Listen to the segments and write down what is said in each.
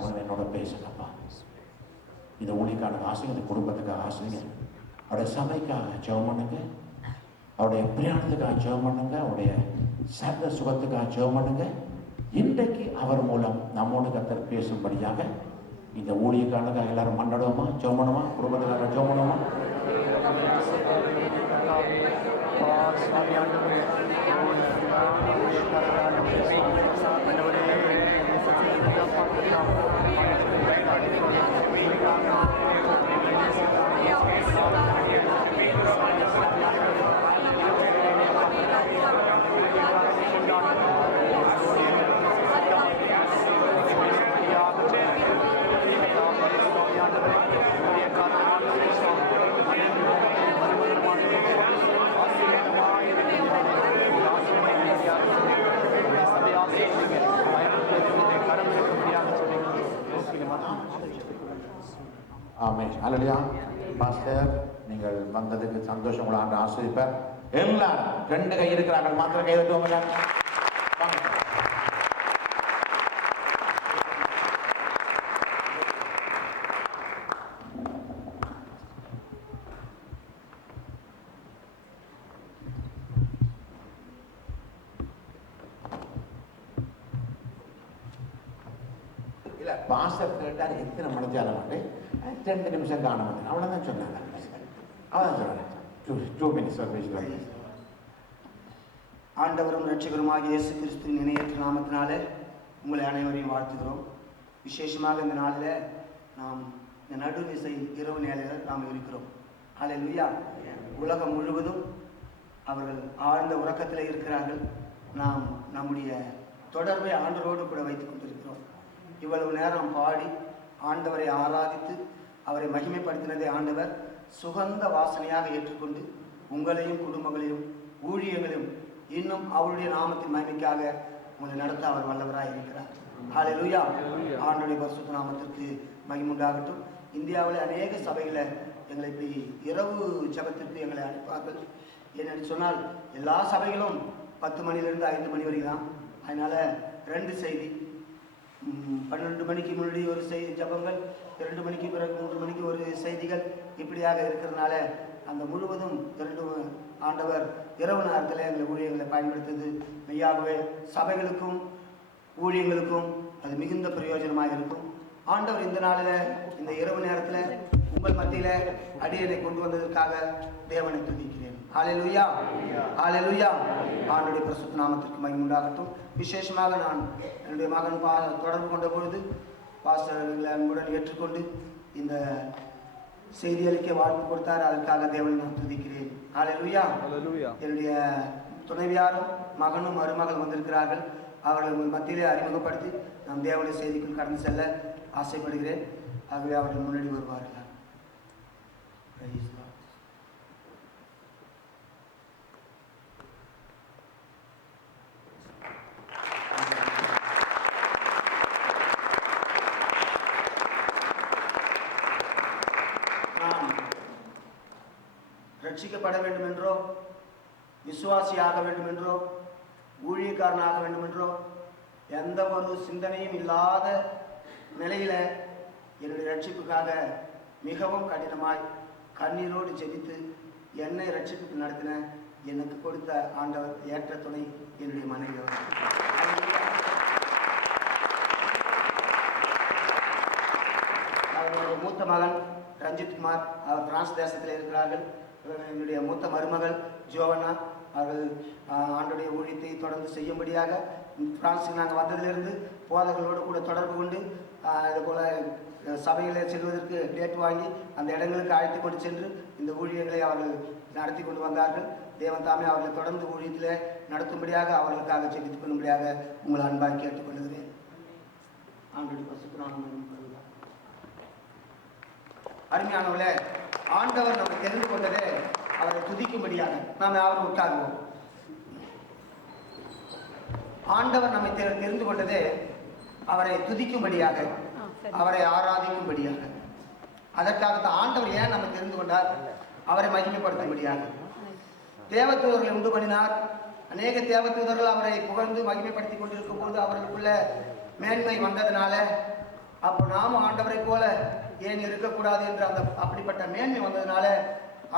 அவங்க என்னோட பேசுங்கப்பா. இந்த ஊழியக்கான ஆசைங்க, இந்த குடும்பத்துக்காக ஆசைங்க, அவருடைய சபைக்காக ஜெபம் பண்ணுங்க, அவருடைய பிரயாணத்துக்காக ஜெபம் பண்ணுங்க, அவருடைய சர்வ சுகத்துக்காக ஜெபம் பண்ணுங்க. இன்றைக்கு அவர் மூலம் நம்மோடு கர்த்தர் பேசும்படியாக இந்த ஊழியக்காரனுக்காக எல்லாரும் மன்னடுவோமா, ஜெபம் பண்ணுமா, குடும்பத்துக்காக ஜெபம் பண்ணுவோமா. ஆமென். அல்லேலூயா. பாஸ்டர், நீங்கள் வந்ததுக்கு சந்தோஷம், உங்களை ஆண்டு ஆசீர்வதிப்பார். எல்லாரும் ரெண்டு கை இருக்கிறார்கள், மாத்திரம் கை தட்டுவாங்க. இல்ல பாஸ்டர் கேட்டார் எத்தனை மணிச்சாரம் வந்து 2 நிமிஷம் காண மாட்டேன், அவ்வளோதான் சொன்னாங்க. அவ்வளோதான் சொன்னாங்க. 2 minutes. ஆண்டவரும் இரட்சகருமாகிய இயேசு கிறிஸ்துவின் இணையற்ற நாமத்தினாலே உங்களை அனைவரையும் வாழ்த்துகிறோம். விசேஷமாக இந்த நாளில் நாம் இந்த நடுநிசை இரவு நேரத்தில் நாம் இருக்கிறோம். ஹல்லேலூயா. உலகம் முழுவதும் அவர்கள் ஆழ்ந்த உறக்கத்தில் இருக்கிறார்கள். நாம் நம்முடைய தொடர்பை ஆண்டவரோடு கூட வைத்துக் கொண்டிருக்கிறோம். இவ்வளவு நேரம் பாடி ஆண்டவரை ஆராதித்து அவரை மகிமைப்படுத்தினதை ஆண்டவர் சுகந்த வாசனையாக ஏற்றுக்கொண்டு உங்களையும் குடும்பங்களையும் ஊழியங்களையும் இன்னும் அவருடைய நாமத்தின் மகிமைக்காக உங்களை நடத்த அவர் வல்லவராக இருக்கிறார். ஹல்லேலூயா. ஆண்டவருடைய பரிசுத்த நாமத்திற்கு மகிமுண்டாகட்டும். இந்தியாவில் அநேக சபைகளை எங்களை இப்படி இரவு ஜெபத்திற்கு எங்களை அனுப்பார்கள். என்னென்னு சொன்னால் எல்லா சபைகளும் 10 மணிலிருந்து 5 மணி வரைக்கும் தான். அதனால் 2 செய்தி, 12 மணிக்கு முன்னாடி ஒரு செய்தி ஜபங்கள், 2 மணிக்கு பிறகு 3 மணிக்கு ஒரு செய்திகள், இப்படியாக இருக்கிறதுனால அந்த முழுவதும் 2 ஆண்டவர் இரவு நேரத்தில் எங்களை ஊழியர்களை பயன்படுத்துது. மெய்யாகவே சபைகளுக்கும் ஊழியங்களுக்கும் அது மிகுந்த பிரயோஜனமாக இருக்கும். ஆண்டவர் இந்த நாளில் இந்த இரவு நேரத்தில் உங்கள் மத்தியில் அடியனை கொண்டு வந்ததற்காக தேவனை துதிக்கிறேன். ஹல்லேலூயா. ஹல்லேலூயா. ஆண்டவருடைய பரிசுத்த நாமத்திற்கு மகிமை உண்டாகட்டும். விசேஷமாக நான் என்னுடைய மகன் தொடர்பு கொண்ட பொழுது பாஸ்டர்களை அன்புடன் ஏற்றுக்கொண்டு இந்த செய்தி அளிக்க வாழ்த்து கொடுத்தார். அதற்காக தேவனை நான் துதிக்கிறேன். ஹல்லேலூயா. என்னுடைய துணைவியாரும் மகனும் மருமகள் வந்திருக்கிறார்கள். அவர்கள் உங்கள் மத்தியிலே அறிமுகப்படுத்தி நாம் தேவனுடைய செய்திக்குள் கடந்து செல்ல ஆசைப்படுகிறேன். ஆகவே அவர்கள் முன்னாடி வருவார்கள். நாம் ரட்சிக்கப்பட வேண்டும் என்றோ, விசுவாசியாக வேண்டும் என்றோ, ஊழியக்காரனாக வேண்டும் என்றோ எந்த ஒரு சிந்தனையும் இல்லாத நிலையில என்னுடைய ரட்சிப்புக்காக மிகவும் கடினமாய் கண்ணீரோடு ஜெபித்து என்னை ரட்சிப்புக்கு நடத்தின எனக்கு கொடுத்த ஆண்டவர் ஏற்ற துணை என்னுடைய மனைவி அவர். அவருடைய மூத்த மகன் ரஞ்சித் குமார், அவர் பிரான்ஸ் தேசத்தில் இருக்கிறார்கள். என்னுடைய மூத்த மருமகள் ஜோவனா, அவர்கள் ஆண்டுடைய ஊழியத்தை தொடர்ந்து செய்யும்படியாக பிரான்ஸுக்கு நாங்கள் வந்ததிலிருந்து போதர்களோடு கூட தொடர்பு கொண்டு இதுபோல் சபைகளை செல்வதற்கு டேட் வாங்கி அந்த இடங்களுக்கு அழைத்து கொண்டு சென்று இந்த ஊழியர்களை அவர்கள் நடத்தி கொண்டு வந்தார்கள். தேவன் தாமே அவர்களை தொடர்ந்து ஊழியத்தில் நடத்தும்படியாக அவர்களுக்காக ஜெபித்துக் கொள்ளும்படியாக உங்களை அன்பாக கேட்டுக்கொள்கிறேன். ஆண்டுடைய பரிசுத்த நாமம் அருமையானவர்களே, ஆண்டவர் நம்ம தெரிந்து கொண்டதே அவரை துதிக்கும்படியாக. நாம் அவரை உட்காருவோம். ஆண்டவர் நம்மை தெரிந்து கொண்டதே அவரை துதிக்கும்படியாக, அவரை ஆராதிக்கும்படியாக. அதற்காகத்தான் ஆண்டவர் ஏன் நம்ம தெரிந்து கொண்டார்? அவரை மகிமைப்படுத்தும்படியாக. தேவதூதர்களை உண்டு பண்ணினார். அநேக தேவதூதர்கள் அவரை புகழ்ந்து மகிமைப்படுத்தி கொண்டிருக்கும் பொழுது அவர்களுக்குள்ள மேன்மை வந்ததுனால அப்போ நாமும் ஆண்டவரை போல ஏன் இருக்கக்கூடாது என்று அந்த அப்படிப்பட்ட மேன்மை வந்ததுனால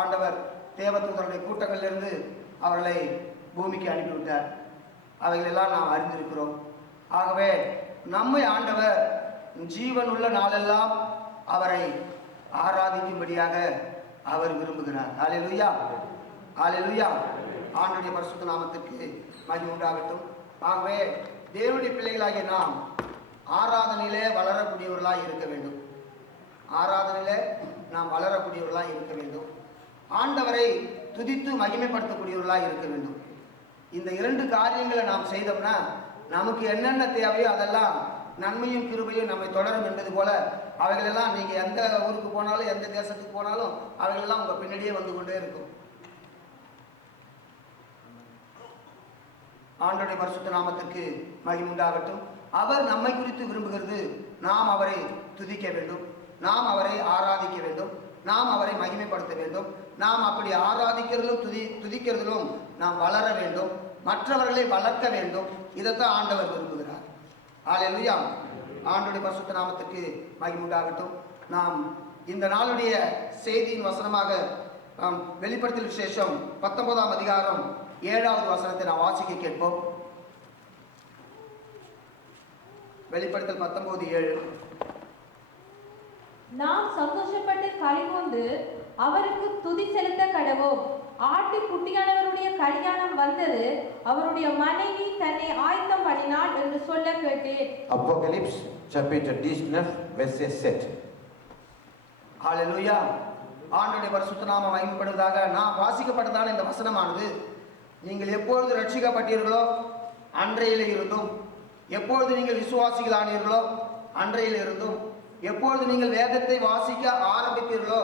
ஆண்டவர் தேவதூதருடைய கூட்டங்களிலிருந்து அவர்களை பூமிக்கு அனுப்பிவிட்டார். அவைகளெல்லாம் நாம் அறிந்திருக்கிறோம். ஆகவே நம்மை ஆண்டவர் ஜீவனுள்ள நாளெல்லாம் அவரை ஆராதிக்கும்படியாக அவர் விரும்புகிறார். ஹல்லேலூயா, ஹல்லேலூயா. ஆண்டவருடைய பரிசுத்த நாமத்துக்கு மகிமை உண்டாகட்டும். ஆகவே தேவனுடைய பிள்ளைகளாகிய நாம் ஆராதனையிலே வளரக்கூடியவர்களாக இருக்க வேண்டும். ஆராதனையிலே நாம் வளரக்கூடியவர்களாக இருக்க வேண்டும். ஆண்டவரை துதித்து மகிமைப்படுத்தக்கூடியவர்களாக இருக்க வேண்டும். இந்த இரண்டு காரியங்களை நாம் செய்தோம்னா நமக்கு என்னென்ன தேவையோ அதெல்லாம் நன்மையும் கிருபையும் நம்மை தொடரும் என்பது போல அவைகளெல்லாம் நீங்கள் எந்த ஊருக்கு போனாலும் எந்த தேசத்துக்கு போனாலும் அவைகளெல்லாம் உங்கள் பின்னாடியே வந்து கொண்டே இருக்கும். ஆண்டவருடைய பரிசுத்த நாமத்திற்கு மகிமை உண்டாகட்டும். அவர் நம்மை குறித்து விரும்புகிறது நாம் அவரை துதிக்க வேண்டும், நாம் அவரை ஆராதிக்க வேண்டும், நாம் அவரை மகிமைப்படுத்த வேண்டும். நாம் அப்படி ஆராதிக்கிறதிலும் துதிக்கிறதிலும் நாம் வளர வேண்டும், மற்றவர்களை வளர்க்க வேண்டும். இதைத்தான் ஆண்டவர் விரும்புகிறார். ஹல்லேலூயா. ஆண்டவருடைய பரிசுத்த நாமத்திற்கு மகிமை உண்டாகட்டும். நாம் இந்த நாளுடைய செய்தியின் வசனமாக வெளிப்படுத்தல் விசேஷம் 19ஆம் அதிகாரம் 7வது வசனத்தை நாம் வாசிக்க கேட்போம். வெளிப்படுத்தல் 19:7. நாம் சந்தோஷப்பட்டு களிகொண்டு அவருக்கு துதி செலுத்த கடவோம். ஆட்டுக்குட்டியானவருடைய கல்யாணம் வந்தது, அவருடைய மனைவி தன்னை ஆயத்தம் பண்ணினாள் என்று சொல்ல கேட்டேன். Apocalypse chapitre 19 verset 7. ஹல்லேலூயா. ஆண்டவருடைய பரிசுத்த நாமம் மகிமைப்படுவதாக. நாம் வாசிக்கப்பட்டதான இந்த வசனமானது நீங்கள் எப்பொழுது ரட்சிக்கப்பட்டீர்களோ அன்றையிலே இருந்தும், எப்பொழுது நீங்கள் விசுவாசிகளானீர்களோ அன்றையில் இருந்தும், எப்பொழுது நீங்கள் வேதத்தை வாசிக்க ஆரம்பித்தீர்களோ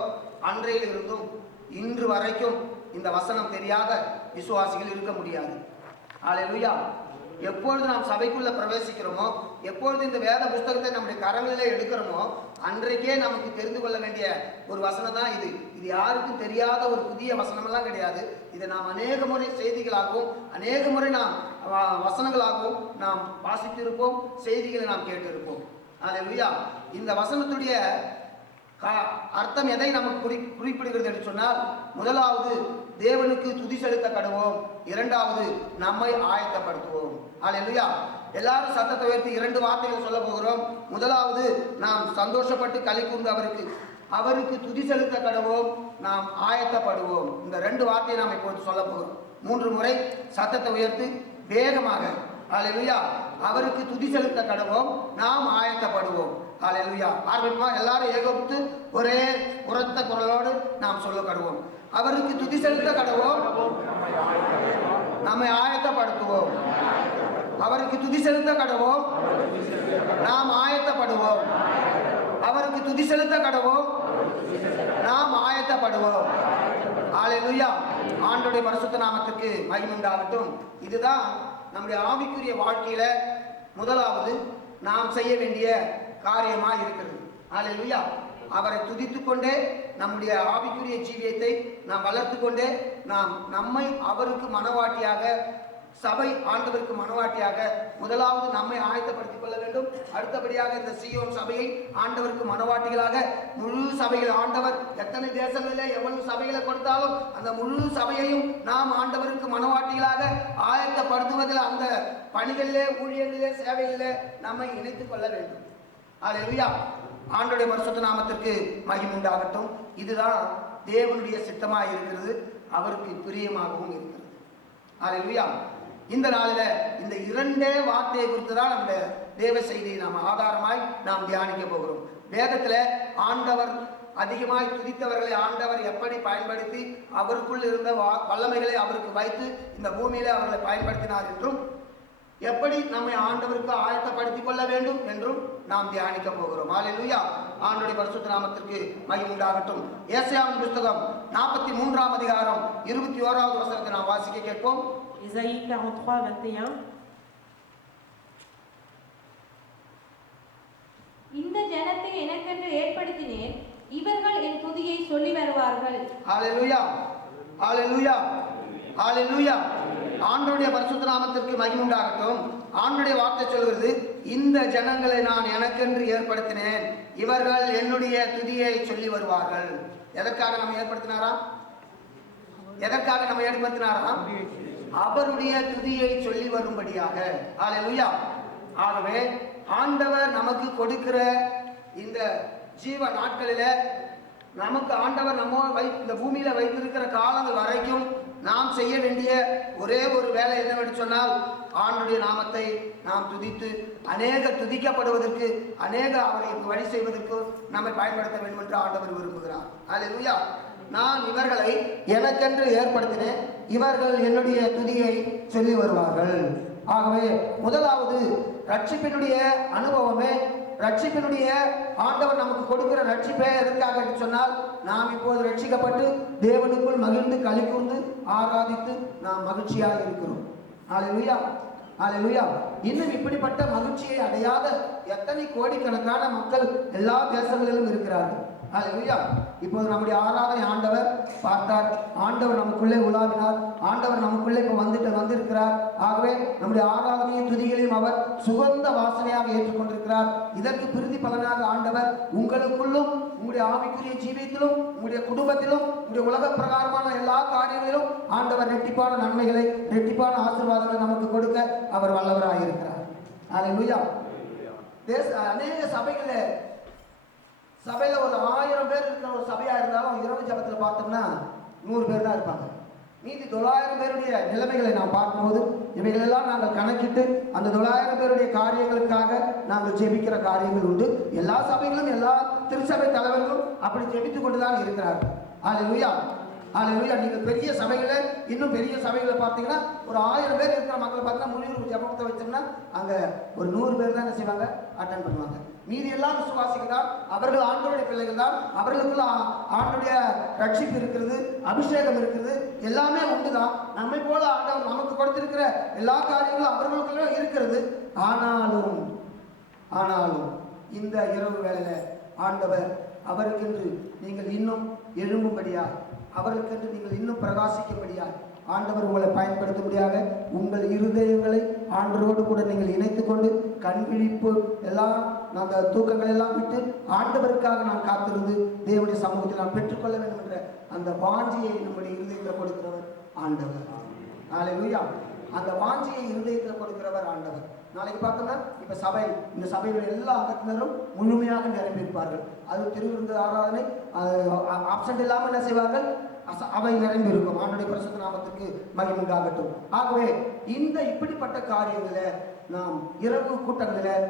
அன்றையில் இருந்தும் இன்று வரைக்கும் இந்த வசனம் தெரியாத விசுவாசிகள் இருக்க முடியாது. ஹல்லேலூயா. எப்பொழுது நாம் சபைக்குள்ள பிரவேசிக்கிறோமோ, எப்பொழுது இந்த வேத புஸ்தகத்தை நம்முடைய கரங்களிலே எடுக்கிறோமோ அன்றைக்கே நமக்கு தெரிந்து கொள்ள வேண்டிய ஒரு வசனம் தான் இது. இது யாருக்கும் தெரியாத ஒரு புதிய வசனமெல்லாம் கிடையாது. இதை நாம் அநேக முறை செய்திகளாகவும் அநேக முறை நாம் வசனங்களாகவும் நாம் வாசித்திருப்போம், செய்திகளை நாம் கேட்டிருப்போம். ஹல்லேலூயா. இந்த வசனத்துடைய அர்த்தம் எதை நமக்கு குறிப்பிடுகிறது என்று சொன்னால், முதலாவது தேவனுக்கு துதி செலுத்த கடவோம், இரண்டாவது நம்மை ஆயத்தப்படுத்துவோம். ஹல்லேலூயா. எல்லாரும் சத்தத்தை உயர்த்தி 2 வார்த்தைகள் சொல்ல போகிறோம். முதலாவது நாம் சந்தோஷப்பட்டு களிகூர்ந்து அவருக்கு துதி செலுத்த கடவோம், நாம் ஆயத்தப்படுவோம். இந்த 2 வார்த்தையை நாம் இப்போது சொல்ல போகிறோம். 3 முறை சத்தத்தை உயர்த்தி வேகமாக. ஹல்லேலூயா. அவருக்கு துதி செலுத்த கடவோம், நாம் ஆயத்தப்படுவோம். ஹல்லேலூயா. ஆரம்பிப்போமா? எல்லாரும் ஏகோபித்து ஒரே உரத்த குரலோடு நாம் சொல்ல கடவோம். அவருக்கு துதி செலுத்த கடவோம், நம்மை ஆயத்தப்படுத்துவோம். அவருக்கு துதி செலுத்த கடவோம், நாம் ஆயத்தப்படுவோம். அவருக்கு துதி செலுத்த கடவோம், நாம் ஆயத்தப்படுவோம். ஹல்லேலூயா. ஆண்டவருடைய பரிசுத்த நாமத்துக்கு மகிமை உண்டாகட்டும். இதுதான் நம்முடைய ஆவிக்குரிய வாழ்க்கையில முதலாவது நாம் செய்ய வேண்டிய காரியமா இருக்கிறது. ஹல்லேலூயா. அவரை துதித்து கொண்டே நம்முடைய ஆவிக்குரிய ஜீவியத்தை நாம் வளர்த்து கொண்டே நாம் நம்மை அவருக்கு மனவாட்டியாக, சபை ஆண்டவருக்கு மனவாட்டியாக முதலாவது நம்மை ஆயத்தப்படுத்திக் கொள்ள வேண்டும். அடுத்தபடியாக இந்த சீயோன் சபையை ஆண்டவருக்கு மனவாட்டிகளாக, முழு சபையில் ஆண்டவர் எத்தனை தேசங்களிலே எவ்வளவு சபைகளை கொடுத்தாலும் அந்த முழு சபையையும் நாம் ஆண்டவருக்கு மனவாட்டிகளாக ஆயத்தப்படுத்துவதில், அந்த பணிகளிலே, ஊழியங்களிலே, சேவைகளிலே நம்மை இணைத்துக் கொள்ள வேண்டும். ஹல்லேலூயா. ஆண்டவருடைய பரிசுத்த நாமத்திற்கு மகிமை உண்டாகட்டும். இதுதான் தேவனுடைய சித்தமாக இருக்கிறது, அவருக்கு பிரியமாகவும் இருக்கிறது. ஹல்லேலூயா. இந்த நாளில் இந்த 2 வார்த்தையை குறித்து தான் நம்ம தேவ செய்தியை நாம் ஆதாரமாய் நாம் தியானிக்க போகிறோம். வேதத்தில் ஆண்டவர் அதிகமாய் துதித்தவர்களை ஆண்டவர் எப்படி பயன்படுத்தி அவருக்குள் இருந்த வல்லமைகளை அவருக்கு வைத்து இந்த பூமியில அவர்களை பயன்படுத்தினார் என்றும், எப்படி நம்மை ஆண்டவருக்கு ஆயத்தப்படுத்திக் கொள்ள வேண்டும் என்றும் நாம் தியானிக்க போகிறோம். ஹல்லேலூயா. ஆண்டவருடைய பரிசுத்த நாமத்திற்கு மகிமை உண்டாகட்டும். ஏசாயாவின் புத்தகம் 43ஆம் அதிகாரம் 21வது வசனத்தை நாம் வாசிக்க கேட்போம். Ésaïe 43:21. இந்த ஜனத்தை எனக்கென்று ஏற்படுத்தினேன், இவர்கள் என் துதியை சொல்லி வருவார்கள். ஹல்லேலூயா. ஹல்லேலூயா. ஹல்லேலூயா. ஆண்டவருடைய பரிசுத்த நாமத்திற்கு மகிமை உண்டாகட்டும். ஆண்டவருடைய வார்த்தை சொல்கிறது, இந்த ஜனங்களை நான் எனக்கென்று ஏற்படுத்தினேன், இவர்கள் என்னுடைய துதியை சொல்லி வருவார்கள். எதற்காக நம்ம ஏற்படுத்தினாராம்? எதற்காக நம்ம ஏற்படுத்தினாராம்? அவருடைய துதியை சொல்லி வரும்படியாக. ஹல்லேலூயா. ஆகவே ஆண்டவர் நமக்கு கொடுக்கிற இந்த ஜீவ நாட்களில, நமக்கு ஆண்டவர் நம்ம இந்த பூமியில வைத்திருக்கிற காலங்கள் வரைக்கும் நாம் செய்ய வேண்டிய ஒரே ஒரு வேலை என்னவென்று சொன்னால், ஆண்டுடைய நாமத்தை நாம் துதித்து அநேக துதிக்கப்படுவதற்கு, அநேக அவர்களுக்கு வழி செய்வதற்கு நம்மை பயன்படுத்த வேண்டும் என்று ஆண்டவர் விரும்புகிறார். ஹல்லேலூயா. நான் இவர்களை எனக்கென்று ஏற்படுத்தினேன், இவர்கள் என்னுடைய துதியை சொல்லி வருவார்கள். ஆகவே முதலாவது ரட்சிப்பினுடைய அனுபவமே, ரட்சிப்பினுடைய ஆண்டவர் நமக்கு கொடுக்கிற ரட்சிப்பே எதற்காக சொன்னால், நாம் இப்போது ரட்சிக்கப்பட்டு தேவனுக்குள் மகிழ்ந்து களி கூர்ந்து ஆராதித்து நாம் மகிழ்ச்சியாக இருக்கிறோம். ஹல்லேலூயா. ஹல்லேலூயா. இன்னும் இப்படிப்பட்ட மகிழ்ச்சியை அடையாத எத்தனை கோடிக்கணக்கான மக்கள் எல்லா தேசங்களிலும் இருக்கிறார்கள். ஹல்லேலூயா. இப்போது நம்முடைய ஆராதனை ஆண்டவர் பார்த்தார், ஆண்டவர் நமக்குள்ளே உலாவினார், ஆண்டவர் நமக்குள்ளே இப்போ வந்திருக்கிறார். ஆகவே நம்முடைய ஆராதனையும் துதிகளையும் அவர் சுகந்த வாசனையாக ஏற்றுக்கொண்டிருக்கிறார். இதற்கு பிரிதி பலனாக ஆண்டவர் உங்களுக்குள்ளும், உங்களுடைய ஆவிக்குரிய ஜீவியத்திலும், உங்களுடைய குடும்பத்திலும், உங்களுடைய உலக பிரகாரமான எல்லா காரியங்களிலும் ஆண்டவர் ரெட்டிப்பான நன்மைகளை, ரெட்டிப்பான ஆசீர்வாதங்களை நமக்கு கொடுக்க அவர் வல்லவராக இருக்கிறார். ஹல்லேலூயா. அநேக சபையில ஒரு 1000 பேர் இருக்கிற ஒரு சபையா இருந்தாலும் இரவு ஜபத்தில் பார்த்தோம்னா 100 பேர் தான் இருப்பாங்க. மீதி 900 பேருடைய நிலைமைகளை நாம் பார்க்கும்போது இவைகளெல்லாம் நாங்கள் கணக்கிட்டு அந்த 900 பேருடைய காரியங்களுக்காக நாங்கள் ஜெபிக்கிற காரியங்கள் உண்டு. எல்லா சபைகளும், எல்லா திருச்சபை தலைவர்களும் அப்படி ஜெபித்து கொண்டுதான் இருக்கிறார்கள். ஹல்லேலூயா. ஹல்லேலூயா. நீங்கள் பெரிய சபைகளை, இன்னும் பெரிய சபைகளை பார்த்தீங்கன்னா ஒரு 1000 பேர் இருக்கிற மக்களை பார்த்தீங்கன்னா முன்னூறு ஜபத்தை வச்சோம்னா அங்கே ஒரு 100 பேர் தான் என்ன செய்வாங்க? அட்டன் பண்ணுவாங்க. மீதி எல்லாம் விசுவாசிகள் தான், அவர்கள் ஆண்டவருடைய பிள்ளைகள் தான், அவர்களுக்குள்ள ஆண்டுடைய ரட்சிப்பு இருக்கிறது, அபிஷேகம் இருக்கிறது, எல்லாமே உண்டுதான். நம்மை போல ஆண்டவர் நமக்கு கொடுத்திருக்கிற எல்லா காரியங்களும் அவர்களுக்குள்ள இருக்கிறது. ஆனாலும் இந்த இரவு வேளையில ஆண்டவர் அவருக்கென்று நீங்கள் இன்னும் எழும்பும்படியா, அவர்களுக்கென்று நீங்கள் இன்னும் பிரகாசிக்கும்படியா ஆண்டவர் உங்களை பயன்படுத்தும்படியாக உங்கள் இருதயங்களை ஆண்டவரோடு கூட நீங்கள் இணைத்துக் கொண்டு கண் விழிப்பு எல்லாம், அந்த தூக்கங்கள் எல்லாம் விட்டு ஆண்டவருக்காக நான் காத்திருந்து தேவனுடைய சமூகத்தில் நான் பெற்றுக்கொள்ள வேண்டும் என்ற அந்த வாஞ்சியை நம்முடைய இருதயத்தில் கொடுக்கிறவர் ஆண்டவர். ஹல்லேலூயா. அந்த வாஞ்சியை இருதயத்தில் கொடுக்கிறவர் ஆண்டவர். நாளைக்கு பார்த்தோம்னா இப்ப சபை, இந்த சபையுடைய எல்லா அங்கத்தினரும் முழுமையாக நிரம்பியிருப்பார்கள். அது திருவிருந்து ஆராதனை ஆப்சண்ட் இல்லாமல் என்ன செய்வார்கள்? அவை நிரம்பி இருக்கும். ஆண்டுடைய பரிசுத்த நாமத்திற்கு மகிமை உண்டாகட்டும். ஆகவே இந்த இப்படிப்பட்ட காரியங்களில் நாம் இரவு கூட்டங்களில்,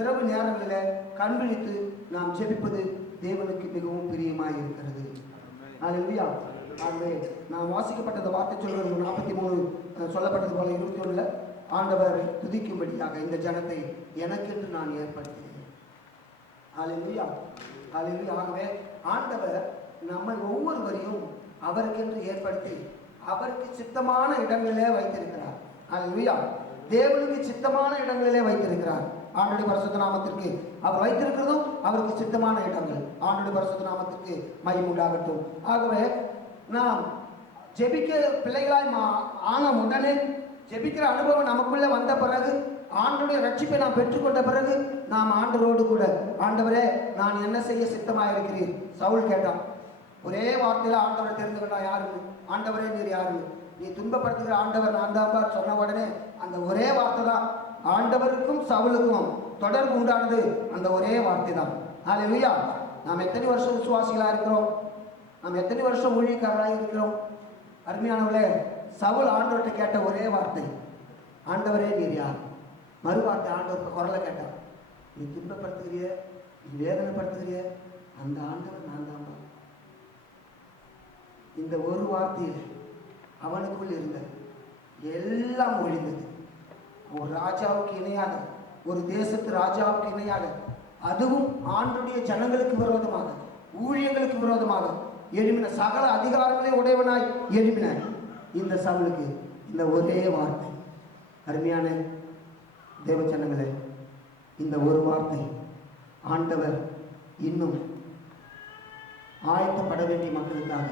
இரவு நேரங்களில் கண் விழித்து நாம் ஜெபிப்பது தேவனுக்கு மிகவும் பிரியமாய் இருக்கிறது. ஹல்லேலூயா. ஆகவே நாம் வாசிக்கப்பட்ட வார்த்தை சொல்வது 43 சொல்லப்பட்டது போல 21 ஆண்டவர் துதிக்கும்படியாக இந்த ஜனத்தை எனக்கென்று நான் ஏற்படுத்தினேன். ஹல்லேலூயா. ஹல்லேலூயா. ஆகவே ஆண்டவர் நம்மை ஒவ்வொருவரையும் அவருக்கென்று ஏற்படுத்தி அவருக்கு சித்தமான இடங்களிலே வைத்திருக்கிறார். ஹல்லேலூயா. தேவனுக்கு சித்தமான இடங்களிலே வைத்திருக்கிறார். ஆண்டவருடைய பரிசுத்த நாமத்திற்கு அவர் வைத்திருக்கிறதும் அவருக்கு சித்தமான இடங்கள். ஆண்டவருடைய பரிசுத்த நாமத்திற்கு மகிமை உண்டாகட்டும். ஆகவே நாம் ஜெபிக்க பிள்ளைகளாய் ஆன உடனே, ஜெபிக்கிற அனுபவம் நமக்குள்ள வந்த பிறகு, ஆண்டவருடைய ரட்சிப்பை நாம் பெற்றுக்கொண்ட பிறகு நாம் ஆண்டவரோடு கூட, ஆண்டவரே நான் என்ன செய்ய சித்தமாக இருக்கிறீர்? சவுல் கேட்டான். ஒரே வார்த்தையில ஆண்டவரை தெரிந்து கொண்டா யாருன்னு? ஆண்டவரே நீர் யாருன்னு? நீ துன்பப்படுத்துகிற ஆண்டவர் நான் தான் சொன்ன உடனே அந்த ஒரே வார்த்தை தான் ஆண்டவருக்கும் சவுலுக்கும் தொடர்பு உண்டானது. அந்த ஒரே வார்த்தை தான். ஹல்லேலூயா. நாம் எத்தனை வருஷம் விசுவாசிகளா இருக்கிறோம்? நாம் எத்தனை வருஷம் ஊழியக்காரராக இருக்கிறோம்? அருமையானவர்களே, சவுல் ஆண்டவர்கிட்ட கேட்ட ஒரே வார்த்தை ஆண்டவரே நீர் யார்? மறுவார்த்தை ஆண்டவர் குரலை கேட்டான். நீ துன்பப்படுத்துகிறிய, நீ வேதனைப்படுத்துகிறிய அந்த ஆண்டவர் நான் தான். இந்த ஒரு வார்த்தையில் அவனுக்குள் இருந்த எல்லாம் ஒழிந்தது. ஒரு ராஜாவுக்கு இணையாக, ஒரு தேசத்து ராஜாவுக்கு இணையாக, அதுவும் ஆண்டுடைய ஜனங்களுக்கு விரோதமாக, ஊழியர்களுக்கு விரோதமாக எழுப்பின சகல அதிகாரங்களே உடையவனாய் எழுப்பின இந்த சவுலுக்கு இந்த ஒரே வார்த்தை. அருமையான தேவ ஜனங்களே, இந்த ஒரு வார்த்தை ஆண்டவர் இன்னும் ஆயத்தப்பட வேண்டிய மக்களுக்காக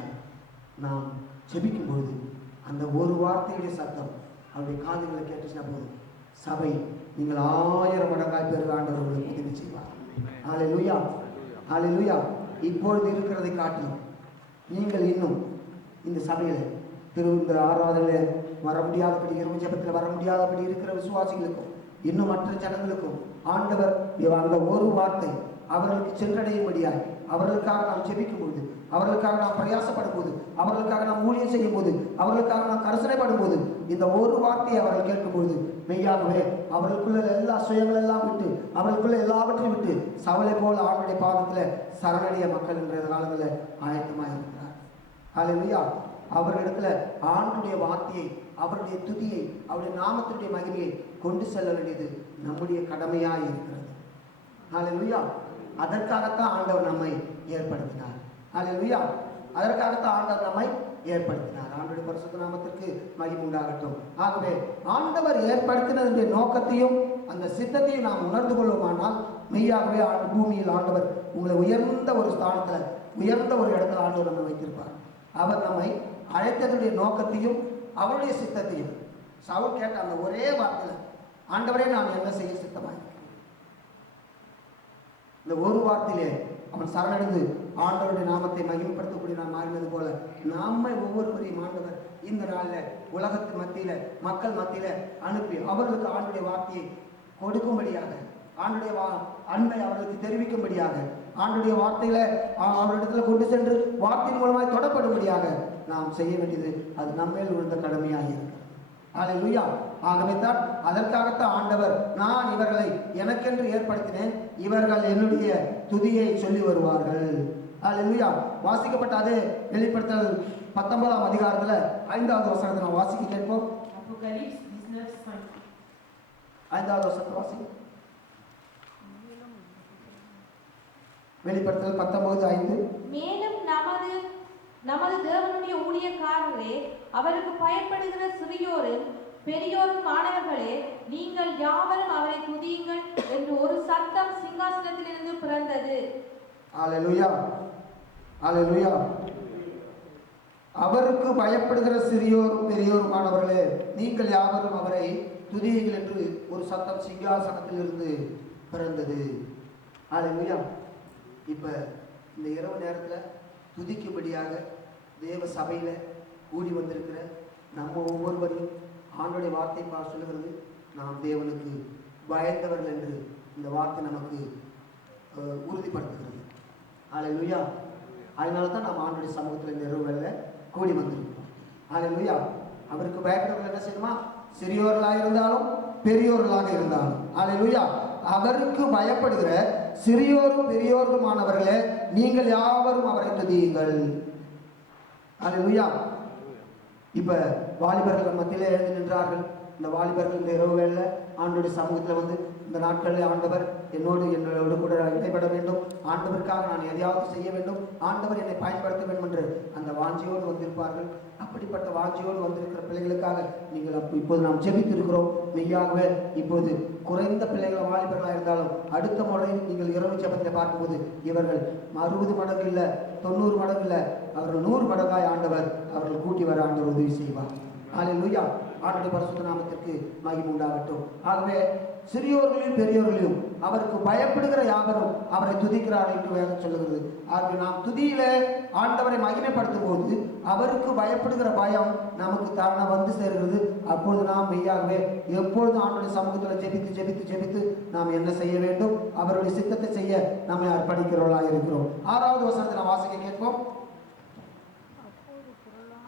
நாம் ஜெபிக்கும் பொழுது அந்த ஒரு வார்த்தையுடைய சத்தம் அவருடைய காதுகளை கேட்டுச்சுன்னா போதும், சபை நீங்கள் 1000 மடங்காய் பெருக ஆண்டவர் உங்களுக்கு உதவி செய்வார். ஹல்லேலூயா, ஹல்லேலூயா. இப்பொழுது இருக்கிறதை காட்டிலும் நீங்கள் இன்னும் இந்த சபையில் இந்த ஆராதனையில் வர முடியாதபடி, இரவு ஜெபத்தில் வர முடியாதபடி இருக்கிற விசுவாசிகளுக்கும் இன்னும் மற்ற ஜனங்களுக்கும் ஆண்டவர் அந்த ஒரு வார்த்தை அவர்களுக்கு சென்றடையும்படியாய், அவர்களுக்காக நாம் ஜெபிக்கும் போது, அவர்களுக்காக நாம் பிரயாசப்படும் போது, அவர்களுக்காக நாம் ஊழியம் செய்யும் போது, அவர்களுக்காக நாம் கரிசனைப்படும் போது, இந்த ஒரு வார்த்தையை அவர்கள் கேட்கும்போது மெய்யாகவே அவர்களுக்குள்ள எல்லா சுயங்கள் எல்லாம் விட்டு, அவர்களுக்குள்ள எல்லாவற்றையும் விட்டு சவலை போல ஆண்டுடைய பாதத்தில் சரணடைய மக்கள் என்ற காலங்களில் ஆயத்தமாக இருக்கிறார். ஹல்லேலூயா. அவர்களிடத்துல ஆண்டுடைய வார்த்தையை, அவருடைய துதியை, அவருடைய நாமத்தினுடைய மகிமையை கொண்டு செல்ல வேண்டியது நம்முடைய கடமையாக இருக்கிறது. ஹல்லேலூயா. அதற்காகத்தான் ஆண்டவர் நம்மை ஏற்படுத்தினார். ஹல்லேலூயா. அதற்காகத்தான் ஆண்டவர் நம்மை ஏற்படுத்தினார். ஆண்டவருடைய பரிசுத்த நாமத்திற்கு மகிமை உண்டாகட்டும். ஆகவே ஆண்டவர் ஏற்படுத்தினதுடைய நோக்கத்தையும் அந்த சித்தத்தையும் நாம் உணர்ந்து கொள்வோமானால் மெய்யாகவே பூமியில் ஆண்டவர் உங்களை உயர்ந்த ஒரு ஸ்தானத்தில், உயர்ந்த ஒரு இடத்துல ஆண்டவர் நம்மை வைத்திருப்பார். அவர் நம்மை அழைத்ததுடைய நோக்கத்தையும் அவருடைய சித்தத்தையும் சவுல் கேட்ட அந்த ஒரே வார்த்தையில், ஆண்டவரே நான் என்ன செய்ய சித்தமாக, இந்த ஒரு வார்த்தையிலே அவன் சரணடைந்து ஆண்டவருடைய நாமத்தை மகிமைப்படுத்தக்கூடிய நான் மாறினது போல நம்மை ஒவ்வொருவரையும் ஆண்டவர் இந்த நாளில் உலகத்தின் மத்தியில, மக்கள் மத்தியில அனுப்பி அவர்களுக்கு ஆண்டுடைய வார்த்தையை கொடுக்கும்படியாக, ஆண்டுடைய அன்பை அவர்களுக்கு தெரிவிக்கும்படியாக, ஆண்டுடைய வார்த்தையில அவரிடத்துல கொண்டு சென்று வார்த்தையின் மூலமாய் தொடப்படும்படியாக நாம் செய்ய வேண்டியது அது நம்மேல் விழுந்த கடமையாக இருக்கிறது. ஹல்லேலூயா. ஆகவே தான் அதற்காகத்தான் ஆண்டவர் நான் இவர்களை எனக்கென்று ஏற்படுத்தினேன், இவர்கள் என்னுடைய துதியை சொல்லி வருவார்கள். ஹல்லேலூயா. வாசிக்கப்பட்ட அதே வெளிப்படுத்தல் 19ஆம் அதிகாரத்துல 5வது வசனத்தை நாம் வாசிக்க கேட்போம். Apocalypse 19:5. 5வது வசனத்தை வாசி. வெளிப்படுத்தல் 19:5. மேலும் நமது தேவனுடைய ஊழியக்காரரே, அவருக்கு பயப்படுகிற சிறியோரும் பெரியோரும் மாணவர்களே, நீங்கள் யாவரும் அவரை துதியுங்கள் என்று ஒரு சத்தம் சிங்காசனத்திலிருந்து பிறந்தது. ஹல்லேலூயா, ஹல்லேலூயா. அவருக்கு பயப்படுகிற சிறியோரும் பெரியோரும் மாணவர்களே, நீங்கள் யாவரும் அவரை துதியுங்கள் என்று ஒரு சத்தம் சிங்காசனத்திலிருந்து பிறந்தது. ஹல்லேலூயா. இப்ப இந்த இரவு நேரத்தில் துதிக்கும்படியாக தேவ சபையில் கூடி வந்திருக்கிற நம்ம ஒவ்வொருவரையும் ஆண்டோடைய வார்த்தை சொல்லுகிறது, நாம் தேவனுக்கு பயந்தவர்கள் என்று இந்த வார்த்தை நமக்கு உறுதிப்படுத்துகிறது. ஹல்லேலூயா. அதனால தான் நாம் ஆண்டோடைய சமூகத்தில் இந்த இரவு வேளையில் கூடி வந்திருக்கிறோம். ஹல்லேலூயா. அவருக்கு பயப்படுறவர்கள் என்ன செய்யணுமா? சிறியோர்களாக இருந்தாலும் பெரியோர்களாக இருந்தாலும். ஹல்லேலூயா. அவருக்கு பயப்படுகிற சிறியோரும் பெரியோருமானவர்களே, நீங்கள் யாவரும் அவரை துதியுங்கள். ஹல்லேலூயா. இப்ப வாலிபர்கள் மத்தியிலே எழுந்து நின்றார்கள். இந்த வாலிபர்கள் இந்த இரவு வேளையில ஆண்டவருடைய சமூகத்தில் வந்து இந்த நாட்களில் ஆண்டவர் என்னோடு கூட இடைப்பட வேண்டும், ஆண்டவருக்காக நான் எதையாவது செய்ய வேண்டும், ஆண்டவர் என்னை பயன்படுத்த வேண்டும் என்று அந்த வாஞ்சியோடு வந்திருப்பார்கள். அப்படிப்பட்ட வாஞ்சியோடு வந்திருக்கிற பிள்ளைகளுக்காக நீங்கள் இப்போது நாம் ஜெபித்திருக்கிறோம். மெய்யாகவே இப்போது குறைந்த பிள்ளைகள் வாலிபர்களாக இருந்தாலும் அடுத்த முறை நீங்கள் இரவு ஜெபத்தை பார்க்கும்போது இவர்கள் 60 மடங்கு இல்லை, 90 மடங்கு இல்லை, அவர்கள் 100 மடங்காய் ஆண்டவர் அவர்கள் கூட்டி வர ஆண்டவர் உதவி செய்வார். ஹல்லேலூயா. ஆண்டவருடைய பரிசுத்த நாமத்திற்கு மகிமை உண்டாகட்டும். ஆகவே சிறியோர்களையும் பெரியோர்களையும் அவருக்கு பயப்படுகிற யாவரும் அவரை துதிக்கிறார்கள் என்று வேதம் சொல்லுகிறது. ஆகவே நாம் துதியில ஆண்டவரை மகிமைப்படுத்தும் போது அவருக்கு பயப்படுகிற பயம் நமக்கு தானா வந்து சேர்கிறது. அப்போது நாம் மெய்யாகவே எப்பொழுது ஆண்டவருடைய சமூகத்தில் ஜெபித்து ஜெபித்து ஜெபித்து நாம் என்ன செய்ய வேண்டும், அவருடைய சித்தத்தை செய்ய நம்மை அர்ப்பணிக்கிறவர்களாக இருக்கிறோம். 6வது வசனத்தை நாம் வாசிக்க கேட்போம்.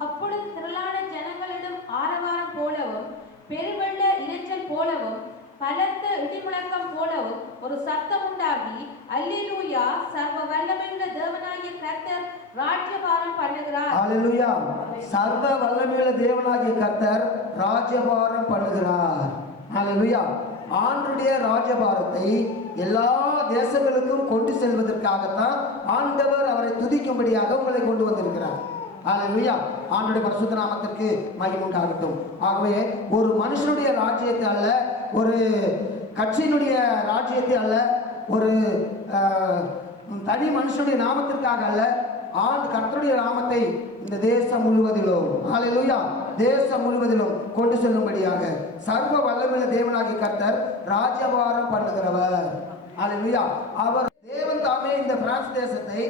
அப்பொழுது திரளான ஜனங்களிடம் ஆரவாரம் போலவும் பெருவெள்ள இரைச்சல் போலவும் பலத்த இடிமுழக்கம் போலவும் ஒரு சத்தம் உண்டாகி, அல்லேலூயா, சர்வ வல்லமையுள்ள தேவனாகிய கர்த்தர் ராஜ்யபாரம் பண்ணுகிறார். அல்லேலூயா. சர்வ வல்லமையுள்ள தேவனாகிய கர்த்தர் ராஜ்யபாரம் பண்ணுகிறார். அல்லேலூயா. ஆண்டவருடைய ராஜ்யபாரத்தை எல்லா தேசங்களுக்கும் கொண்டு செல்வதற்காகத்தான் ஆண்டவர் அவரை துதிக்கும்படியாக உங்களை கொண்டு வந்திருக்கிறார். ஹல்லேலூயா. ஆண்டவருடைய பரிசுத்த நாமத்திற்கு மகிமை உண்டாகட்டும். ஆகவே ஒரு மனுஷனுடைய ராஜ்யத்தை அல்ல, ஒரு கட்சியினுடைய ராஜ்யத்தை அல்ல, ஒரு தனி மனுஷனுடைய நாமத்திற்காக அல்ல, கர்த்தருடைய நாமத்தை இந்த தேசம் முழுவதிலும், ஹல்லேலூயா, தேசம் முழுவதிலும் கொண்டு செல்லும்படியாக சர்வ வல்லமையுள்ள தேவனாகிய கர்த்தர் ராஜ்யபாரம் பண்ணுகிறவர். அல்லேலூயா. அவர் தேவன் தாமே இந்த பிரான்ஸ் தேசத்தை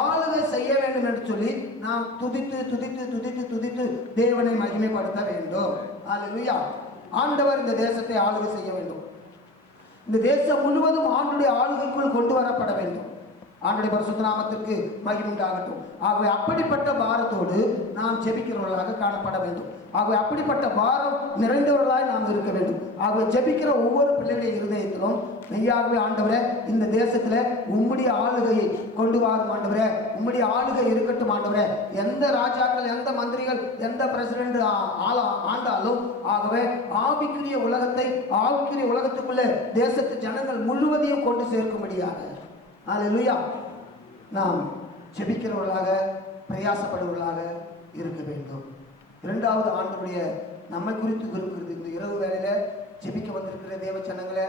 ஆளுகை செய்ய வேண்டும் என்று சொல்லி நாம் துதித்து துதித்து துதித்து துதித்து தேவனை மகிமைப்படுத்த வேண்டும். அல்லேலூயா. ஆண்டவர் இந்த தேசத்தை ஆளுகை செய்ய வேண்டும். இந்த தேசம் முழுவதும் ஆண்டுடைய ஆளுகைக்குள் கொண்டு வரப்பட வேண்டும். ஆண்டுடைய பரிசுத்த நாமத்திற்கு மகிமை உண்டாகட்டும். ஆகவே அப்படிப்பட்ட பாரத்தோடு நாம் ஜெபிக்கிறவர்களாக காணப்பட வேண்டும். ஆகவே அப்படிப்பட்ட பாரம் நிறைந்தவர்களாய் நாம் இருக்க வேண்டும். ஆகவே ஜெபிக்கிற ஒவ்வொரு பிள்ளைகளுடைய இருதயத்திலும் மெய்யாகவே ஆண்டவரே இந்த தேசத்துல உம்முடைய ஆளுகையை கொண்டு வாரும் ஆண்டவரே, உம்முடைய ஆளுகை இருக்கட்டும் ஆண்டவரே. எந்த ராஜாக்கள், எந்த மந்திரிகள், எந்த பிரசிடென்ட் ஆண்டாலும் ஆகவே ஆவிக்குரிய உலகத்தை, ஆவிக்குரிய உலகத்துக்குள்ளே தேசத்து ஜனங்கள் முழுவதையும் கொண்டு சேர்க்கும்படியாக அல்லேலூயா நாம் ஜெபிக்கிறவர்களாக பிரயாசப்படுவர்களாக இருக்க வேண்டும். இரண்டாவது ஆண்டவருடைய நம்மை குறித்து விரும்புகிறது. இந்த இரவு வேளையில ஜெபிக்க வந்திருக்கிற தேவ ஜனங்களே,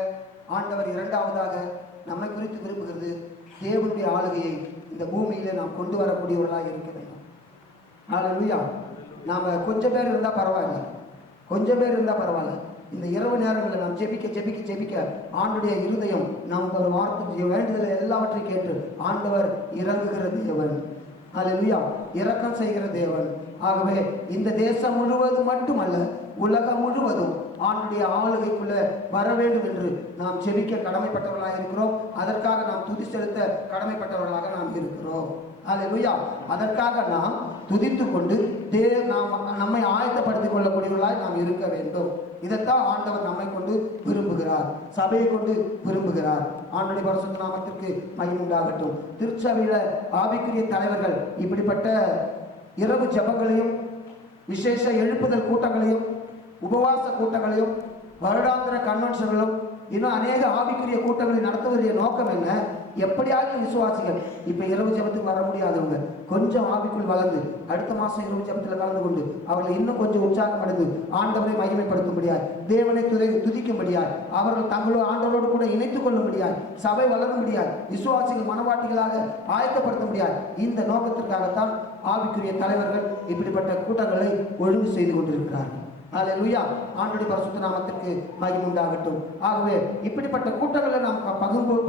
ஆண்டவர் இரண்டாவதாக நம்மை குறித்து விரும்புகிறது தேவனுடைய ஆளுகையை இந்த பூமியில நாம் கொண்டு வரக்கூடியவர்களாக இருக்க வேண்டும். அல்லேலூயா. நாம கொஞ்சம் பேர் இருந்தால் பரவாயில்ல, கொஞ்சம் பேர் இருந்தால் பரவாயில்ல. இந்த இரவு நேரங்களில் நாம் ஜெபிக்க ஜெபிக்க ஜெபிக்க ஆண்டுடைய இருதயம் நமக்கு ஒரு வார்த்தை வேண்டுதல் எல்லாவற்றையும் கேட்டு ஆண்டவர் இறங்குகிற தேவன். அல்லேலூயா. இரக்கம் செய்கிற தேவன். ஆகவே இந்த தேசம் முழுவதும் மட்டுமல்ல, உலகம் முழுவதும் ஆண்டுடைய ஆளுகைக்குள்ள வர வேண்டும் என்று நாம் ஜெபிக்க கடமைப்பட்டவர்களாக இருக்கிறோம். அதற்காக நாம் துதி செலுத்த கடமைப்பட்டவர்களாக நாம் இருக்கிறோம். அல்லேலூயா. அதற்காக நாம் துதித்து கொண்டு நம்மை ஆயத்தப்படுத்திக் கொள்ளக்கூடியவர்களாய் நாம் இருக்க வேண்டும். இதைத்தான் ஆண்டவர் நம்மை கொண்டு விரும்புகிறார், சபையை கொண்டு விரும்புகிறார். ஆண்டுடைய பரிசுத்த நாமத்திற்கு மகிமை உண்டாகட்டும். திருச்சபையில ஆவிக்குரிய தலைவர்கள் இப்படிப்பட்ட இரவு ஜெபங்களையும் விசேஷ எழுப்புதல் கூட்டங்களையும் உபவாச கூட்டங்களையும் வருடாந்திர கன்வென்ஷன்களும் இன்னும் அநேக ஆவிக்குரிய கூட்டங்களை நடத்துவதற்கான நோக்கம் என்ன? எப்படியாவது விசுவாசிகள் இப்ப இரவு ஜெபத்துக்கு வர முடியாதவங்க கொஞ்சம் ஆவிக்குள் வளர்ந்து அடுத்த மாசம் இரவு ஜெபத்தில் கலந்து கொண்டு அவர்களை இன்னும் கொஞ்சம் உற்சாகம் அடைந்து ஆண்டவரை மகிமைப்படுத்தும்படியாய், தேவனை துதிக்கும்படியாய், அவர்கள் தங்களோட ஆண்டவரோடு கூட இணைத்துக் கொள்ளும்படியாய், சபை வளரும்படியாய், விசுவாசிகள் மனவாட்டிகளாக ஆயத்தப்படுத்த முடியாது. இந்த நோக்கத்திற்காகத்தான் ஆவிக்குரிய தலைவர்கள் இப்படிப்பட்ட கூட்டங்களை ஒழுங்கு செய்து கொண்டிருக்கிறார்கள். அல்லேலூயா. ஆண்டுடைய பரிசுத்த நாமத்திற்கு மகிமை உண்டாகட்டும். ஆகவே இப்படிப்பட்ட கூட்டங்களை நாம்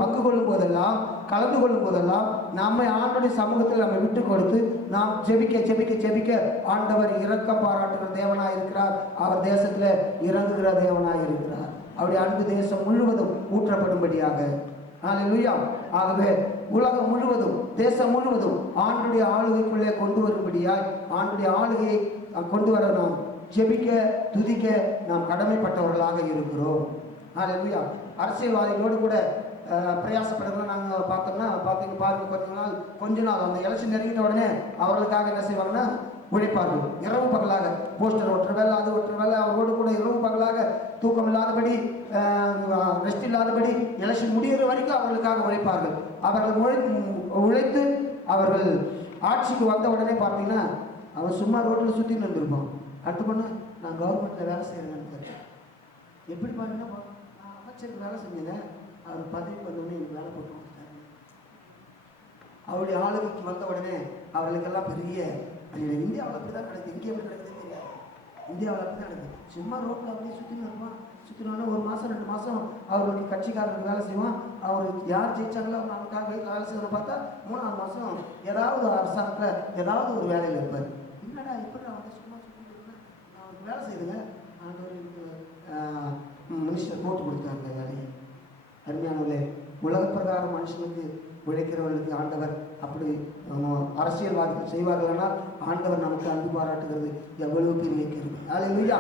பங்கு கொள்ளும் போதெல்லாம், கலந்து கொள்ளும் போதெல்லாம் நம்மை ஆண்டுடைய சமூகத்தில் நம்மை விட்டு கொடுத்து நாம் ஜெபிக்க ஜெபிக்க ஜெபிக்க ஆண்டவர் இரக்கம் பாராட்டுகிற தேவனாய் இருக்கிறார். அவர் தேசத்துல இறங்குகிற தேவனாய் இருக்கிறார். அவருடைய அன்பு தேசம் முழுவதும் ஊற்றப்படும்படியாக. அல்லேலூயா. ஆகவே உலகம் முழுவதும், தேசம் முழுவதும் ஆண்டுடைய ஆளுகைக்குள்ளே கொண்டு வரும்படியாய், ஆண்டுடைய ஆளுகையை கொண்டு வர நாம் ஜெபிக்க துதிக்க நாம் கடமைப்பட்டவர்களாக இருக்கிறோம். அல்லேலூயா. அரசியல்வாதிகளோடு கூட பிரயாசப்படுறத நாங்கள் பார்த்தோம்னா பாருங்க, கொஞ்ச நாள் அந்த எலெக்ஷன் நெருங்கிட்ட உடனே அவர்களுக்காக என்ன செய்வாங்கன்னா உழைப்பார்கள். இரவு பகலாக போஸ்டர் ஒற்ற வேலை, அது ஒற்ற வேலை, அவரோடு கூட இரவு பகலாக தூக்கம் இல்லாதபடி, ரெஸ்ட் இல்லாதபடி எலெக்ஷன் முடிகிற வரைக்கும் அவர்களுக்காக உழைப்பார்கள். அவர்கள் உழைத்து அவர்கள் ஆட்சிக்கு வந்த உடனே பார்த்தீங்கன்னா அவன் சும்மா ரோட்டில் சுற்றி நின்றுருப்பான். அடுத்து பண்ண நான் கவர்மெண்ட்டில் வேலை செய்கிறேன்னு எப்படி பாருங்கன்னா, நான் அமைச்சருக்கு வேலை செஞ்சேன், அவர் பதவி பண்ணோடனே எனக்கு வேலை போட்டு கொடுத்தாரு. அவருடைய ஆளுகைக்கு வந்த உடனே அவர்களுக்கெல்லாம் பெரிய இந்தியாவில் அப்படி தான் நடக்குது. இங்கே எப்படி நடக்குதுன்னு தெரியல. இந்தியாவில் அப்படி தான் நடக்குது. சும்மா ரோட்டில் அப்படியே சுற்றின்னு இருப்பான். சுற்றினோடனே ஒரு மாதம் 2 மாதம் அவர்களுக்கு கட்சிக்காரருக்கு வேலை செய்வான். அவர் யார் ஜெயிச்சாங்களோ நமக்காக வேலை செய்யணும்னு பார்த்தா 3ஆவது மாதம் ஏதாவது அரசாங்கத்தில் ஏதாவது ஒரு வேலையில் இருப்பார். என்னடா எப்படி அவங்க சும்மா சுற்றிட்டு இருக்கேன், நான் அவருக்கு வேலை செய்யுதுங்க, மினிஸ்டர் போட்டு கொடுத்தாங்க வேலையை. அருமையானவர்களே, உலக பிரகாரம் மனுஷனுக்கு உழைக்கிறவர்களுக்கு ஆண்டவர் அப்படி அரசியல்வாதிகள் செய்வார்களானால் ஆண்டவர் நமக்கு அன்பு பாராட்டுகிறது எவ்வளவு பெரிய கிருபை. அல்லேலூயா.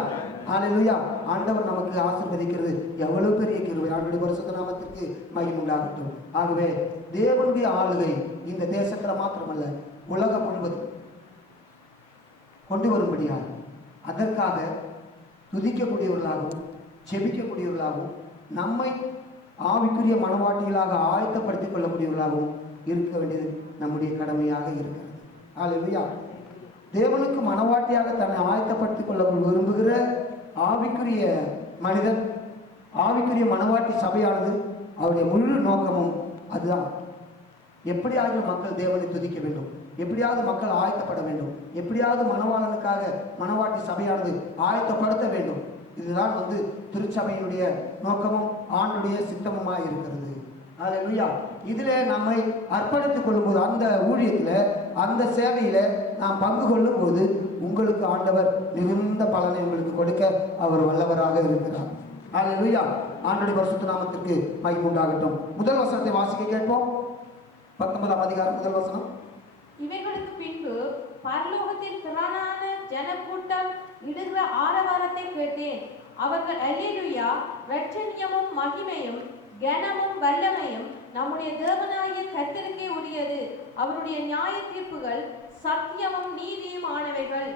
அல்லேலூயா. ஆண்டவர் நமக்கு ஆசீர்வதிக்கிறது எவ்வளவு பெரிய கிருபை. ஆண்டவருடைய பரிசுத்த நாமத்திற்கு மகிமை உண்டாகட்டும். ஆகவே தேவனுடைய ஆளுகை இந்த தேசத்துல மாத்திரமல்ல, உலகம் முழுவதும் கொண்டு வரும்படியாக அதற்காக துதிக்கக்கூடியவர்களாகவும் ஜெபிக்கக்கூடியவர்களாகவும் நம்மை ஆவிக்குரிய மனவாட்டிகளாக ஆயத்தப்படுத்திக் கொள்ளக்கூடியவர்களாகவும் இருக்க வேண்டியது நம்முடைய கடமையாக இருக்கிறது. அல்லேலூயா. தேவனுக்கு மனவாட்டியாக தன்னை ஆயத்தப்படுத்திக் கொள்ள விரும்புகிற ஆவிக்குரிய மனிதன், ஆவிக்குரிய மனவாட்டி சபையானது அவருடைய முழு நோக்கமும் அதுதான். எப்படியாக மக்கள் தேவனை துதிக்க வேண்டும், எப்படியாவது மக்கள் ஆயத்தப்பட வேண்டும், எப்படியாவது மணவாளனுக்காக மணவாட்டி சபையானது ஆயத்தப்படுத்த வேண்டும். இதுதான் திருச்சபையினுடைய நோக்கமும் ஆண்டுடைய சித்தமுமாய் இருக்கிறது. அல்லேலூயா. இதிலே நம்மை அர்ப்பணித்துக் கொள்ளும்போது, அந்த ஊழியத்தில், அந்த சேவையில் நாம் பங்கு கொள்ளும் போது உங்களுக்கு ஆண்டவர் மிகுந்த பலனை உங்களுக்கு கொடுக்க அவர் வல்லவராக இருக்கிறார். அல்லேலூயா. ஆண்டவருடைய பரிசுத்த நாமத்திற்கு மகிமை உண்டாகட்டும். முதல் வசனத்தை வாசிக்க கேட்போம். 19ஆம் அதிகாரம் முதல் வசனம். இவைகளுக்கு பின்பு பரலோகத்தில் திரளான ஜனக்கூட்டம் இடுகிற ஆரவாரத்தை கேட்டேன். அவர்கள் அல்லேலூயா, இரட்சணியமும் மகிமையும் கனமும் வல்லமையும் நம்முடைய தேவனாகிய கர்த்தருக்கே உரியது. அவருடைய நியாய தீர்ப்புகள் சத்தியமும் நீதியும் ஆனவைகள்.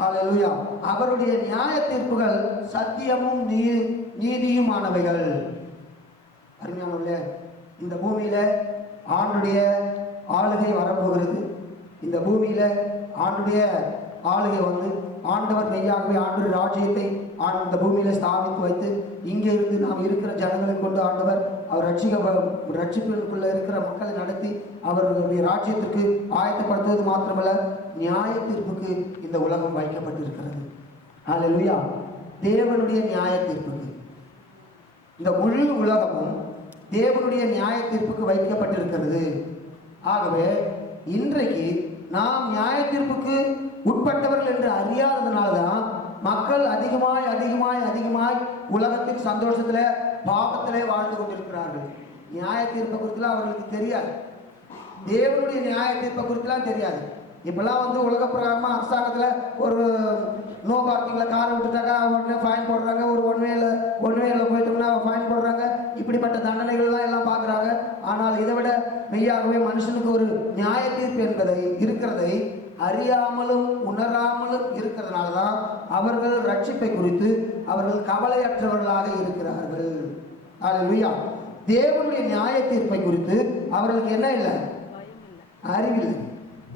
ஹல்லேலூயா. அவருடைய நியாய தீர்ப்புகள் சத்தியமும் நீதியும் ஆனவைகள். அருமையானவர்களே, இந்த பூமியில ஆண்டுடைய ஆளுகை வரப்போகிறது. இந்த பூமியில ஆண்டுடைய ஆளுகை ஆண்டவர் மெய்யாகவே ஆண்டு ராஜ்யத்தை இந்த பூமியில ஸ்தாபித்து வைத்து இங்கே இருந்து நாம் இருக்கிற ஜனங்களை கொண்டு ஆண்டவர் அவர் ரட்சிப்பிற்குள்ள இருக்கிற மக்களை நடத்தி அவர்களுடைய ராஜ்யத்திற்கு ஆயத்தப்படுத்துவது மாத்திரமல்ல, நியாய தீர்ப்புக்கு இந்த உலகம் வைக்கப்பட்டிருக்கிறது. அல்லேலூயா. தேவனுடைய நியாய தீர்ப்புக்கு இந்த முழு உலகமும் தேவனுடைய நியாய தீர்ப்புக்கு வைக்கப்பட்டிருக்கிறது. ஆகவே இன்றைக்கு நாம் நியாய தீர்ப்புக்கு உட்பட்டவர்கள் என்று அறியாததுனால்தான் மக்கள் அதிகமாய் அதிகமாய் அதிகமாய் உலகத்தின் சந்தோஷத்துல பாவத்திலே வாழ்ந்து கொண்டிருக்கிறார்கள். நியாய தீர்ப்பை குறித்துலாம் அவர்களுக்கு தெரியாது. தேவனுடைய நியாய தீர்ப்பை குறித்துலாம் தெரியாது. இப்பெல்லாம் உலக பிரகாரமா அரசாங்கத்துல ஒரு நோ பார்க்கிங்ல காரை விட்டுட்டாக்கா உடனே ஃபைன் போடுறாங்க, ஒரு ஒன்வேல போயிட்டோம்னா ஃபைன் போடுறாங்க. இப்படிப்பட்ட தண்டனைகள்லாம் எல்லாம் பார்க்குறாங்க. ஆனால் இதை விட மெய்யாகவே மனுஷனுக்கு ஒரு நியாய தீர்ப்பு என்பதை இருக்கிறதை அறியாமலும் உணராமலும் இருக்கிறதுனால தான் அவர்கள் ரட்சிப்பை குறித்து அவர்கள் கவலையற்றவர்களாக இருக்கிறார்கள். அல்லேலூயா. தேவனுடைய நியாய தீர்ப்பை குறித்து அவர்களுக்கு என்ன இல்லை? அறிவில்லை.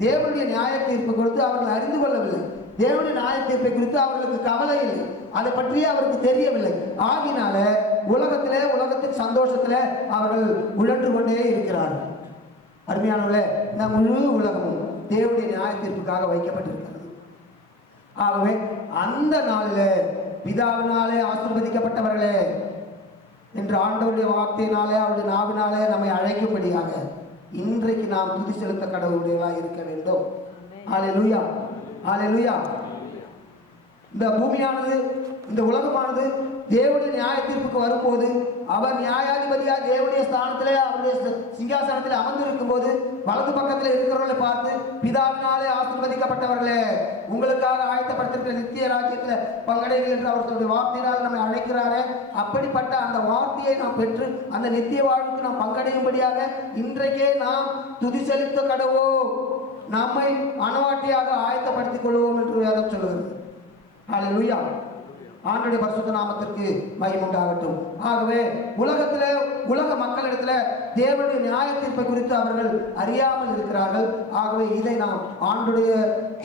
தேவனுடைய நியாய தீர்ப்பை குறித்து அவர்கள் அறிந்து கொள்ளவில்லை. தேவனுடைய நியாய தீர்ப்பை குறித்து அவர்களுக்கு கவலை இல்லை. அதை பற்றியே அவருக்கு தெரியவில்லை. ஆகினால உலகத்தின் சந்தோஷத்துல அவர்கள் உழன்று கொண்டே இருக்கிறார்கள். அருமையானவர்களே, இந்த முழு உலகமும் தேவனுடைய நியாய தீர்ப்புக்காக வைக்கப்பட்டிருக்கிறது. ஆகவே அந்த நாளில் பிதாவினாலே ஆசீர்வதிக்கப்பட்டவர்களே என்று ஆண்டவருடைய வார்த்தையினாலே அவருடைய நாவினாலே நம்மை அழைக்கும்படியாக இன்றைக்கு நாம் துதி செலுத்த கடவுளுடையவர்களாக இருக்க வேண்டும். அல்லேலூயா. அல்லேலூயா. இந்த பூமியானது, இந்த உலகமானது தேவனுடைய நியாய தீர்ப்புக்கு வரும்போது அவர் நியாயாதிபதியா தேவனுடைய ஸ்தானத்திலே அவருடைய சிங்காசனத்தில் அமர்ந்திருக்கும் போது வலது பக்கத்தில் இருக்கிறவர்களை பார்த்து, பிதாவினாலே ஆசீர்வதிக்கப்பட்டவர்களே, உங்களுக்காக ஆயத்தப்படுத்திருக்கிற நித்திய ராஜ்யத்தில் பங்கடைகள் என்று அவர்களுடைய வார்த்தையினால் நம்மை அழைக்கிறாரே, அப்படிப்பட்ட அந்த வார்த்தையை நாம் பெற்று அந்த நித்திய வாழ்வுக்கு நாம் பங்கடையும்படியாக இன்றைக்கே நாம் துதி செலுத்த கடவோம், நம்மை மனவாட்டியாக ஆயத்தப்படுத்திக் கொள்வோம் என்று வேதம் சொல்லுகிறது. அல்லேலூயா. ஆண்டவருடைய பரிசுத்த நாமத்திற்கு மகிமை உண்டாகட்டும். ஆகவே உலக மக்களிடத்துல தேவனுடைய நியாய தீர்ப்பை குறித்து அவர்கள் அறியாமல் இருக்கிறார்கள். ஆகவே இதை நாம் ஆண்டுடைய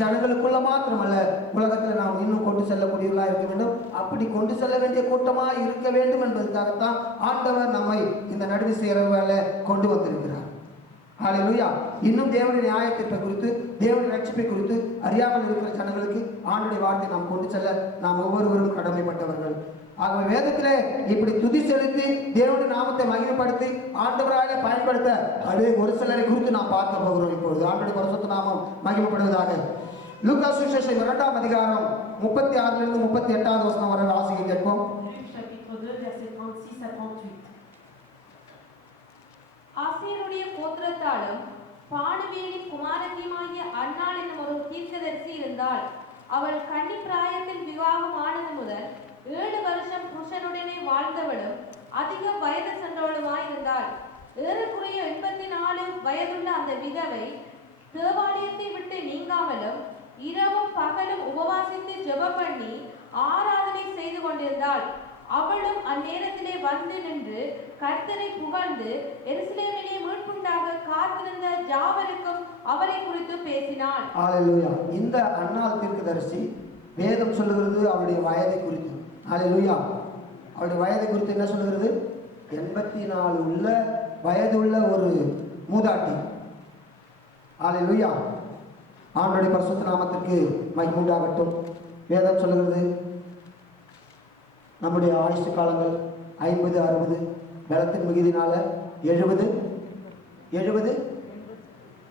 ஜனங்களுக்குள்ள மாத்திரமல்ல, உலகத்தில் நாம் இன்னும் கொண்டு செல்லக்கூடியவர்களாக இருக்க வேண்டும். அப்படி கொண்டு செல்ல வேண்டிய கூட்டமாக இருக்க வேண்டும் என்பதற்காகத்தான் ஆண்டவர் நம்மை இந்த நடுவு சேரவேளை கொண்டு வந்திருக்கிறார். அல்லேலூயா. இன்னும் தேவனுடைய நியாய தீர்ப்பை குறித்து, தேவனுடைய ரட்சிப்பை குறித்து அறியாமல் இருக்கிற ஜனங்களுக்கு ஆண்டுடைய வார்த்தை நாம் கொண்டு செல்ல நாம் ஒவ்வொருவரும் கடமைப்பட்டவர்கள். ஆகவே வேதத்திலே இப்படி துதி செலுத்தி தேவனுடைய நாமத்தை மகிமைப்படுத்தி ஆண்டவராக பயன்படுத்த அது ஒரு சிலரை குறித்து நாம் பார்க்க போகிறோம். இப்பொழுது ஆண்டுடைய பரிசுத்த நாமம் மகிமைப்படுவதாக. லூக்கா சுவிசேஷம் 2ஆம் அதிகாரம் 36 to 38 வசனம் வரை வாசிக்க கேட்போம். ஆசேருடைய கோத்திரத்தாலும் பானுவேலின் குமாரத்தியுமாகிய அன்னாள் என்னும் ஒரு தீர்க்கதரிசி இருந்தாள். அவள் கன்னி பிராயத்தில் விவாகம் ஆனது முதல் 7 வருஷம் புருஷனுடனே வாழ்ந்தவளும் அதிக வயது சென்றவளுமாய் இருந்தாள். ஏறக்குறைய 84 வயதுள்ள அந்த விதவை தேவாலயத்தை விட்டு நீங்காமலும் இரவும் பகலும் உபவாசித்து ஜெபம் பண்ணி ஆராதனை செய்து கொண்டிருந்தாள். அவளும் அந்நேரத்திலே வந்து நின்று கர்த்தரை புகழ்ந்து எருசலேமிலே மீட்புண்டாக காத்திருந்த யாவருக்கும் அவரை குறித்து பேசினாள். அல்லேலூயா. இந்த அன்னாள் தீர்க்கதரிசி வேதம் சொல்லுகிறது அவளுடைய வயதை குறித்து. அல்லேலூயா. அவளுடைய வயதை குறித்து என்ன சொல்லுகிறது? 84 வயதுள்ள ஒரு மூதாட்டி. அல்லேலூயா. ஆண்டவருடைய பரிசுத்த நாமத்திற்கு மகிமை உண்டாகட்டும். வேதம் சொல்லுகிறது, நம்முடைய ஆயுசு காலங்கள் 50, 60, பலத்தின் மிகுதினால 70, 70,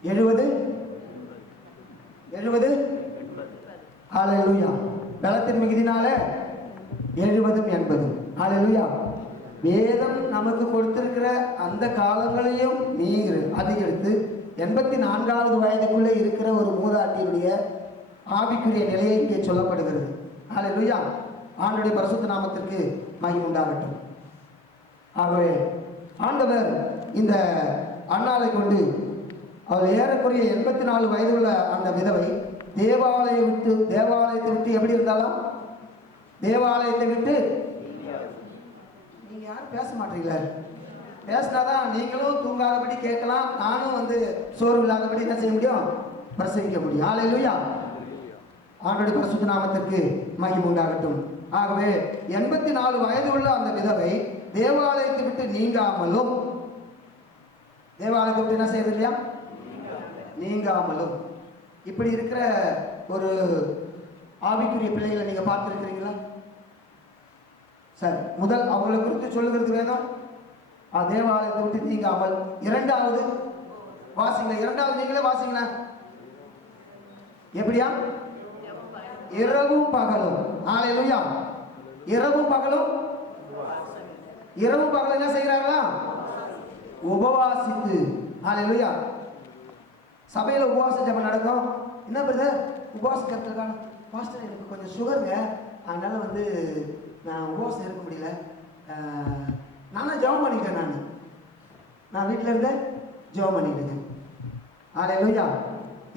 70, 70. ஹல்லேலூயா. பலத்தின் மிகுதினால 70, 80. ஹல்லேலூயா. வேதம் நமக்கு கொடுத்திருக்கிற அந்த காலங்களையும் அதிகரித்து 84வது வயதுக்குள்ளே இருக்கிற ஒரு மூதாட்டியுடைய ஆவிக்குரிய நிலையை இங்கே சொல்லப்படுகிறது. ஹல்லேலூயா. ஆண்டவருடைய பரிசுத்த நாமத்திற்கு மகிமை உண்டாகட்டும். ஆகவே ஆண்டவர் இந்த அன்னாளை கொண்டு அவர் ஏறக்குறைய 84 வயதுள்ள அந்த விதவை தேவாலயத்தை விட்டு எப்படி இருந்தாலும் தேவாலயத்தை விட்டு, நீங்க யாரும் பேச மாட்டீங்களே, பேசினாதான் நீங்களும் தூங்காதபடி கேட்கலாம், நானும் சோர்வு இல்லாதபடி என்ன செய்ய முடியும், பிரசவிக்க முடியும். ஹல்லேலூயா. ஆண்டவருடைய பரிசுத்த நாமத்திற்கு மகிமை உண்டாகட்டும். ஆகவே 84 வயது உள்ள அந்த விதவை தேவாலயத்தை விட்டு நீங்காமலும், தேவாலயத்தை விட்டு என்ன செய்யறது இல்லையா, நீங்காமலும். இப்படி இருக்கிற ஒரு ஆவிக்குரிய பிள்ளைகளை நீங்க பார்த்திருக்கிறீங்களா? சரி, முதல் அவங்களை குறித்து சொல்லுகிறது வேதம், தேவாலயத்தை விட்டு நீங்காமல். இரண்டாவது வாசிங்க, இரண்டாவது நீங்களே வாசிங்களா, எப்படியா, இரவும் பகலும். ஹல்லேலூயா. இரவும் பகலும், இரவும் பகலும் என்ன செய்கிறாங்களா, உபவாசித்து. ஹல்லேலூயா. சபையில் உபவாச ஜெபம் நடக்கும். என்ன பிரதர் உபவாசம் கற்றுக்கான பாஸ்டர், எனக்கு கொஞ்சம் சுகருங்க, அதனால நான் உபவாசம் இருக்க முடியல, நானும் ஜெபம் பண்ணிட்டேன், நான் வீட்டில் இருந்தேன் ஜெபம் பண்ணிட்டேன். ஹல்லேலூயா.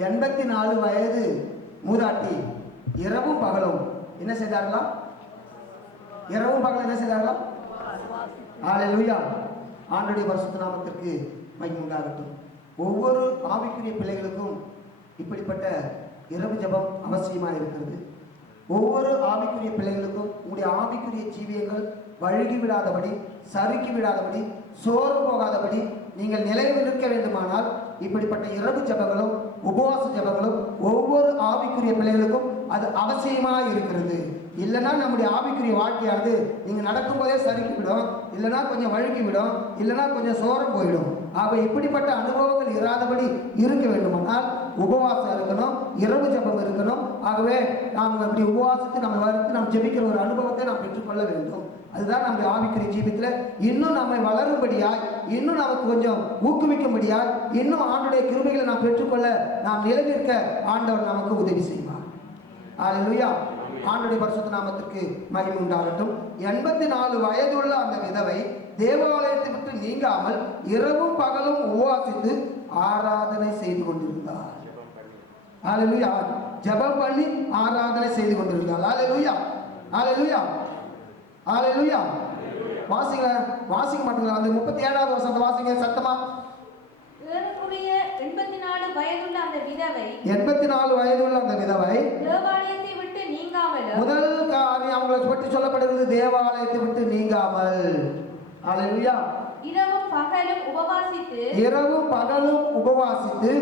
84 வயது மூதாட்டி இரவும் பகலும் என்ன செய்தார்களா, இரவும் பகலும் என்ன செய்தார்களா. ஹல்லேலூயா. ஆண்டவருடைய பரிசுத்த நாமத்திற்கு மகிமை உண்டாகட்டும். ஒவ்வொரு ஆவிக்குரிய பிள்ளைகளுக்கும் இப்படிப்பட்ட இரவு ஜெபம் அவசியமாக இருக்கிறது. ஒவ்வொரு ஆவிக்குரிய பிள்ளைகளுக்கும் உங்களுடைய ஆவிக்குரிய ஜீவியங்கள் வழுகி விடாதபடி, சறுக்கி விடாதபடி, சோர்வு போகாதபடி நீங்கள் நிலையில் நிற்க வேண்டுமானால் இப்படிப்பட்ட இரவு ஜெபங்களும் உபவாச ஜெபங்களும் ஒவ்வொரு ஆவிக்குரிய பிள்ளைகளுக்கும் அது அவசியமாக இருக்கிறது. இல்லைன்னா நம்முடைய ஆவிக்குரிய வாழ்க்கையானது நீங்க நடக்கும் போதே சறுக்கிவிடும், இல்லைன்னா கொஞ்சம் வழுக்கிவிடும், இல்லைன்னா கொஞ்சம் சோரம் போயிடும். ஆக இப்படிப்பட்ட அனுபவங்கள் இராதபடி இருக்க வேண்டுமானால் உபவாசம் இருக்கணும், இரவு ஜெபம் இருக்கணும். ஆகவே நாம் இப்படி உபவாசத்தை நம்ம வறுத்து நாம் ஜெபிக்கிற ஒரு அனுபவத்தை நாம் பெற்றுக்கொள்ள வேண்டும். அதுதான் நம்முடைய ஆவிக்குரிய ஜீவியத்தில் இன்னும் நம்மை வளரும்படியாய், இன்னும் நமக்கு கொஞ்சம் ஊக்குவிக்கும்படியாய், இன்னும் ஆண்டுடைய கிருபைகளை நாம் பெற்றுக்கொள்ள நாம் நிலைநிற்க ஆண்டவர் நமக்கு உதவி செய்வார். ஹல்லேலூயா. ஆண்டவருடைய பரிசுத்த நாமத்திற்கு மகிமை உண்டாகட்டும். 84 வயதுள்ள அந்த விதவை தேவாலயத்தை விட்டு நீங்காமல் இரவும் பகலும் உபவாசித்து ஆராதனை செய்து கொண்டிருந்தார். ஹல்லேலூயா. ஜெபம் பண்ணி ஆராதனை செய்து கொண்டிருந்தார். ஹல்லேலூயா. ஹல்லேலூயா. ஹல்லேலூயா. வாசிங்க, வாசிக்க மாட்டீங்களா? அந்த 37வது வசனத்தை வாசிங்க சத்தமா. ஏறக்குறைய 84 வயதுள்ள அந்த விதவை, 84 வயதுள்ள அந்த விதவை தேவாலயத்தை விட்டு நீங்காமல், முதல் காரியம் அவங்களை பற்றி சொல்லப்படுகிறது, தேவாலயத்தை விட்டு நீங்காமல். ஹல்லேலூயா. இரவும் பகலும் உபவாசித்து, இரவும் பகலும் உபவாசித்து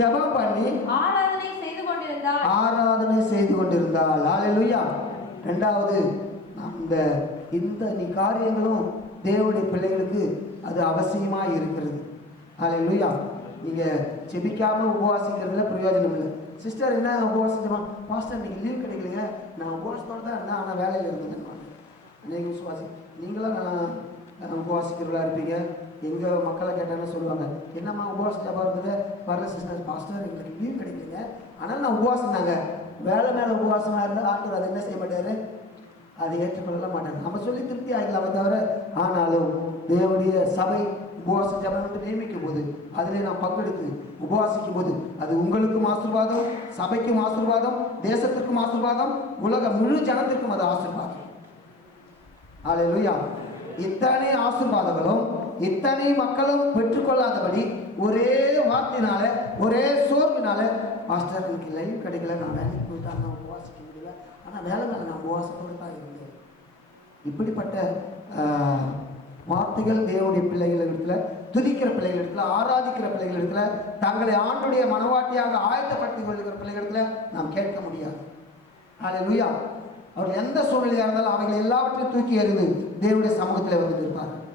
ஜெபம் பண்ணி ஆராதனை செய்து கொண்டிருந்தாள். ஆராதனை செய்து கொண்டிருந்தாள். ஹல்லேலூயா. இரண்டாவது, இந்த காரியங்களும் தேவனுடைய பிள்ளைகளுக்கு அது அவசியமா இருக்கிறது. ஹல்லேலூயா. நீங்க செபிக்காம உபவாசிக்கிறதுல பிரயோஜனம் இல்லை. சிஸ்டர் என்ன உபவாசிச்சமா, பாஸ்டர் இன்னைக்கு லீவ் கிடைக்கலைங்க, நான் உபவாசத்தோடு தான் இருந்தேன், ஆனால் வேலையில் இருந்தேன். அநேக விசுவாசி நீங்களும் நான் உபவாசிக்கிறவர்களாக இருப்பீங்க. எங்கள் மக்களை கேட்டாங்கன்னு சொல்லுவாங்க, என்னம்மா உபவாசம் ஜபம் இருக்குது, வரல சிஸ்டர், பாஸ்டர் எங்களுக்கு லீவ் கிடைக்கலைங்க, ஆனால் நான் உபவாசம் தாங்க. வேலை மேலே உபவாசமாக இருந்தால் ஆண்டவர் அதை என்ன செய்ய மாட்டாரு, அதை ஏற்றுக்கொள்ள மாட்டாங்க. நம்ம சொல்லி திருப்தி ஆகிக்கலாமே தவிர, ஆனாலும் தேவனுடைய சபை உபவாச ஜபம் நியமிக்கும் போது அதிலே நாம் பங்கெடுத்து உபவாசிக்கும் போது அது உங்களுக்கும் ஆசீர்வாதம், சபைக்கும் ஆசீர்வாதம், தேசத்திற்கும் ஆசீர்வாதம், உலக முழு ஜனத்திற்கும் அது ஆசீர்வாதம். ஹல்லேலூயா. இத்தனை ஆசீர்வாதங்களும் இத்தனை மக்களும் பெற்றுக்கொள்ளாதபடி ஒரே வார்த்தையினால, ஒரே சோர்வினால, மாஸ்டர் எனக்கு லைவ் கிடைக்கல, நான் வேலைக்கு போயிட்டாங்க, உபவாசிக்க முடியல, ஆனால் வேலை மேலே நான் உபவாசத்தோடு தான் இருந்தேன். இப்படிப்பட்ட வார்த்தைகள் தேவனுடைய பிள்ளைகளிடத்தில் துதிக்கிற பிள்ளைகளிடத்துல, ஆராதிக்கிற பிள்ளைகளிடத்துல, தங்களை ஆண்டுடைய மனவாட்டியாக ஆயத்தப்படுத்திக் கொள்கிற பிள்ளைகளிடத்துல நாம் கேட்க முடியாது. ஹல்லேலூயா. அவர்கள் எந்த சூழ்நிலையாக இருந்தாலும் அவைகள் எல்லாவற்றையும் தூக்கி எறிந்து தேவனுடைய சமூகத்தில் வந்து நிற்பார்கள்.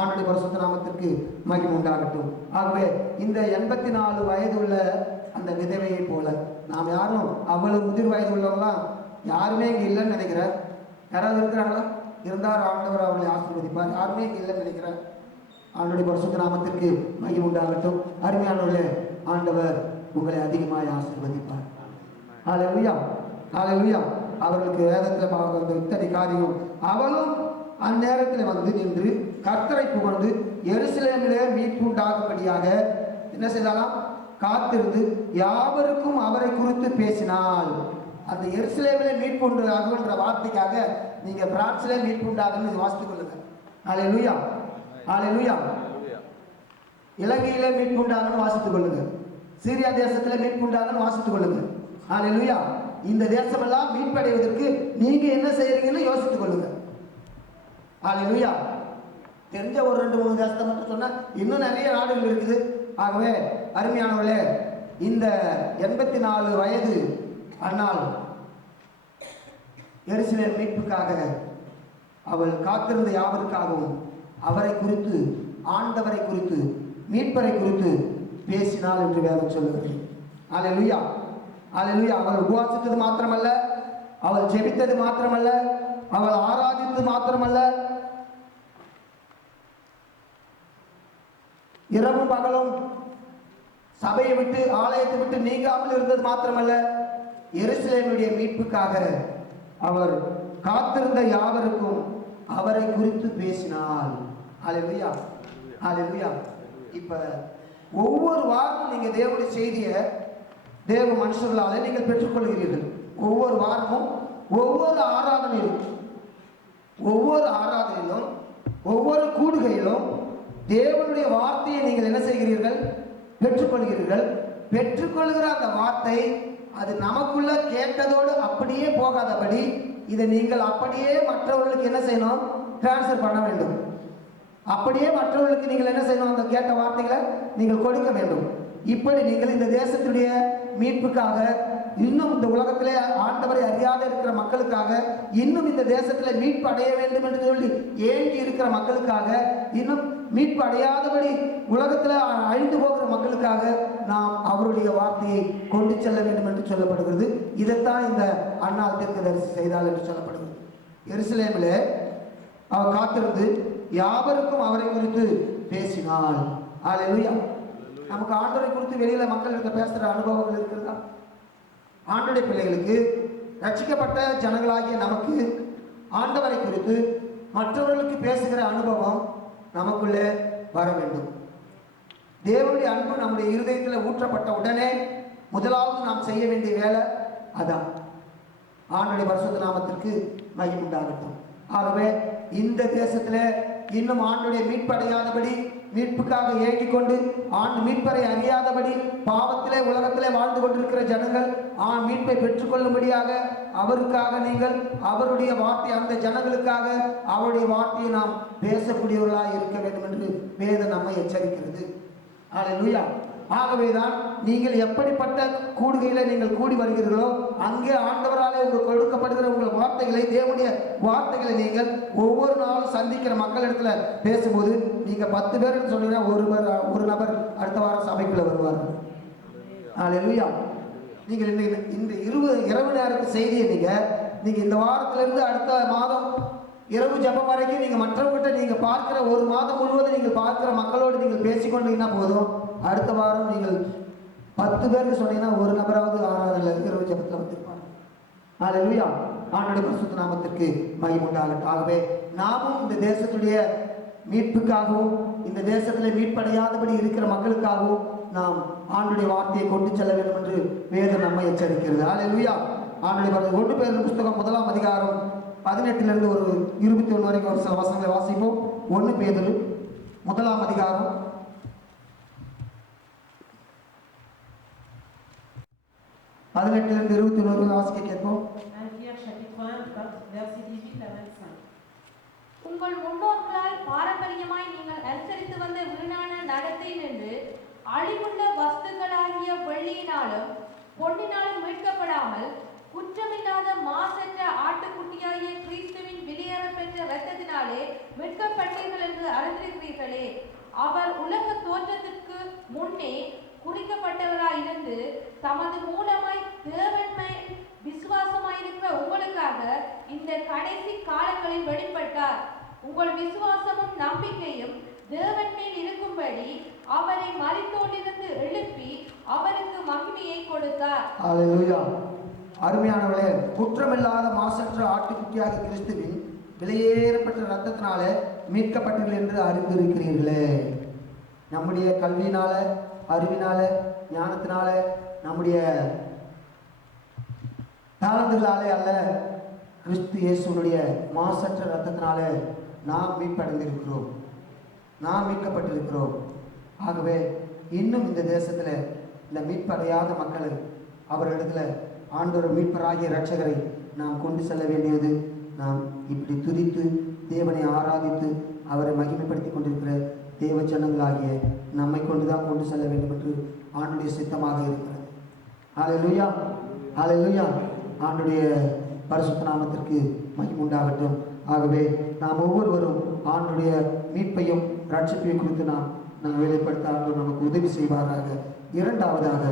ஆண்டுடைய பரிசுத்த நாமத்திற்கு மகிமை உண்டாகட்டும். ஆகவே இந்த 84 வயது உள்ள அந்த விதவையை போல நாம் யாரும் அவ்வளவு முதிர் வயது உள்ளவங்களாம் யாருமே இங்கே இல்லைன்னு நினைக்கிறேன். யாராவது இருக்கிறாங்களா? இருந்தால் ஆண்டவர் அவர்களை ஆசீர்வதிப்பார். யாருமே இங்கே இல்லைன்னு நினைக்கிறேன். ஆண்டுடைய பரிசுத்த நாமத்திற்கு மகிமை உண்டாகட்டும். அருமையானவர்களே, ஆண்டவர் உங்களை அதிகமாக ஆசீர்வதிப்பார். ஹல்லேலூயா, ஹல்லேலூயா. அவர்களுக்கு வேதத்தில் பார்க்க இத்தனை காரியம். அவளும் அந்நேரத்தில் வந்து நின்று கர்த்தரை புகழ்ந்து எருசலேமிலே மீட்புண்டாகும்படியாக என்ன செய்தாலாம்? காத்திருந்து யாவருக்கும் அவரை குறித்து பேசினாள். அந்த எருசலேமிலே மீட்புண்டாகுன்ற வார்த்தைக்காக நீங்க பிரான்ஸ்ல மீட்புண்டாகுன்னு வாசித்துக் கொள்ளுங்க. ஹல்லேலூயா, ஹல்லேலூயா. இலங்கையிலே மீட்புண்டாகுன்னு வாசித்துக் கொள்ளுங்க. சீரியா தேசத்துல மீட்புண்டாகுன்னு வாசித்துக் கொள்ளுங்க. ஹல்லேலூயா. இந்த தேசமெல்லாம் மீட்படைவதற்கு நீங்க என்ன செய்யறீங்கன்னு யோசித்துக் கொள்ளுங்க. ஹல்லேலூயா. தெரிஞ்ச ஒரு 2-3 தேசத்தை மட்டும் சொன்னா இன்னும் நிறைய நாடுகள் இருக்குது. ஆகவே அருமையானவர்களே, இந்த 84 வயது அன்னாள் எருசலேம் மீட்புக்காக அவள் காத்திருந்த யாவருக்காகவும் அவரை குறித்து, ஆண்டவரை குறித்து, மீட்பரை குறித்து பேசினாள் என்று வேதம் சொல்லுகிறது. ஹல்லேலூயா, ஹல்லேலூயா. அவள் உபவாசித்தது மாத்திரமல்ல, அவள் ஜெபித்தது மாத்திரமல்ல, அவள் ஆராதித்தது மாத்திரமல்ல, இரவும் பகலும் சபையை விட்டு, ஆலயத்தை விட்டு நீங்காமல் இருந்தது மாத்திரமல்ல, எருசலேமுடைய மீட்புக்காக அவர் காத்திருந்த யாவருக்கும் அவரை குறித்து பேசினாள். ஹல்லேலூயா, ஹல்லேலூயா. இப்ப ஒவ்வொரு வாரமும் நீங்க தேவனுடைய செய்தியை தேவ மனுஷர்களாலே நீங்கள் பெற்றுக்கொள்கிறீர்கள். ஒவ்வொரு வாரமும் ஒவ்வொரு ஆராதனையிலும், ஒவ்வொரு கூடுகையிலும் தேவனுடைய வார்த்தையை நீங்கள் என்ன செய்கிறீர்கள்? பெற்றுக்கொள்கிறீர்கள். பெற்றுக்கொள்கிற அந்த வார்த்தை அது நமக்குள்ள கேட்டதோடு அப்படியே போகாதபடி இதை நீங்கள் அப்படியே மற்றவர்களுக்கு என்ன செய்யணும்? டிரான்ஸ்ஃபர் பண்ண வேண்டும். அப்படியே மற்றவர்களுக்கு நீங்கள் என்ன செய்யணும்? அந்த கேட்ட வார்த்தைகளை நீங்கள் கொடுக்க வேண்டும். இப்படி நீங்கள் இந்த தேசத்துடைய மீட்புக்காக, இன்னும் இந்த உலகத்திலே ஆண்டவரை அறியாத இருக்கிற மக்களுக்காக, இன்னும் இந்த தேசத்தில் மீட்பு அடைய வேண்டும் என்று சொல்லி ஏங்கி இருக்கிற மக்களுக்காக, இன்னும் மீட்பு அடையாதபடி உலகத்தில் அழிந்து போகிற மக்களுக்காக நாம் அவருடைய வார்த்தையை கொண்டு செல்ல வேண்டும் என்று சொல்லப்படுகிறது. இதைத்தான் இந்த அன்னாள் தீர்க்கதரிசி செய்தாள் என்று சொல்லப்படுகிறது. எருசலேமிலே அவர் காத்திருந்து யாவருக்கும் அவரை குறித்து பேசினாள். ஹல்லேலூயா. நமக்கு ஆண்டவரை குறித்து வெளியில மக்கள்கிட்ட பேசுற அனுபவங்கள் இருக்கிறதா? ஆண்டவருடைய பிள்ளைகளுக்கு, ரட்சிக்கப்பட்ட ஜனங்களாகிய நமக்கு ஆண்டவரை குறித்து மற்றவர்களுக்கு பேசுகிற அனுபவம் நமக்குள்ளே வர வேண்டும். தேவனுடைய அன்பு நம்முடைய இருதயத்தில் ஊற்றப்பட்ட உடனே முதலாவது நாம் செய்ய வேண்டிய வேலை அதான். ஆண்டவருடைய பரிசுத்த நாமத்திற்கு மகிமை உண்டாகட்டும். ஆகவே இந்த தேசத்தில் இன்னும் ஆண்டவருடைய மீட்படையாதபடி, மீட்புக்காக ஏங்கிக் கொண்டு மீட்பரை அறியாதபடி பாவத்திலே உலகத்திலே வாழ்ந்து கொண்டிருக்கிற ஜனங்கள் மீட்பை பெற்றுக்கொள்ளும்படியாக அவருக்காக நீங்கள் அவருடைய வார்த்தை, அந்த ஜனங்களுக்காக அவருடைய வார்த்தையை நாம் பேசக்கூடியவர்களாக இருக்க வேண்டும் என்று வேதம் நம்மை எச்சரிக்கிறது. ஹல்லேலூயா. ஆகவேதான் நீங்கள் எப்படிப்பட்ட கூடுகையில நீங்கள் கூடி வருகிறீர்களோ அங்கே ஆண்டவராலே உங்களுக்கு கொடுக்கப்படுகிற உங்கள் வார்த்தைகளை, தேவனுடைய வார்த்தைகளை நீங்கள் ஒவ்வொரு நாளும் சந்திக்கிற மக்களிடத்துல பேசும்போது நீங்க 10 பேர் சொன்னீங்கன்னா ஒரு நபர் அடுத்த வாரம் சபைக்குள்ள வருவார்கள். ஹல்லேலூயா. நீங்கள் இந்த இரவு நேரத்து செய்தியை நீங்க இந்த வாரத்திலிருந்து அடுத்த மாதம் இரவு ஜபம் வரைக்கும் நீங்க மற்றவங்கிட்ட நீங்க பார்க்கிற ஒரு மாதம் முழுவதும் நீங்கள் பார்க்கிற மக்களோடு நீங்கள் பேசிக்கொண்டீங்கன்னா போதும். அடுத்த வாரம் நீங்கள் 10 பேருக்கு சொன்னீங்கன்னா ஒரு நபராவது ஆராதனையில் இரவு ஜபத்தில் வந்திருப்பாங்க. ஹல்லேலூயா. ஆண்டவருடைய பரிசுத்த நாமத்திற்கு மகிமை உண்டாகட்டும். ஆகவே நாமும் இந்த தேசத்துடைய மீட்புக்காகவும், இந்த தேசத்தில் மீட்படையாதபடி இருக்கிற மக்களுக்காகவும் நாம் ஆண்டவருடைய வார்த்தையை கொண்டு செல்ல வேண்டும் என்று வேதம் நம்மை எச்சரிக்கிறது. ஹல்லேலூயா. ஆண்டவருடைய 1 பேரின் புஸ்தகம் 1ஆம் அதிகாரம் 18 ஒரு 21 வரைக்கும் ஒரு சில வசனங்களை வாசிப்போம். 1 பேதுரு 1ஆம் அதிகாரம் 18 21 வாசிக்க கேட்போம். உங்கள் முன்னோர்களால் பாரம்பரியமாய் நீங்கள் அனுசரித்து வந்த வீணான நடத்தை நின்று அழிவுள்ள வஸ்துக்களாகிய வெள்ளியினாலும் பொன்னினாலும் மீட்கப்படாமல் குற்றமில்லாத மாசற்ற ஆட்டுக்குட்டியாகிய கிறிஸ்துவின் வெளியேறப்பெற்ற இரத்தத்தினாலே மீட்கப்பட்டீர்கள் என்று அறிந்திருக்கிறீர்களே. அவர் உலக தோற்றத்திற்கு முன்னே குறிக்கப்பட்டவராயிருந்து தமது மூலமாய் தேவன் மேல் விசுவாசமாயிருக்கிற உங்களுக்காக இந்த கடைசி காலங்களில் வெளிப்பட்டார். உங்கள் விசுவாசமும் நம்பிக்கையும் தேவன் மேல் இருக்கும்படி அவரை மரித்தோரிலிருந்து எழுப்பி அவருக்கு மகிமையை கொடுத்தார். அல்லேலூயா. அருமையானவர்களே, குற்றமில்லாத மாசற்ற ஆட்டுக்குட்டியாக கிறிஸ்துவின் விலையேறப்பட்ட இரத்தத்தினால மீட்கப்பட்டீர்கள் என்று அறிந்திருக்கிறீர்களே. நம்முடைய கல்வியினால, அறிவினால, ஞானத்தினால, நம்முடைய தாளந்துகளாலே அல்ல, கிறிஸ்து இயேசுனுடைய மாசற்ற இரத்தத்தினால நாம் மீட்படைந்திருக்கிறோம், நாம் மீட்கப்பட்டிருக்கிறோம். ஆகவே இன்னும் இந்த தேசத்தில் இந்த மீட்படையாத மக்களை அவர்களிடத்தில் ஆண்டவர் மீட்பராகிய இரட்சகரை நாம் கொண்டு செல்ல வேண்டியது. நாம் இப்படி துதித்து தேவனை ஆராதித்து அவரை மகிமைப்படுத்தி கொண்டிருக்கிற தேவ ஜனங்களாகிய நம்மை கொண்டுதான் கொண்டு செல்ல வேண்டும் என்று ஆண்டுடைய சித்தமாக இருக்கிறது. ஹல்லேலூயா, ஹல்லேலூயா. ஆண்டுடைய பரிசுத்த நாமத்திற்கு மகிமை உண்டாகட்டும். ஆகவே நாம் ஒவ்வொருவரும் ஆண்டுடைய மீட்பையும் ரட்சிப்பையும் குறித்து நாம் வெளிப்படுத்த ஆண்டவர் நமக்கு உதவி செய்வாராக. இரண்டாவதாக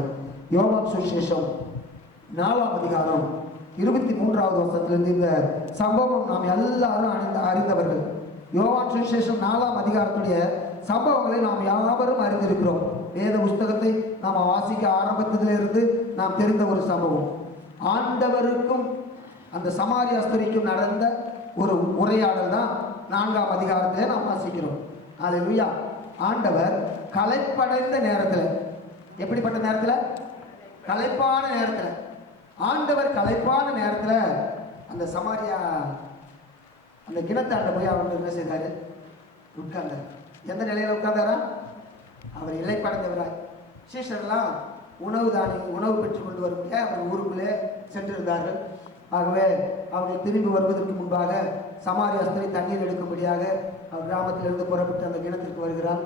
யோவான் சுவிசேஷம் 4ஆம் அதிகாரம் 23வது வசனத்திலிருந்து இந்த சம்பவம் நாம் எல்லாரும் அறிந்தவர்கள். யோவான் சுவிசேஷம் 4ஆம் அதிகாரத்துடைய சம்பவங்களை நாம் யாவரும் அறிந்திருக்கிறோம். வேத புஸ்தகத்தை நாம் வாசிக்க ஆரம்பித்ததிலிருந்து நாம் தெரிந்த ஒரு சம்பவம். ஆண்டவருக்கும் அந்த சமாரியா ஸ்திரீக்கும் நடந்த ஒரு உரையாடல் தான் 4ஆம் அதிகாரத்திலே நாம் வாசிக்கிறோம். அல்லேலூயா. ஆண்டவர் களைப்படைந்த நேரத்தில், எப்படிப்பட்ட நேரத்தில்? களைப்பான நேரத்தில், ஆண்டவர் களைப்பான நேரத்தில் அந்த சமாரியா அந்த கிணத்தாண்ட போய் அவர் என்ன செய்தாரு? உட்கார்ந்தார். எந்த நிலையில் உட்கார்ந்தாரா? அவர் இலைப்படைந்தவராய். சீஷர்லாம் உணவு பெற்றுக் கொண்டு வருவதே அவர் ஊருக்குள்ளே சென்றிருந்தார்கள். ஆகவே அவர்கள் திரும்பி வருவதற்கு முன்பாக சமாரியா ஸ்திரீ தண்ணீர் எடுக்கும்படியாக அவர் கிராமத்திலிருந்து புறப்பட்டு அந்த கிணத்திற்கு வருகிறார்.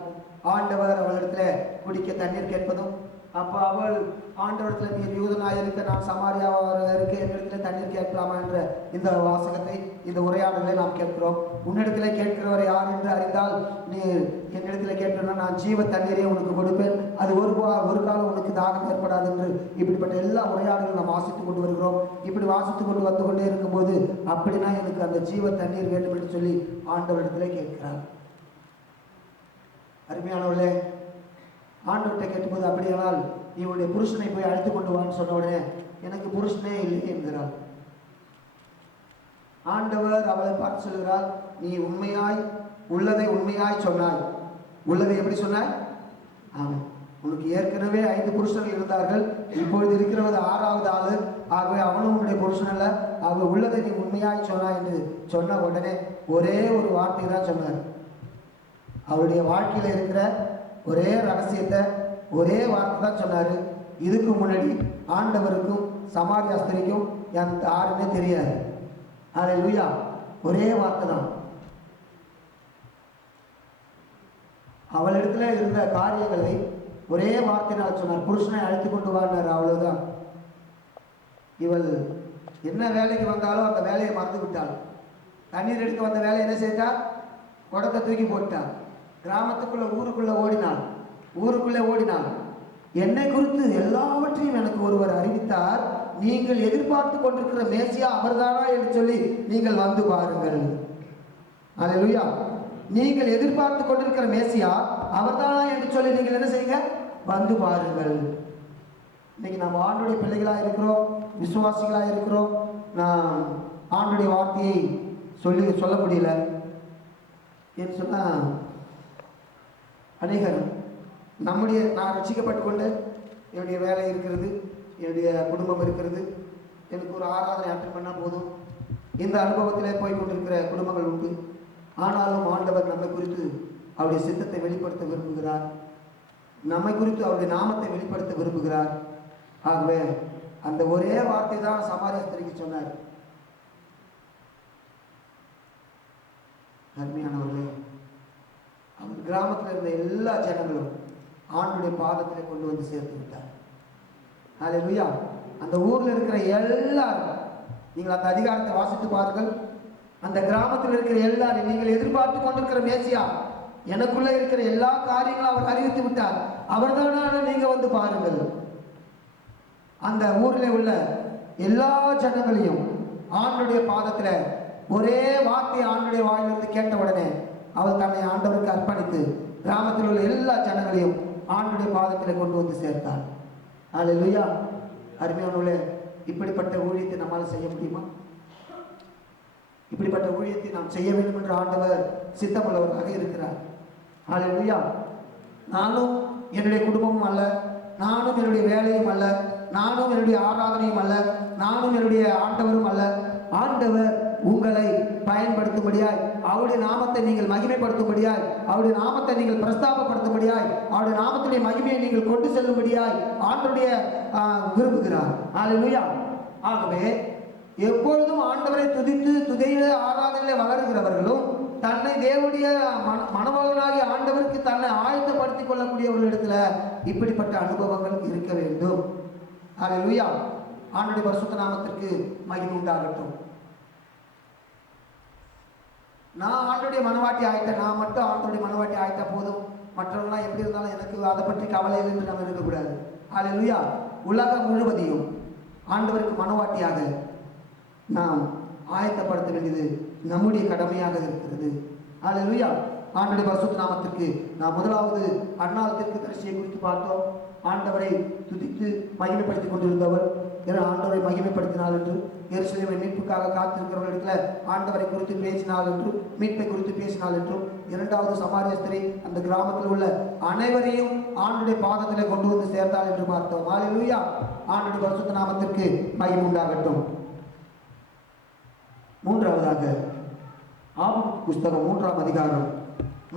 ஆண்டவர் அவளிடத்தில் குடிக்க தண்ணீர் கேட்பதும், அப்போ அவள் ஆண்டவரத்தில் நீர் யூதனாக இருக்க நான் சமாரியாவாக இருக்க என்னிடத்தில் தண்ணீர் கேட்கலாமா என்ற இந்த வாசகத்தை, இந்த உரையாடலை நாம் கேட்கிறோம். உன்னிடத்தில் கேட்கிறவரை யார் என்று அறிந்தால் நீ என்னிடத்தில் கேட்கிறனா நான் ஜீவ தண்ணீரை உனக்கு கொடுப்பேன், அது ஒரு காலம் உனக்கு தாகம் ஏற்படாது என்று இப்படிப்பட்ட எல்லா உரையாடலும் நாம் வாசித்துக் கொண்டு வருகிறோம். இப்படி வாசித்துக் கொண்டு வந்து கொண்டே இருக்கும்போது அப்படின்னா எனக்கு அந்த ஜீவ தண்ணீர் வேண்டும் என்று சொல்லி ஆண்டவரிடத்திலே கேட்கிறார். அருமையானவர்களே, ஆண்டவர்கிட்ட கேட்டும்போது அப்படியானால் நீ உன்னுடைய புருஷனை போய் அழைத்து கொண்டு வான்னு சொன்ன உடனே எனக்கு புருஷனே இல்லை என்கிறார். ஆண்டவர் அவளை பார்த்து சொல்கிறார், நீ உண்மையாய் உள்ளதை உண்மையாய் சொன்னாய். உள்ளதை எப்படி சொன்னாய்? ஆமாம், உனக்கு ஏற்கனவே 5 புருஷர்கள் இருந்தார்கள், இப்பொழுது இருக்கிறவது 6வது ஆளு. ஆகவே அவனும் உன்னுடைய புருஷன் அல்ல. ஆகவே உள்ளதை நீ உண்மையாய் சொன்னாய் என்று சொன்ன உடனே ஒரே ஒரு வார்த்தை தான் சொன்னார். அவருடைய வாழ்க்கையில் இருக்கிற ஒரே ரகசியத்தை, ஒரே வார்த்தை தான் சொன்னார். இதுக்கு முன்னாடி ஆண்டவருக்கும் சமாரியா ஸ்திரீக்கும் யாருன்னே தெரியாது. அல்லேலூயா. ஒரே வார்த்தை தான். அவளிடத்துல இருந்த காரியங்களை ஒரே வார்த்தையினால் சொன்னார். புருஷனை அழைத்து கொண்டு வானார், அவ்வளவுதான். இவள் என்ன வேலைக்கு வந்தாலும் அந்த வேலையை மறந்து விட்டாள். தண்ணீர் எடுக்க வந்த வேலையை என்ன செய்தாள்? குடத்தை தூக்கி போட்டாள். கிராமத்துக்குள்ள ஊருக்குள்ளே ஓடினாள். என்னை குறித்து எல்லாவற்றையும் எனக்கு ஒருவர் அறிவித்தார், நீங்கள் எதிர்பார்த்து கொண்டிருக்கிற மேசியா அவர்தானா என்று சொல்லி நீங்கள் வந்து பாருங்கள். அல்லேலூயா. நீங்கள் எதிர்பார்த்து கொண்டிருக்கிற மேசியா அவர்தானா என்று சொல்லி நீங்கள் என்ன செய்யுங்க? வந்து பாருங்கள். இன்னைக்கு நம்ம ஆண்டுடைய பிள்ளைகளாக இருக்கிறோம், விசுவாசிகளாக இருக்கிறோம். நான் ஆண்டுடைய வார்த்தையை சொல்ல முடியல என்று சொன்னால் அநேகர் நான் ரட்சிக்கப்பட்டு கொண்டு என்னுடைய வேலை இருக்கிறது, என்னுடைய குடும்பம் இருக்கிறது, எனக்கு ஒரு ஆராதனை அட்டன் பண்ணால் போதும், இந்த அனுபவத்திலே போய் கொண்டிருக்கிற குடும்பங்கள் உண்டு. ஆனாலும் ஆண்டவர் நம்மை குறித்து அவருடைய சித்தத்தை வெளிப்படுத்த விரும்புகிறார், நம்மை குறித்து அவருடைய நாமத்தை வெளிப்படுத்த விரும்புகிறார். ஆகவே அந்த ஒரே வார்த்தை தான் சமாரியா ஸ்திரீக்கு சொன்னார். அருமையானவர்களே, அவர் கிராமத்தில் இருந்த எல்லா ஜனங்களும் ஆண்டுடைய பாதத்தில் கொண்டு வந்து சேர்த்து விட்டார். ஹல்லேலூயா. அந்த ஊரில் இருக்கிற எல்லாரும், நீங்கள் அந்த அதிகாரத்தை வாசித்து பாருங்கள். அந்த கிராமத்தில் இருக்கிற எல்லாரும், நீங்கள் எதிர்பார்த்து கொண்டிருக்கிற மேசியா, எனக்குள்ள இருக்கிற எல்லா காரியங்களும் அவர் அறிவித்து விட்டார், அவர்தான நீங்க வந்து பாருங்கள். அந்த ஊரில் உள்ள எல்லா ஜனங்களையும் ஆண்டுடைய பாதத்தில் ஒரே வார்த்தை ஆண்டுடைய வாயிலிருந்து கேட்ட உடனே அவர் தன்னை ஆண்டவருக்கு அர்ப்பணித்து கிராமத்தில் உள்ள எல்லா ஜனங்களையும் ஆண்டுடைய பாதத்தில் கொண்டு வந்து சேர்த்தார். ஹல்லேலூயா. அருமையானவர்களே, இப்படிப்பட்ட ஊழியத்தை நம்மால் செய்ய முடியுமா? இப்படிப்பட்ட ஊழியத்தை நாம் செய்ய வேண்டும் என்று ஆண்டவர் சித்தமுள்ளவராக இருக்கிறார். ஹல்லேலூயா. நானும் என்னுடைய குடும்பமும் அல்ல, நானும் என்னுடைய வேலையும் அல்ல, நானும் என்னுடைய ஆராதனையும் அல்ல, நானும் என்னுடைய ஆண்டவரும் அல்ல. ஆண்டவர் உங்களை பயன்படுத்தும்படியாய், அவருடைய நாமத்தை நீங்கள் மகிமைப்படுத்தும்படியாய், அவருடைய நாமத்தை நீங்கள் பிரஸ்தாபப்படுத்தும்படியாய், அவருடைய நாமத்துடைய மகிமையை நீங்கள் கொண்டு செல்லும்படியாய் ஆண்டவருடைய விரும்புகிறார். ஹல்லேலூயா. ஆகவே எப்பொழுதும் ஆண்டவரை துதித்து துதியில ஆராதனையில வளருகிறவர்களும் தன்னை தேவனுடைய மணமகனாகிய ஆண்டவருக்கு தன்னை ஆயத்தப்படுத்திக் கொள்ளக்கூடியவர்களிடத்துல இப்படிப்பட்ட அனுபவங்கள் இருக்க வேண்டும். ஹல்லேலூயா. ஆண்டவருடைய பரிசுத்த நாமத்திற்கு மகிமை உண்டாகட்டும். நான் ஆண்டவருடைய மனவாட்டி ஆயிட்டேன், நான் மட்டும் ஆண்டவருடைய மனவாட்டி ஆயிட்டா போதும், மற்றவங்களாம் எப்படி இருந்தாலும் எனக்கு அதை பற்றி கவலை இல்லை என்று நம்ம இருக்கக்கூடாது. ஹல்லேலூயா. உலகம் முழுவதையும் ஆண்டவருக்கு மனவாட்டியாக நாம் ஆயத்தப்படுத்த வேண்டியது நம்முடைய கடமையாக இருக்கிறது. ஹல்லேலூயா. ஆண்டவருடைய பரிசுத்த நாமத்திற்கு நாம் முதலாவது அன்னாள் தீர்க்கதரிசியை குறித்து பார்த்தோம். ஆண்டவரை துதித்து மகிமைப்படுத்திக் கொண்டிருந்தவர் ஆண்டவரை மகிமைப்படுத்தினாள் என்று, எருசலேமை மீட்புக்காக காத்திருக்கிறவர்களிடத்துல ஆண்டவரை குறித்து பேசினாள் என்று, மீட்பை குறித்து பேசினாள் என்றும், இரண்டாவது சமாரிய ஸ்திரீ அந்த கிராமத்தில் உள்ள அனைவரையும் ஆண்டுடைய பாதத்திலே கொண்டு வந்து சேர்த்தாள் என்று பார்த்தோம். ஹல்லேலூயா. ஆண்டுடைய பரிசுத்த நாமத்திற்கு மகிமை உண்டாகட்டும். மூன்றாவதாக ஆபகுக் புஸ்தகம் 3ஆம் அதிகாரம்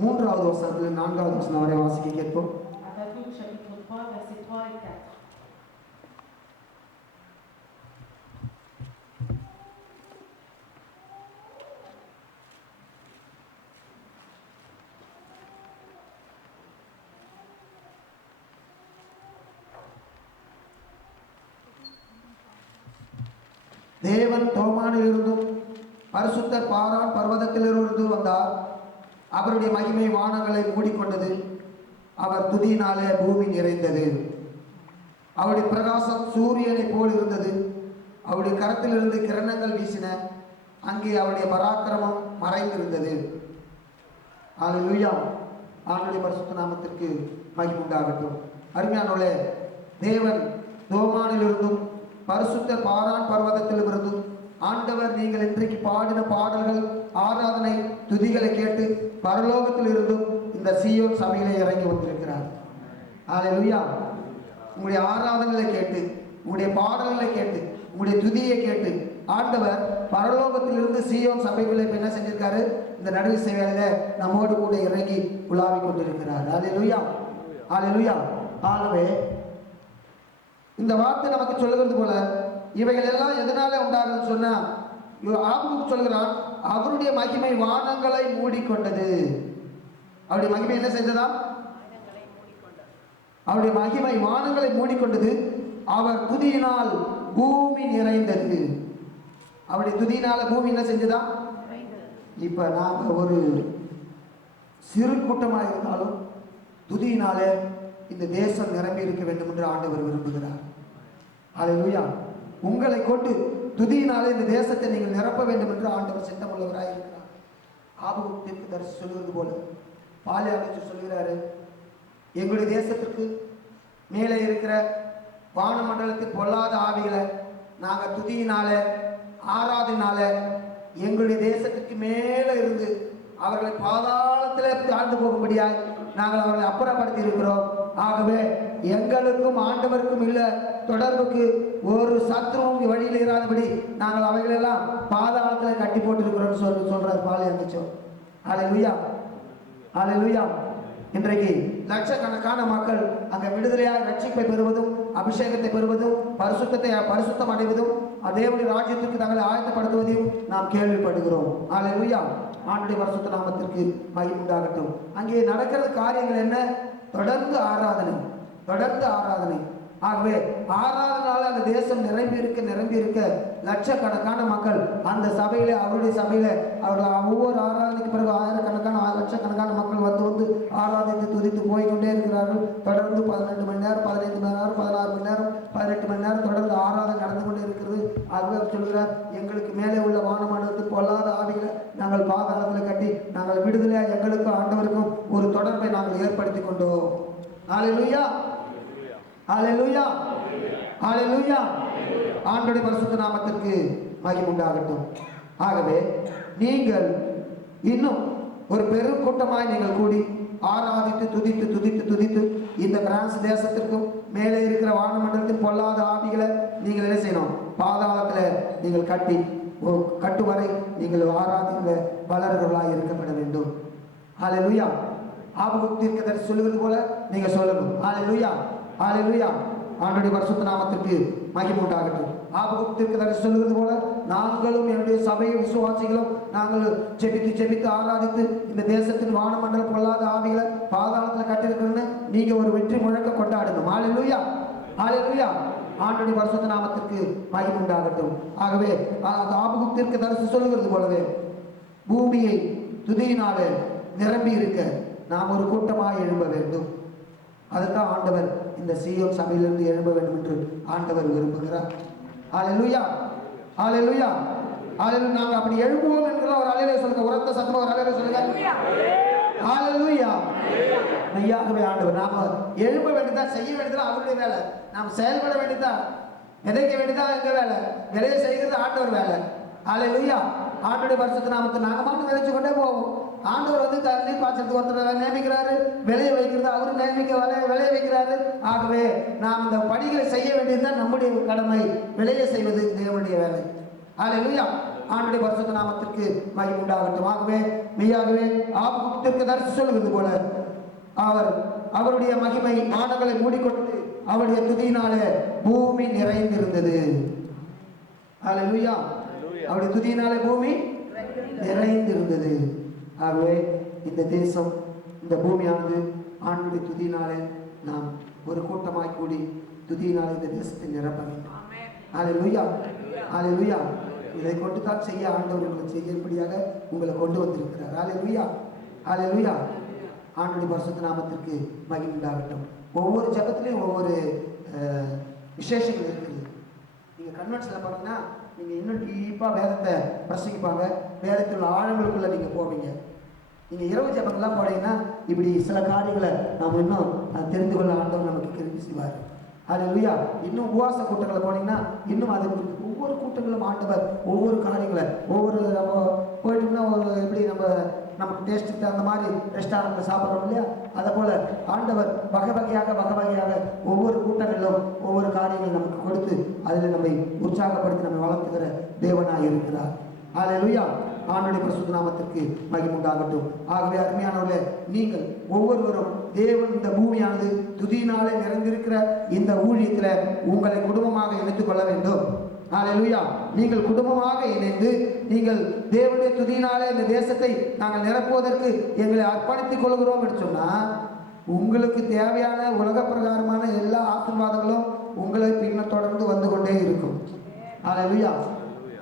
3வது வசனத்தில் 4வது வசனம் வரை வாசிக்க கேட்போம். Habakkuk chapitre 3, versets 3 et 4. தேவன் தோமானிலிருந்தும் பரிசுத்தர் பாரான் பர்வதத்திலிருந்து வந்தார். அவருடைய மகிமை வானங்களை மூடிக்கொண்டது. அவர் துதியினாலே பூமி நிறைந்தது. அவருடைய பிரகாசம் சூரியனை போல் இருந்தது. அவருடைய கரத்திலிருந்து கிரணங்கள் வீசின. அங்கே அவருடைய பராக்கிரமம் மறைந்திருந்தது. ஹல்லேலூயா. ஆண்டவருடைய பரிசுத்த நாமத்திற்கு மகிமை உண்டாகட்டும். அருமையானவர்களே, தேவன் தோமானிலிருந்தும் பரிசுத்த பாரான் பர்வதத்திலிருந்தும் ஆண்டவர் நீங்கள் இன்றைக்கு பாடின பாடல்கள், ஆராதனை, துதிகளை கேட்டு பரலோகத்தில் இருந்தும் இந்த சீயோன் சபையிலே இறங்கி வந்திருக்கிறார். ஹல்லேலூயா. உங்களுடைய ஆராதனைகளை கேட்டு, உங்களுடைய பாடல்களை கேட்டு, உங்களுடைய துதியை கேட்டு ஆண்டவர் பரலோகத்திலிருந்து சீயோன் சபைக்குள்ளே என்ன செஞ்சிருக்காரு? இந்த நடுவிசை வேளையில நம்மோடு கூட இறங்கி உலாவி கொண்டிருக்கிறார். ஹல்லேலூயா. ஹல்லேலூயா. ஆகவே இந்த வார்த்தை நமக்கு சொல்லுகிறது போல இவைகள் எல்லாம் எதனால உண்டாகுதுன்னு சொன்னா, ஆபகுக் சொல்கிறான், அவருடைய மகிமை வானங்களை மூடிக்கொண்டது. அவருடைய மகிமை என்ன செஞ்சதா? அவருடைய மகிமை வானங்களை மூடிக்கொண்டது. அவர் துதியினால் பூமி நிறைந்தது. அவருடைய துதியினால பூமி என்ன செஞ்சதா? இப்ப நாங்க ஒரு சிறு கூட்டமாக இருந்தாலும் துதியினாலே இந்த தேசம் நிரம்பி இருக்க வேண்டும் என்று ஆண்டவர் விரும்புகிறார். ஹல்லேலூயா. உங்களை கொண்டு துதியினாலே இந்த தேசத்தை நீங்கள் நிரப்ப வேண்டும் என்று ஆண்டவர் சித்தமுள்ளவராக இருக்கிறார். ஆபகுக் தீர்க்கதரிசி சொல்லுவது போல பாலியாகிச்சு சொல்கிறாரு, எங்களுடைய தேசத்திற்கு மேலே இருக்கிற வானமண்டலத்தில் பொல்லாத ஆவிகளை நாங்கள் துதியினால ஆராதனால எங்களுடைய தேசத்துக்கு மேலே இருந்து அவர்களை பாதாளத்தில் தாழ்ந்து போகும்படியாய் நாங்கள் அவர்களை அப்புறப்படுத்தி இருக்கிறோம். ஆகவே எங்களுக்கும் ஆண்டவருக்கும் உள்ள தொடர்புக்கு ஒரு சத்துருவும் வழியில் இராதபடி நாங்கள் அவைகளெல்லாம் பாதாளத்தில் கட்டி போட்டிருக்கிறோம் சொல்றார் பாலியாகிச்சோ. ஹல்லேலூயா. ஹல்லேலூயா. இன்றைக்கு லட்சக்கணக்கான மக்கள் அங்க விடுதலையாக ரட்சிப்பை பெறுவதும் அபிஷேகத்தை பெறுவதும் பரிசுத்தம் அடைவதும் தேவனுடைய ராஜ்யத்திற்கு தங்களை ஆயத்தப்படுத்துவதையும் நாம் கேள்விப்படுகிறோம். அல்லேலூயா. ஆண்டுடைய பரிசுத்த நாமத்திற்கு மகிமை உண்டாகட்டும். அங்கே நடக்கிறது காரியங்கள் என்ன? தொடர்ந்து ஆராதனை. ஆகவே ஆராதனால அந்த தேசம் நிரம்பி இருக்க லட்சக்கணக்கான மக்கள் அந்த சபையில, அவருடைய சபையில அவர்கள் ஒவ்வொரு ஆராதனைக்கு பிறகு ஆயிரக்கணக்கான லட்சக்கணக்கான மக்கள் வந்து ஆராதித்து துதித்து போய்கொண்டே இருக்கிறார்கள். தொடர்ந்து 18 மணி நேரம், 15 மணி நேரம், 16 மணி நேரம், 18 மணி நேரம் தொடர்ந்து ஆராதனை நடந்து கொண்டே இருக்கிறது. ஆகவே அவர் சொல்கிறார், எங்களுக்கு மேலே உள்ள வானமண்டலத்தில் பொல்லாத ஆவிகளை நாங்கள் பாதாளத்தில் கட்டி நாங்கள் விடுதலையா எங்களுக்கும் ஆண்டவருக்கும் ஒரு தொடர்பை நாங்கள் ஏற்படுத்தி கொண்டோம். அல்லேலூயா, அல்லேலூயா, அல்லேலூயா. ஆண்டவருடைய பரிசுத்த நாமத்திற்கு மகிமை உண்டாகட்டும். ஆகவே நீங்கள் இன்னும் ஒரு பெரும் கூட்டமாய் நீங்கள் கூடி ஆராதித்து துதித்து இந்த பிரான்ஸ் தேசத்திற்கும் மேலே இருக்கிற வானமண்டலத்தில் பொல்லாத ஆவிகளை நீங்கள் என்ன செய்யணும்? பாதாளத்தில் நீங்கள் கட்டுவரை நீங்கள் ஆராதிக்கிற வளர்களாய் இருக்கப்பட வேண்டும். அல்லேலூயா. ஆபகுக் தீர்க்கதரிசி சொல்லுவது போல நீங்க சொல்லணும். அல்லேலூயா, அல்லேலூயா. ஆண்டவருடைய பரிசுத்த நாமத்திற்கு மகிமை உண்டாகட்டும். ஆபகுக் தீர்க்கதரிசி சொல்லுவது போல நாங்களும் என்னுடைய சபை விசுவாசிகளும் நாங்கள் ஜெபித்து ஆராதித்து இந்த தேசத்தின் வானமண்டலம் பொல்லாத ஆவிகளை பாதாளத்தில் கட்டிருக்கிறன்னு நீங்க ஒரு வெற்றி முழக்க கொண்டாடணும். அல்லேலூயா, அல்லேலூயா. ஆண்டவருடைய பரிசுத்த நாமத்திற்கு மகிமை உண்டாகட்டும். ஆகவே ஆபகுக் தீர்க்கதரிசி சொல்லுகிறது போலவே பூமியை துதியினாலே நிரம்பி இருக்க நாம் ஒரு கூட்டமாக எழும்ப வேண்டும். அதுதான் ஆண்டவர் இந்த சீயோன் சபையிலிருந்து எழும்ப வேண்டும் என்று ஆண்டவர் விரும்புகிறார். அல்லேலூயா, அல்லேலூயா, அல்லேலூயா. நாங்கள் அப்படி எழும்புவோம் என்கிற ஒரு அல்லேலூயா சொல்லுங்க. உரத்த சத்தமா ஒரு அல்லேலூயா சொல்லுங்க. அல்லேலூயா. மெய்யாகவே ஆண்டவர் நாம எழும்ப வேண்டியதா, செய்ய வேண்டியதா அவருடைய வேலை. நாம் செயல்பட வேண்டியதா, விதைக்க வேண்டியதா எங்க வேலை. விதைய செய்கிறது ஆண்டவர் வேலை. அல்லேலூயா. ஆண்டவருடைய பரிசுத்த நாமத்தை நாங்கள் மட்டும் விதைச்சு கொண்டே போவோம். ஆண்டவர் வந்து தண்ணீர் பாய்ச்சறதுக்கு ஒருத்தர் நியமிக்கிறாரு, விளைய வைக்கிறது அவரு நியமிக்க விளைய வைக்கிறாரு. ஆகவே நாம் இந்த பணிகளை செய்ய வேண்டியதுதான் நம்முடைய கடமை. விளைய செய்வது தேவனுடைய வேலை. அல்லேலூயா. ஆண்டவருடைய பரிசுத்த நாமத்திற்கு மகிமை உண்டாகட்டும். ஆகவே மெய்யாகவே ஆபகுக் தீர்க்கதரிசி சொல்லுகிறது போல அவருடைய மகிமை வானங்களை மூடிக்கொண்டு அவருடைய துதியினாலே பூமி நிறைந்திருந்தது. அல்லேலூயா. அவருடைய துதியினாலே பூமி நிறைந்திருந்தது. ஆகவே இந்த தேசம், இந்த பூமியானது ஆண்டவருடைய துதியினாலே நாம் ஒரு கூட்டமாய் கூடி துதியினாலே இந்த தேசத்தை நிரப்ப வேண்டும். அல்லேலூயா, அல்லேலூயா. இதை கொண்டு தான் செய்ய ஆண்டவர் உங்களை செய்யும்படியாக உங்களை கொண்டு வந்திருக்கிறார். அல்லேலூயா, அல்லேலூயா. ஆண்டவருடைய பரிசுத்த நாமத்திற்கு மகிமை உண்டாகட்டும். ஒவ்வொரு ஜெபத்திலையும் ஒவ்வொரு விசேஷங்கள் இருக்குது. நீங்கள் கன்வென்ஷனில் பார்த்தீங்கன்னா நீங்கள் இன்னும் டீப்பாக வேதத்தை பிரசங்கிப்பாங்க. வேதத்தில் உள்ள ஆழங்களுக்குள்ளே நீங்கள் போவீங்க. நீங்கள் இரவு ஜெபங்கள்லாம் போனீங்கன்னா இப்படி சில காரியங்களை நாம் இன்னும் தெரிந்து கொள்ள ஆண்டவர் நமக்கு கிருபை செய்வார். அல்லேலூயா. இன்னும் உபவாச கூட்டங்களை போனீங்கன்னா இன்னும் அது ஒவ்வொரு கூட்டங்களும் ஆண்டவர் ஒவ்வொரு காரியங்களை நம்ம போயிட்டோம்னா ஒரு எப்படி நமக்கு டேஸ்ட்டுக்கு அந்த மாதிரி ரெஸ்டாரண்ட்டில் சாப்பிட்றோம் இல்லையா, அதை போல் ஆண்டவர் வகை வகையாக ஒவ்வொரு கூட்டங்களிலும் ஒவ்வொரு காரியங்கள் நமக்கு கொடுத்து அதில் நம்மை உற்சாகப்படுத்தி நம்மை வளர்த்துக்கிற தேவனாக இருக்கிறார். அல்லேலூயா. ஆண்டவருடைய பரிசுத்த நாமத்திற்கு மகிமை உண்டாகட்டும். ஆகவே அருமையானவர்களே, நீங்கள் ஒவ்வொருவரும் தேவன் இந்த பூமியானது துதியினாலே நிறைந்திருக்கிற இந்த ஊழியத்தில் உங்களை குடும்பமாக இணைத்துக் கொள்ள வேண்டும். அல்லேலூயா. நீங்கள் குடும்பமாக இணைந்து நீங்கள் தேவனுடைய துதியினாலே இந்த தேசத்தை நாங்கள் நிரப்புவதற்கு எங்களை அர்ப்பணித்துக் கொள்கிறோம் என்று சொன்னால் உங்களுக்கு தேவையான உலக பிரகாரமான எல்லா ஆசீர்வாதங்களும் உங்களை பின்ன தொடர்ந்து வந்து கொண்டே இருக்கும். அல்லேலூயா.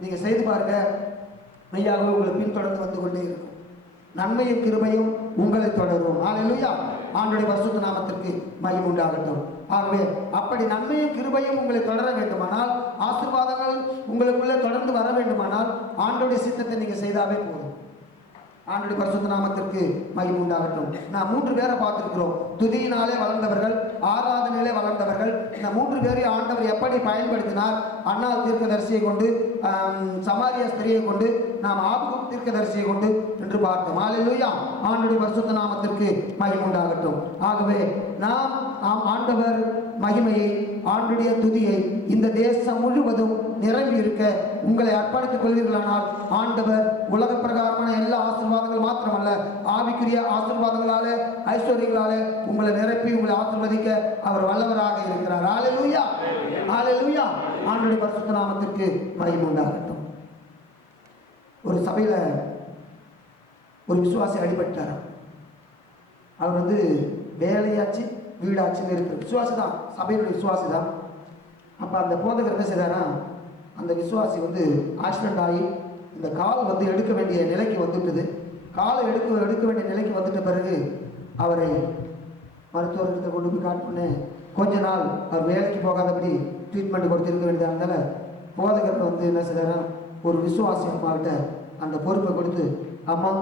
நீங்க செய்து பாருங்க, மெய்யாகவே உங்களை பின்தொடர்ந்து வந்து கொண்டே இருக்கும். நன்மையும் கிருபையும் உங்களை தொடரும். அல்லேலூயா. ஆண்டவருடைய பரிசுத்த நாமத்திற்கு மகிமை உண்டாகட்டும். ஆகவே அப்படி நன்மையும் கிருபையும் உங்களை தொடர வேண்டுமானால், ஆசீர்வாதங்கள் உங்களுக்குள்ளே தொடர்ந்து வர வேண்டுமானால் ஆண்டவருடைய சித்தத்தை நீங்க செய்தாவே போதும். ஆண்டவருடைய பரிசுத்த நாமத்திற்கு மகிமை உண்டாகட்டும். நான் 3 பேரை பார்த்திருக்கிறோம். துதியினாலே வளர்ந்தவர்கள், ஆராதனையிலே வளர்ந்தவர்கள். இந்த 3 பேரையும் ஆண்டவர் எப்படி பயன்படுத்தினார்? அன்னாள் தீர்க்கதரிசியை கொண்டு, சமாரிய ஸ்திரியை கொண்டு, நாம் ஆபகுக் தீர்க்கதரிசியை கொண்டு என்று பார்த்தோம். அல்லேலூயா. ஆண்டவருடைய பரிசுத்த நாமத்திற்கு மகிமை உண்டாகட்டும். ஆகவே நாம் ஆண்டவர் மகிமையை, ஆண்டவருடைய துதியை இந்த தேசம் முழுவதும் நிரம்பி இருக்க உங்களை அர்ப்பணித்துக் கொள்வீர்களானால் ஆண்டவர் உலக பிரகாரமான எல்லா ஆசீர்வாதங்கள் மாத்திரமல்ல, ஆவிக்குரிய ஆசீர்வாதங்களாலே ஐஸ்வர்யங்களாலே உங்களை நிரப்பி உங்களை ஆசீர்வதிக்க அவர் வல்லவராக இருக்கிறார். ஹல்லேலூயா, ஹல்லேலூயா. ஆண்டவருடைய பரிசுத்த நாமத்திற்கு மகிமை உண்டாகட்டும். ஒரு சபையில ஒரு விசுவாசி அடிபட்டார். அவர் வேலையாச்சு வீடாச்சுன்னு இருக்கிற விசுவாசி தான், சபையினுடைய விசுவாசி தான். அப்போ அந்த போதகர் என்ன செய்தாரா, அந்த விசுவாசி ஆக்சிடென்ட் ஆகி இந்த கால் எடுக்க வேண்டிய நிலைக்கு வந்துட்டுது. காலை எடுக்க வேண்டிய நிலைக்கு வந்துட்ட பிறகு அவரை மருத்துவர்கிட்ட கொண்டு போய் காட்டினே கொஞ்ச நாள் அவர் வேலைக்கு போகாதபடி ட்ரீட்மெண்ட் கொடுத்துருக்க வேண்டியதாக இருந்தால போதகர் என்ன செய்தாரா, ஒரு விசுவாசி அம்மாக்கிட்ட அந்த பொறுப்பை கொடுத்து, அம்மா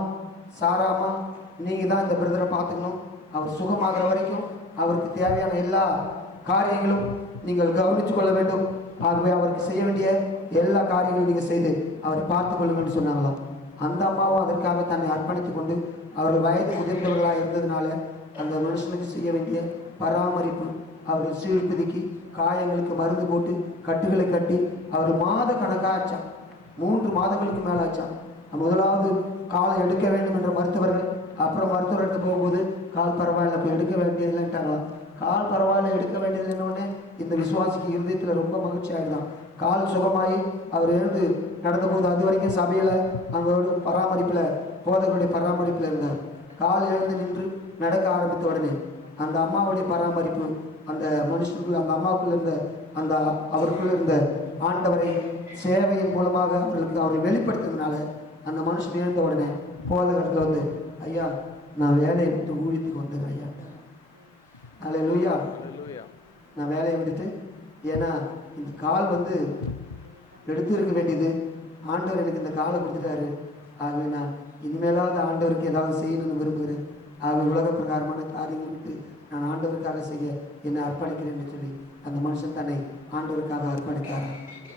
சாரா அம்மா, நீங்கள் தான் இந்த பிரதரை பார்த்துக்கணும், அவர் சுகமாகிற வரைக்கும் அவருக்கு தேவையான எல்லா காரியங்களும் நீங்கள் கவனித்து கொள்ள வேண்டும், ஆகவே அவருக்கு செய்ய வேண்டிய எல்லா காரியங்களும் நீங்கள் செய்து அவரை பார்த்து கொள்ளுங்கன்னு சொன்னாங்களாம். அந்த அம்மாவும் அதற்காக தன்னை அர்ப்பணித்து கொண்டு அவர் வயது முதிர்ந்தவர்களாக இருந்ததுனால அந்த மனுஷனுக்கு செய்ய வேண்டிய பராமரிப்பு, அவர் சீழ்பிதுக்கி காயங்களுக்கு மருந்து போட்டு கட்டுகளை கட்டி அவர் மாத கணக்காச்சான், 3 மாதங்களுக்கு மேலே ஆச்சான். முதலாவது காலை எடுக்க வேண்டும் என்ற மருத்துவர்கள், அப்புறம் மருத்துவர் எடுத்து போகும்போது கால் பரவாயில்ல, இப்போ எடுக்க வேண்டியதில்லைன்ட்டாங்களாம். கால் பரவாயில்ல எடுக்க வேண்டியது என்னொன்னே இந்த விசுவாசிக்கு இருதயத்தில் ரொம்ப மகிழ்ச்சி ஆகிதான். கால் சுகமாகி அவர் எழுந்து நடந்தபோது அது வரைக்கும் சபையில் அவங்களோட பராமரிப்பில், போதகருடைய பராமரிப்பில் இருந்தார். கால் எழுந்து நின்று நடக்க ஆரம்பித்த உடனே அந்த அம்மாவுடைய பராமரிப்பு, அந்த மனுஷனுக்குள்ள அந்த அம்மாவுக்குள்ள இருந்த அந்த அவருக்குள்ள இருந்த ஆண்டவரை சேவையின் மூலமாக அவரை வெளிப்படுத்துறதுனால அந்த மனுஷன் எழுந்த உடனே போதகர்கள் ஐயா நான் வேலையை விட்டு ஊழியத்துக்கு வந்துடுறேன் ஐயா. ஹல்லேலூயா. நான் வேலையை விட்டுட்டு, ஏன்னா இந்த கால் எடுத்து இருக்க வேண்டியது, ஆண்டவர் எனக்கு இந்த காலை கொடுத்துட்டாரு, ஆகவே நான் இனிமேலாவது ஆண்டவருக்கு ஏதாவது செய்யணும்னு விரும்புகிறேன், ஆகவே உலக பிரகாரமான காரியங்கள் விட்டு நான் ஆண்டவருக்காக செய்ய என்னை அர்ப்பணிக்கிறேன்னு சொல்லி அந்த மனுஷன் தன்னை ஆண்டவருக்காக அர்ப்பணித்தார்.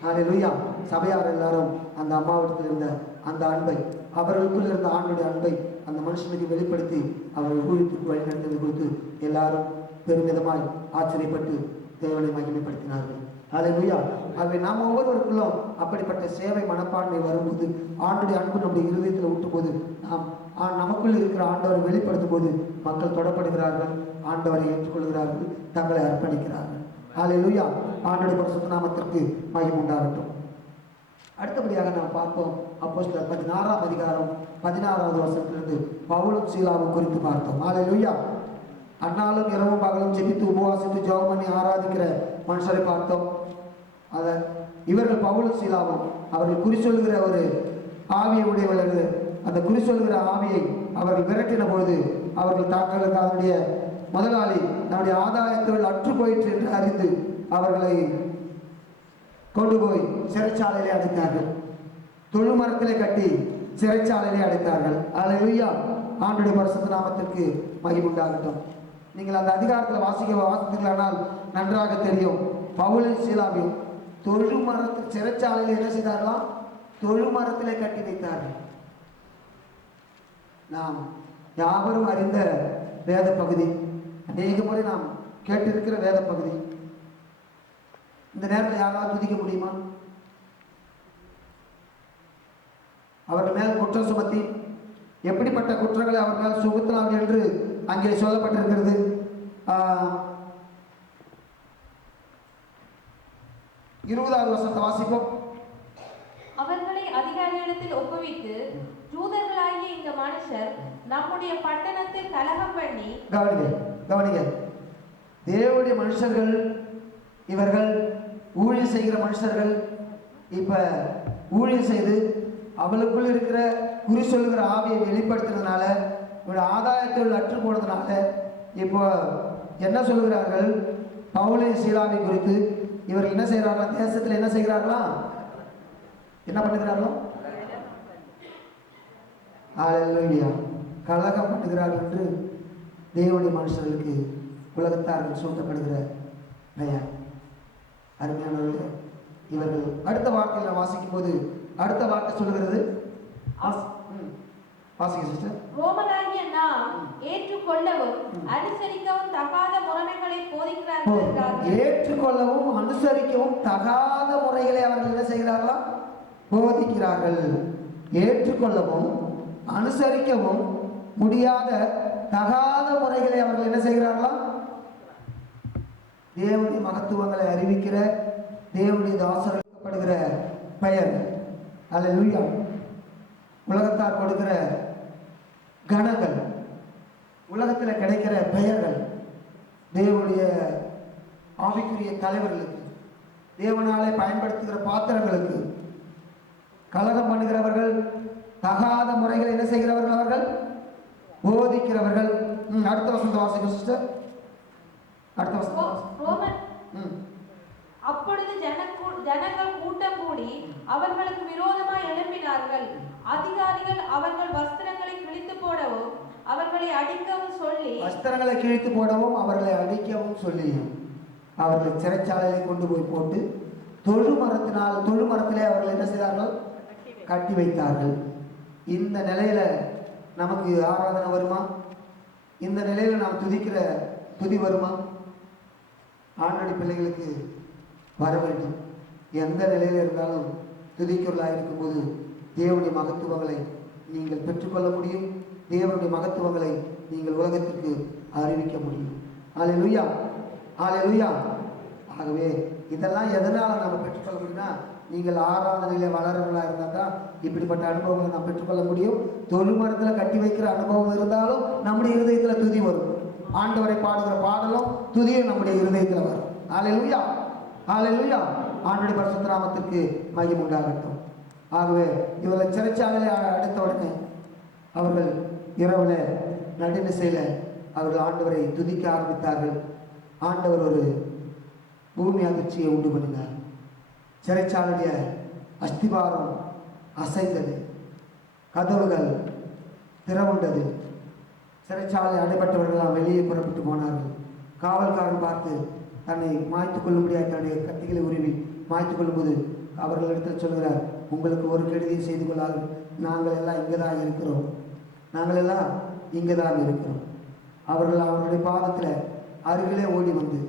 ஹல்லேலூயா. சபையார் எல்லாரும் அந்த அம்மாவிடத்தில் இருந்த அந்த அன்பை, அவர்களுக்குள் இருந்த ஆண்டுடைய அன்பை அந்த மனுஷனுக்கு வெளிப்படுத்தி அவர்கள் ஊழியத்துக்கு வழிநடத்தது கொடுத்து எல்லாரும் பெருமிதமாய் ஆச்சரியப்பட்டு தேவனை மகிமைப்படுத்தினார்கள். ஹல்லேலூயா. ஆகவே நாம் ஒவ்வொருவருக்குள்ளும் அப்படிப்பட்ட சேவை மனப்பான்மை வரும்போது, ஆண்டுடைய அன்பு நம்முடைய இருதயத்தில் ஊட்டும் போது, நாம் நமக்குள் இருக்கிற ஆண்டவரை வெளிப்படுத்தும் போது மக்கள் தொடப்படுகிறார்கள், ஆண்டவரை ஏற்றுக்கொள்கிறார்கள், தங்களை அர்ப்பணிக்கிறார்கள். ஹல்லேலூயா. ஆண்டவருடைய பரிசுத்த நாமத்திற்கு மகிமை உண்டாகட்டும். அடுத்தபடியாக நாம் பார்ப்போம் அப்போஸ்தலர் 16ஆம் அதிகாரம் 16வது வசனத்திலிருந்து பவுலும் சீலாவும் குறித்து பார்த்தோம். ஹல்லேலூயா. அன்னாலும் இரவும் பகலும் ஜெபித்து உபவாசித்து ஜெபம் பண்ணி ஆராதிக்கிற மனுஷரை பார்த்தோம். இவர்கள் பவுலும் சீலாவும் அவர்கள் குறி சொல்கிற ஒரு ஆவியை உடையவர்கள். அந்த குறி சொல்கிற ஆவியை அவர்கள் விரட்டின பொழுது அவர்கள் தாங்களுக்கு அதனுடைய முதலாளி நம்முடைய ஆதாயத்தில் அற்று போயிற்று என்று அறிந்து அவர்களை கொண்டு போய் சிறைச்சாலையிலே அடைத்தார்கள். தொழுமரத்திலே கட்டி சிறைச்சாலையிலே அடைத்தார்கள். ஹல்லேலூயா. ஆண்டவருடைய பரிசுத்த நாமத்திற்கு மகிமை உண்டாகட்டும். நீங்கள் அந்த அதிகாரத்தில் வாசித்தீர்களானால் நன்றாக தெரியும். பவுலும் சீலாவையும் தொழுமரத்தில் சிறைச்சாலையில் என்ன செய்தார்களாம்? தொழுமரத்திலே கட்டி வைத்தார்கள். நாம் யாவரும் அறிந்த வேத பகுதி, அநேக முறை நாம் கேட்டிருக்கிற வேத பகுதி. இந்த நேரத்தில் யாராவது துதிக்க முடியுமா? அவர்கள் மேல் குற்றம் சுமத்தி எப்படிப்பட்ட குற்றங்களை அவர் மேல் சுமத்தினார்கள் என்று அங்கே சொல்லப்பட்டிருக்கிறது. 20வது வசனத்தை வாசிப்போம். அவர்களை அதிகாரியிடத்தில் ஒப்புவித்து, யூதர்களாகிய இந்த மனுஷர் நம்முடைய பட்டணத்தில் கலகம் பண்ணி. கவனிங்க, தேவனுடைய மனுஷர்கள் இவர்கள், ஊழியம் செய்கிற மனுஷர்கள். இப்ப ஊழியம் செய்து அவளுக்குள் இருக்கிற குறி சொல்லுகிற ஆவியை வெளிப்படுத்துறதுனால, இவருடைய ஆதாயத்தில் அற்று போனதுனால இப்போ என்ன சொல்லுகிறார்கள்? பவுலையும் சீலாவை குறித்து இவர்கள் என்ன செய்கிறார்களா? தேசத்தில் என்ன செய்கிறார்களா? என்ன பண்ணுகிறார்களோ? ஹல்லேலூயா. கலகம் பண்ணுகிறார்கள் என்று தேவனுடைய மனுஷர்களுக்கு உலகத்தார்கள் சூட்டப்படுகிற பெயர். அருமையானவர்கள், இவர்கள் அடுத்த வார்த்தையில் வாசிக்கும் போது அடுத்த வார்த்தை சொல்லுகிறது. வாசிக்க சிஸ்டர். ரோமனாகிய நாம் ஏற்றுக்கொள்ளவும் அனுசரிக்கவும் தகாத முறைமைகளை போதிக்கிறார்கள் என்றார்கள். ஏற்றுக்கொள்ளவும் அனுசரிக்கவும் தகாத முறைகளை அவர்கள் என்ன செய்கிறார்களா? போதிக்கிறார்கள். ஏற்றுக்கொள்ளவும் அனுசரிக்கவும் முடியாத தகாத முறைகளை அவர்கள் என்ன செய்கிறார்களா? தேவனுடைய மகத்துவங்களை அறிவிக்கிற தேவனுடைய தாசர்களுக்கப்படுகிற பெயர், அல்லேலூயா, உலகத்தார் கொடுக்கிற கணங்கள், உலகத்தில் கிடைக்கிற பெயர்கள், தேவனுடைய ஆவிக்குரிய தலைவர்களுக்கு, தேவனாலே பயன்படுத்துகிற பாத்திரங்களுக்கு கலகம் பண்ணுகிறவர்கள், தகாத முறைகளை என்ன செய்கிறவர்கள்? அவர்கள் போதிக்கிறவர்கள். அடுத்த வசனத்தை வாசிங்க சிஸ்டர். அடுத்த வசனம். அப்பொழுது ஜனங்கள் கூட்டம் கூடி அவர்களுக்கு விரோதமாய் எழும்பினார்கள். அதிகாரிகள் அவர்கள் வஸ்திரங்களை கிழித்து போடவும் அவர்களை அடிக்கவும் சொல்லி வஸ்திரங்களை கிழித்து போடவும் அவர்களை அடிக்கவும் சொல்லி அவர்களை சிறைச்சாலையை கொண்டு போய் போட்டு தொழுமரத்திலே அவர்கள் என்ன செய்தார்கள்? கட்டி வைத்தார்கள். இந்த நிலையில நமக்கு ஆராதனை வருமா? இந்த நிலையில நாம் துதிக்கிற துதி வருமா? ஆண்டடி பிள்ளைகளுக்கு வர வேண்டும். எந்த நிலையில இருந்தாலும் துதிக்கிறவர்களாக இருக்கும்போது தேவனுடைய மகத்துவங்களை நீங்கள் பெற்றுக்கொள்ள முடியும். தேவனுடைய மகத்துவங்களை நீங்கள் உலகத்திற்கு அறிவிக்க முடியும். அல்லேலூயா, அல்லேலூயா. ஆகவே இதெல்லாம் எதனால நம்ம பெற்றுக்கொள்ள முடியும்னா, நீங்கள் ஆராதனையில வளரவர்களாக இருந்தால் தான் இப்படிப்பட்ட அனுபவங்களை நாம் பெற்றுக்கொள்ள முடியும். தொழுமரத்தில் கட்டி வைக்கிற அனுபவம் இருந்தாலும் நம்முடைய இருதயத்தில் துதி வரும். ஆண்டவரை பாடுகிற பாடலும் துதியும் நம்முடைய இருதயத்தில் வரும். அல்லேலூயா, அல்லேலூயா. ஆண்டவருடைய பரிசுத்த நாமத்திற்கு மகிமை உண்டாகட்டும். ஆகவே இவர்கள் சிறைச்சாலையை அடைத்த உடனே அவர்கள் இரவுல நடுநிசையில் அவர்கள் ஆண்டவரை துதிக்க ஆரம்பித்தார்கள். ஆண்டவர் ஒரு பூமி அதிர்ச்சியை உண்டு பண்ணினார். சிறைச்சாலைய அஸ்திபாரம் அசைந்தது, கதவுகள் திறவுண்டது. சிறைச்சாலை அடைபட்டவர்களெல்லாம் வெளியே புறப்பட்டு போனார்கள். காவல்காரன் பார்த்து தன்னை மாய்த்து கொள்ளும்படியாக தன்னுடைய கத்திகளை உருவி மாய்த்து கொள்ளும்போது அவர்களிடத்தில் சொல்கிறார், உங்களுக்கு ஒரு கெடுதியை செய்து கொள்ளார்கள், நாங்கள் எல்லாம் இங்கே தான் இருக்கிறோம், நாங்கள் எல்லாம் இங்கே தான் இருக்கிறோம். அவர்கள் அவர்களுடைய பாதத்தில் அருகிலே ஓடி வந்து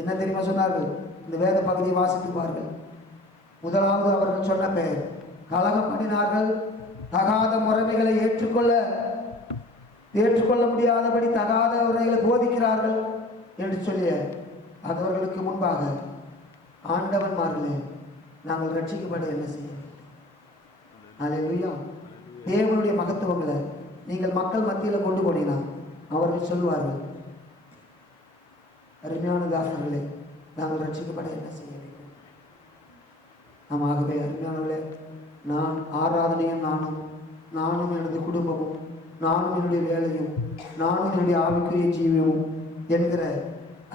என்ன தெரியுமா சொன்னார்கள்? இந்த வேத பகுதியை வாசித்துப்பார்கள். முதலாவது அவர்கள் சொன்ன பெயர், கலகம் பண்ணினார்கள், தகாத முறைமைகளை ஏற்றுக்கொள்ள முடியாதபடி தகாத முறைகளை போதிக்கிறார்கள் என்று சொல்லிய அவர்களுக்கு முன்பாக, ஆண்டவன்மார்களே, நாங்கள் ரட்சிக்கப்பட என்ன செய்ய? அல்லேலூயா. தேவனுடைய மகத்துவங்களை நீங்கள் மக்கள் மத்தியில் கொண்டு போனீங்கன்னா அவர்கள் சொல்லுவார்கள், அருமையான தாசர்களே, நாங்கள் ரட்சிக்கப்பட என்ன செய்ய வேண்டும்? ஆகவே அருமையானவர்களே, நான் ஆராதனையும் நானும் எனது குடும்பமும், நானும் என்னுடைய வேலையும், நானும் என்னுடைய ஆவிக்குரிய ஜீவியமும் என்கிற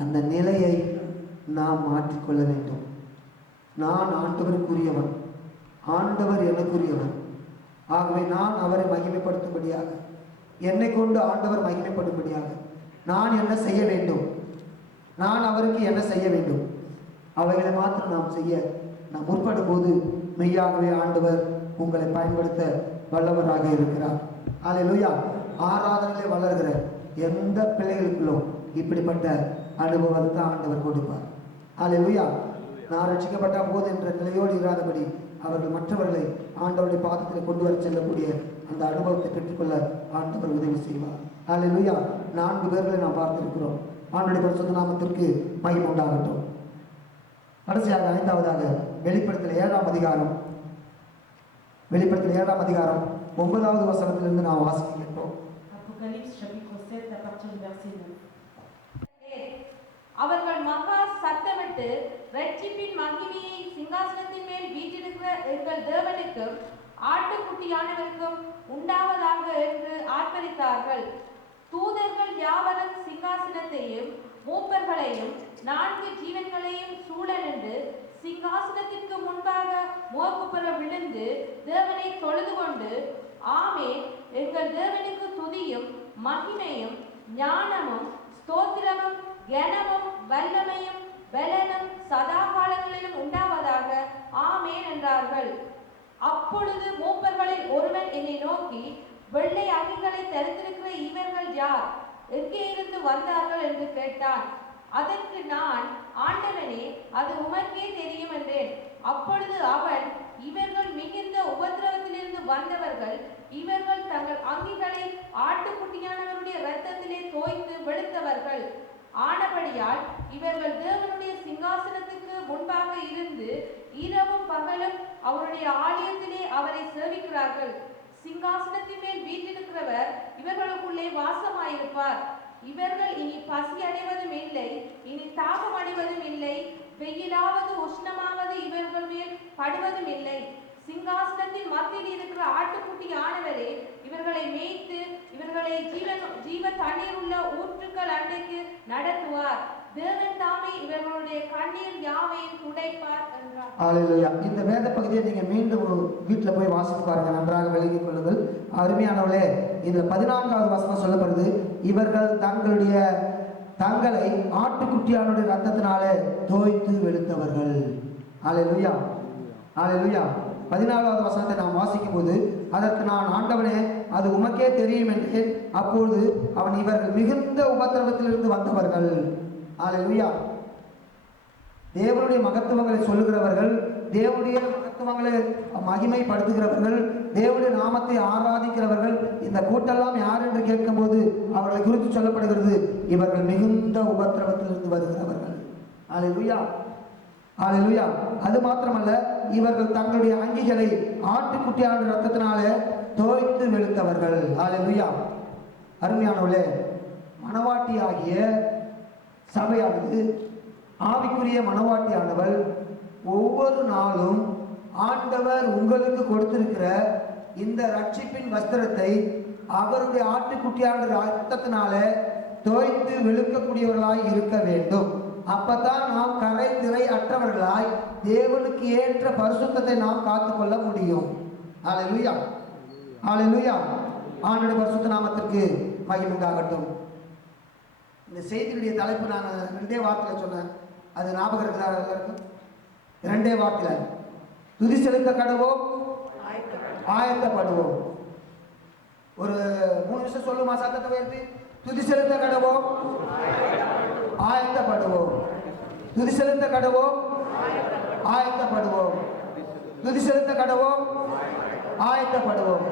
அந்த நிலையை நாம் மாற்றிக்கொள்ள வேண்டும். நான் ஆண்டவருக்குரியவன், ஆண்டவர் எனக்குரியவன். ஆகவே நான் அவரை மகிமைப்படுத்தும்படியாக, என்னை கொண்டு ஆண்டவர் மகிமைப்படும்படியாக நான் என்ன செய்ய வேண்டும்? நான் அவருக்கு என்ன செய்ய வேண்டும்? அவைகளை மாத்திரம் நாம் செய்ய நாம் முற்படும் போது மெய்யாகவே ஆண்டவர் உங்களை பயன்படுத்த வல்லவராக இருக்கிறார். அல்லேலூயா. ஆராதனையிலே வளர்கிற எந்த பிள்ளைகளுக்குள்ளும் இப்படிப்பட்ட அனுபவத்தை ஆண்டவர் கொடுப்பார். அல்லேலூயா. நான் ரட்சிக்கப்பட்ட போது என்ற நிலையோடு இராதபடி அவர்கள் மற்றவர்களை ஆண்டவருடைய பாதத்தில் கொண்டு வர செல்லக்கூடிய அந்த அனுபவத்தை பெற்றுக்கொள்ள ஆண்டவர் உதவி செய்வார். அல்லேலூயா. 4 பேர்களை நாம் பார்த்திருக்கிறோம். ஆண்டவருடைய பரிசுத்த நாமத்திற்கு மகிமை உண்டாகட்டும். கடைசியாக 5வதாக வெளிப்படுத்தல் 7ஆம் அதிகாரம் 9வது வசனத்திலிருந்து நாம் வாசிக்க கேட்போம். Apocalypse chapitre 7 à partir du verset 9. அவர்கள் மகா சத்தமிட்டு ரட்சிப்பின் மகிமையை சிங்காசனத்தின் மேல் வீற்றிருக்கிற எங்கள் தேவனுக்கும் ஆட்டுக்குட்டியானவருக்கும் உண்டாவதாக என்று ஆர்ப்பரித்தார்கள். தூதர்கள் யாவரும் சிங்காசனத்தையும் மூப்பர்களையும் 4 ஜீவன்களையும் சூழ நின்று சிங்காசனத்திற்கு முன்பாக முகக்குப்புற விழுந்து தேவனை தொழுது கொண்டு, ஆமென், எங்கள் தேவனுக்கு துதியும் மகிமையும் ஞானமும் ஸ்தோத்திரமும் கனமும் வல்லமையும் பலனும் சதா காலங்களிலும் உண்டாவதாக, ஆமென் என்றார்கள். அப்பொழுது மூப்பர்களில் ஒருவன் என்னை நோக்கி, வெள்ளை அங்கிகளை தரித்திருக்கிற இவர்கள் யார்? எங்கே இருந்து வந்தார்கள் என்று கேட்டான். அதற்கு நான், ஆண்டவனே, அது உமக்கே தெரியும் என்றேன். அப்பொழுது அவன், இவர்கள் மிகுந்த உபத்திரவத்திலிருந்து வந்தவர்கள். இவர்கள் தங்கள் அங்கிகளை ஆட்டுக்குட்டியானவருடைய இரத்தத்திலே தோய்த்து வெளுத்தவர்கள் ஆனபடியால் இவர்கள் தேவனுடைய சிங்காசனத்துக்கு முன்பாக இருந்து இரவும் பகலும் அவருடைய ஆலயத்திலே அவரை சேவிக்கிறார்கள். சிங்காசனத்தின் மேல் வீற்றிருக்கிறவர் இவர்களுக்குள்ளே வாசமாயிருப்பார். இவர்கள் இனி பசி அடைவதும் இல்லை, இனி தாகம் அடைவதும் இல்லை, வெயிலாவது உஷ்ணமாவது இவர்கள் மேல் படுவதும் இல்லை. சிங்காசனத்தின் மத்தியில் இருக்கிற ஆட்டுக்குட்டி ஆனவரே இவர்களை மேய்த்து இவர்களை ஜீவ தண்ணீர் உள்ள ஊற்றுக்கள் அண்டைக்கு நடத்துவார். தேவன் தாமே இவர்களுடைய கண்ணீர் யாவையும் துடைப்பார் என்றார். ஹல்லேலூயா. இந்த வேத பகுதியை நீங்க மீண்டும் வீட்டில் போய் வாசித்து பாருங்க, நன்றாக விளங்கிக் கொள்ளுங்கள். அருமையானவர்களே, இந்த 14வது வசனம் சொல்லப்படுது, இவர்கள் தங்களை ஆட்டுக்குட்டியானுடைய ரத்தத்தினாலே தோய்த்து வெளுத்தவர்கள். ஹல்லேலூயா, ஹல்லேலூயா. 14வது வசனத்தை நாம் வாசிக்கும் போது, அதற்கு நான், ஆண்டவனே, அது உமக்கே தெரியும் என்றேன். அப்பொழுது அவன், இவர்கள் மிகுந்த உபத்திரவத்திலிருந்து வந்தவர்கள். ஹல்லேலூயா. தேவனுடைய மகத்துவங்களை சொல்லுகிறவர்கள், தேவனுடைய மகத்துவங்களை மகிமைப்படுத்துகிறவர்கள், தேவனுடைய நாமத்தை ஆராதிக்கிறவர்கள். இந்த கூட்டெல்லாம் யார் என்று கேட்கும்போது அவர்களை குறித்து சொல்லப்படுகிறது, இவர்கள் மிகுந்த உபத்திரவத்திலிருந்து வருகிறவர்கள். ஹல்லேலூயா, ஹல்லேலூயா. அது மாத்திரமல்ல, இவர்கள் தங்களுடைய அங்கிகளை ஆட்டுக்குட்டியான ரத்தத்தினாலே தோய்த்து வெளுத்தவர்கள். ஹல்லேலூயா. அருமையானவர்களே, மணவாட்டி ஆகிய சபையானது, ஆவிக்குரிய மணவாட்டியானவள், ஒவ்வொரு நாளும் ஆண்டவர் உங்களுக்கு கொடுத்திருக்கிற இந்த ரட்சிப்பின் வஸ்திரத்தை அவருடைய ஆட்டுக்குட்டியான ரத்தத்தினால தோய்த்து வெளுக்கக்கூடியவர்களாய் இருக்க வேண்டும். அப்பதான் நாம் கரை திரை அற்றவர்களாய் தேவனுக்கு ஏற்ற பரிசுத்தத்தை நாம் காத்துக்கொள்ள முடியும். ஹல்லேலூயா, ஹல்லேலூயா. ஆண்டவருடைய பரிசுத்த நாமத்திற்கு மகிமை உண்டாகட்டும். இந்த செய்தியுடைய தலைப்பு நான் 2 வார்த்தையில சொன்னேன், அது ஞாபகம் இருக்குதா எல்லாருக்கும்? 2 வார்த்தையில, துதி செலுத்த கடவோம், ஆயத்தப்படுவோம். ஒரு 3 நிமிஷம் சொல்லுமா, சத்தத்தை உயர்த்தி. துதி செலுத்த கடவோம், ஆயத்தப்படுவோம். துதி செலுத்த கடவோம், ஆயத்தப்படுவோம். துதி செலுத்த கடவோம், ஆயத்தப்படுவோம்.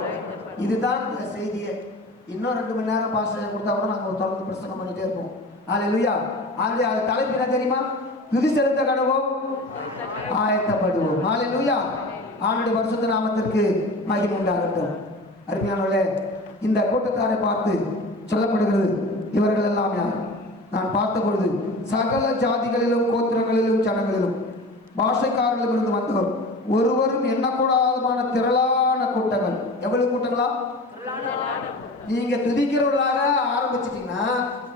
இதுதான் இந்த செய்தியே. இன்னும் 2 மணி நேரம் பாஸ்டர் கொடுத்தா கூட நாங்கள் தொடர்ந்து பிரசங்கம் பண்ணிட்டே இருப்போம். ஹல்லேலூயா. அது தலைப்பு என்ன தெரியுமா? துதி செலுத்த கடவோம், ஆயத்தப்படுவோம். ஹல்லேலூயா. ஆண்டவருடைய பரிசுத்த நாமத்திற்கு மகிமை உண்டாகட்டும். அருமையானவர்களே, இந்த கூட்டத்தாரை பார்த்து சொல்லப்படுகிறது, இவர்கள் எல்லாம் யார்? நான் பார்த்த பொழுது சகல ஜாதிகளிலும் கோத்திரங்களிலும் ஜனங்களிலும் பாஷைக்காரர்களிடம் இருந்து வந்தவர், ஒருவரும் எண்ணக்கூடாதமான திரளான கூட்டங்கள். எவ்வளவு கூட்டங்களா? நீங்க துதிக்கிறவர்களாக ஆரம்பிச்சிட்டீங்கன்னா,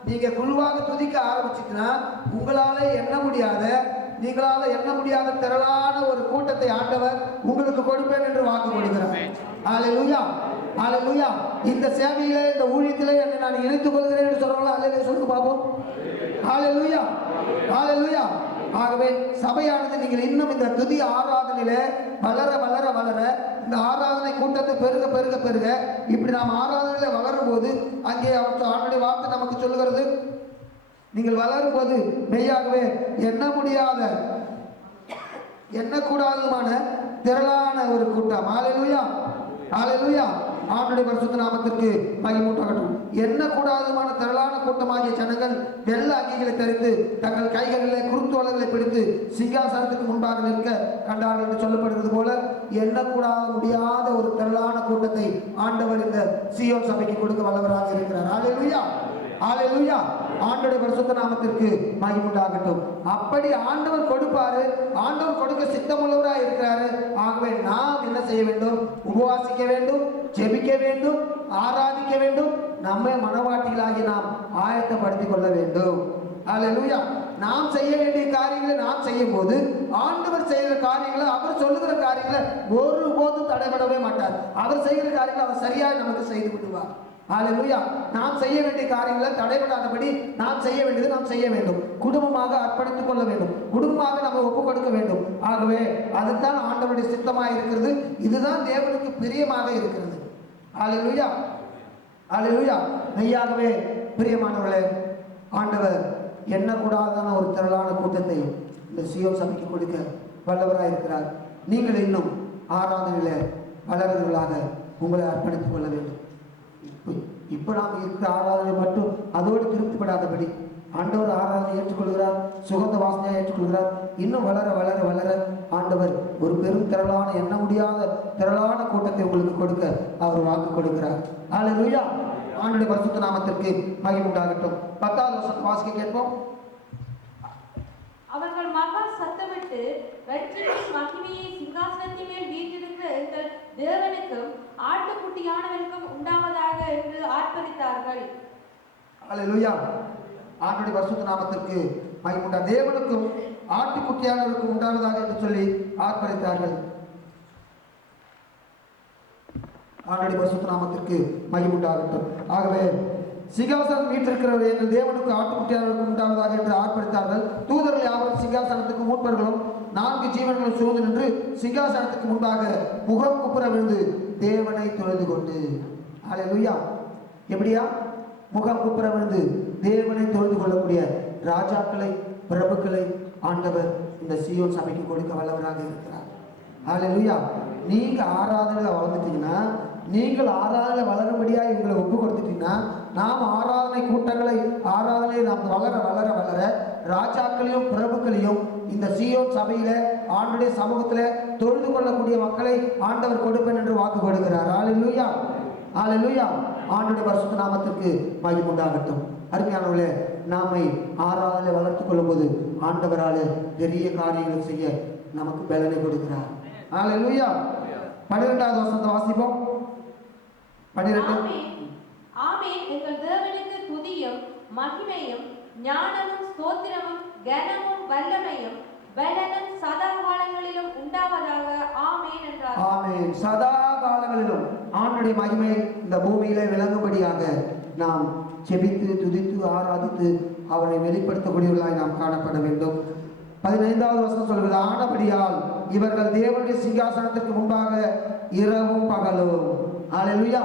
நீங்க குழுவாக துதிக்க ஆரம்பிச்சிட்டீங்கன்னா, உங்களால எண்ண முடியாத திரளான ஒரு கூட்டத்தை ஆண்டவர் உங்களுக்கு கொடுப்பேன் என்று வாக்கு கொடுக்கிறார். ஹல்லேலூயா, ஹல்லேலூயா. இந்த சேவையிலே, இந்த ஊழியத்திலே என்னை நான் இணைத்துக் கொள்கிறேன் என்று சொல்றவங்களா? ஹல்லேலூயா சொல்லுங்க பாப்போம். ஹல்லேலூயா, ஹல்லேலூயா. ஆகவே சபையானது நீங்கள் இன்னும் இந்த துதி ஆராதனையில வளர வளர வளர, இந்த ஆராதனை கூட்டத்தை பெருக பெருக பெருக, இப்படி நாம் ஆராதனையில வளரும் போது அங்கே அவருடைய வார்த்தை நமக்கு சொல்லுகிறது, நீங்கள் வளரும் போது மெய்யாகவே எண்ணக்கூடாதமான திரளான ஒரு கூட்டம். ஹல்லேலூயா, ஹல்லேலூயா. ஆண்டவருடைய பரிசுத்த நாமத்திற்கு மகிமை உண்டாகட்டும். எண்ணக்கூடாதமான திரளான கூட்டமாகிய ஜனங்கள் வெள்ள அங்கிகளை தரித்து தங்கள் கைகளிலே குறுந்தோலைகளை பிடித்து சிங்காசனத்துக்கு முன்பாக நிற்க கண்டார்கள் என்று சொல்லப்படுகிறது போல, எண்ணக்கூடாத முடியாத ஒரு திரளான கூட்டத்தை ஆண்டவர் இந்த சீயோன் சபைக்கு கொடுக்க வல்லவராக இருக்கிறார். ஹல்லேலூயா, ஹல்லேலூயா. ஆண்டவருடைய பரிசுத்த நாமத்திற்கு மகிமை உண்டாகட்டும். அப்படி ஆண்டவர் கொடுப்பாரு, ஆண்டவர் கொடுக்க சித்தமுள்ளவராக இருக்கிறாரு. ஆகவே நாம் என்ன செய்ய வேண்டும்? உபவாசிக்க வேண்டும், ஜெபிக்க வேண்டும், ஆராதிக்க வேண்டும். நம்மை மனவாட்டிகளாகி நாம் ஆயத்தப்படுத்திக் கொள்ள வேண்டும். ஹல்லேலூயா. நாம் செய்ய வேண்டிய காரியங்களை நாம் செய்யும் போது ஆண்டவர் செய்கிற காரியங்களை, அவர் சொல்லுகிற காரியங்களை ஒருபோதும் தடைபடவே மாட்டார். அவர் செய்கிற காரியங்களை அவர் சரியாக நமக்கு செய்து விடுவார். ஹல்லேலூயா. நாம் செய்ய வேண்டிய காரியங்களை தடைபடாதபடி நாம் செய்ய வேண்டியது நாம் செய்ய வேண்டும். குடும்பமாக அர்ப்பணித்துக் கொள்ள வேண்டும், குடும்பமாக நம்ம ஒப்புக் கொடுக்க வேண்டும். ஆகவே அதுதான் ஆண்டவருடைய சித்தமாக இருக்கிறது. இதுதான் தேவனுக்கு பிரியமாக இருக்கிறது. ஹல்லேலூயா. அல்லேலூயா. மெய்யாகவே பிரியமானவர்களே, ஆண்டவர் எண்ணக்கூடாதான ஒரு திரளான கூட்டத்தை இந்த சீயோன் சபைக்கு கொடுக்க வல்லவராக இருக்கிறார். நீங்கள் இன்னும் ஆராதனையில வளர்வர்களாக உங்களை அர்ப்பணித்துக் கொள்ள வேண்டும். இப்போ நாம் இருக்கிற ஆராதனை மட்டும் அதோடு திருப்திப்படாதபடி ஆண்டவர் ஆராதனை ஏற்றுக்கொள்கிறார், சுகந்த வாசனையாக ஏற்றுக்கொள்கிறார். இன்னும் வளர வளர வளர ஆண்டவர் ஒரு பெரும் திரளான எண்ண முடியாத திரளான கூட்டத்தை உங்களுக்கு கொடுக்க அவர் வாக்கு கொடுக்கிறார். அல்லேலூயா. ஆண்டவருடைய பரிசுத்த நாமத்திற்கு மகிமை உண்டாகட்டும். 10வது வசனம் வாசிக்க கேட்போம். அவர்கள் மகா சத்தமிட்டு ரட்சிப்பின் மகிமையை சிங்காசனத்தின் மேல் வீற்றிருக்கிற எங்கள் தேவனுக்கும் ஆட்டுக்குட்டியானவருக்கும் உண்டாவதாக என்று ஆர்ப்பரித்தார்கள். அல்லேலூயா. ஆண்டவருடைய பரிசுத்த நாமத்திற்கு மகிமை உண்டா. தேவனுக்கும் ஆட்டுக்குட்டியானவருக்கும் உண்டாவதாக என்று சொல்லி ஆர்ப்பரித்தார்கள். ஆண்டவருடைய பரிசுத்த நாமத்திற்கு மகிமை உண்டாகட்டும். ஆகவே சிங்காசனம் வீற்றிருக்கிறவர் எங்கள் தேவனுக்கு ஆட்டுக்குட்டியானவருக்கும் உண்டாவதாக என்று ஆர்ப்பரித்தார்கள். தூதர்கள் யாவரும் சிங்காசனத்துக்கு மூப்பர்களும் 4 ஜீவன்களும் சூழ்ந்து நின்று சிங்காசனத்துக்கு முன்பாக முகம் குப்புற விழுந்து தேவனை தொழுது கொண்டு. அல்லேலூயா. எப்படியா? முகம் குப்புற விழுந்து தேவனை தொழுது கொள்ளக்கூடிய ராஜாக்களை, பிரபுக்களை ஆண்டவர் இந்த சீயோன் சபைக்கு கொடுக்க வல்லவராக இருக்கிறார். அல்லேலூயா. நீங்க ஆராதனையில வளர்ந்துட்டீங்கன்னா, நீங்கள் ஆராதனை வளரும்படியாக இவங்களை ஒப்பு கொடுத்துட்டீங்கன்னா, நாம் ஆராதனை கூட்டங்களை நாம் வளர வளர வளர ராஜாக்களையும் பிரபுக்களையும் இந்த சீயோன் சபையில ஆண்டுடைய சமூகத்துல தொழுது கொள்ளக்கூடிய மக்களை ஆண்டவர் கொடுப்பேன் என்று வாக்கு கொடுக்கிறார். அல்லேலூயா. அல்லேலூயா. ஆண்டுடைய பரிசுத்த நாமத்திற்கு மகிமை உண்டாகட்டும். அருமையானவர்களே, நாமை ஆராதனை வளர்த்துக் கொள்ளும் போது ஆண்டவரால் பெரிய காரியங்களை செய்ய நமக்கு பலனை கொடுக்கிறார். அல்லேலூயா. 12வது வசனத்தை வாசிப்போம். 12. ஆமென். எங்கள் தேவனுக்கு துதியும் மகிமையும் ஞானமும் ஸ்தோத்திரமும் கனமும் வல்லமையும் பலனும் சதா காலங்களிலும் உண்டாவதாக. ஆமென் என்றார். ஆமென். சதா காலங்களிலும் ஆண்டுடைய மகிமை இந்த பூமியிலே விளங்கும்படியாக நாம் செபித்து துதித்து ஆராதித்து அவரை வெளிப்படுத்தக்கூடியவர்களாய் நாம் காணப்பட வேண்டும். 15வது வசனம் சொல்கிறது, ஆனபடியால் இவர்கள் தேவனுடைய சிங்காசனத்திற்கு முன்பாக இரவும் பகலும். அல்லேலூயா.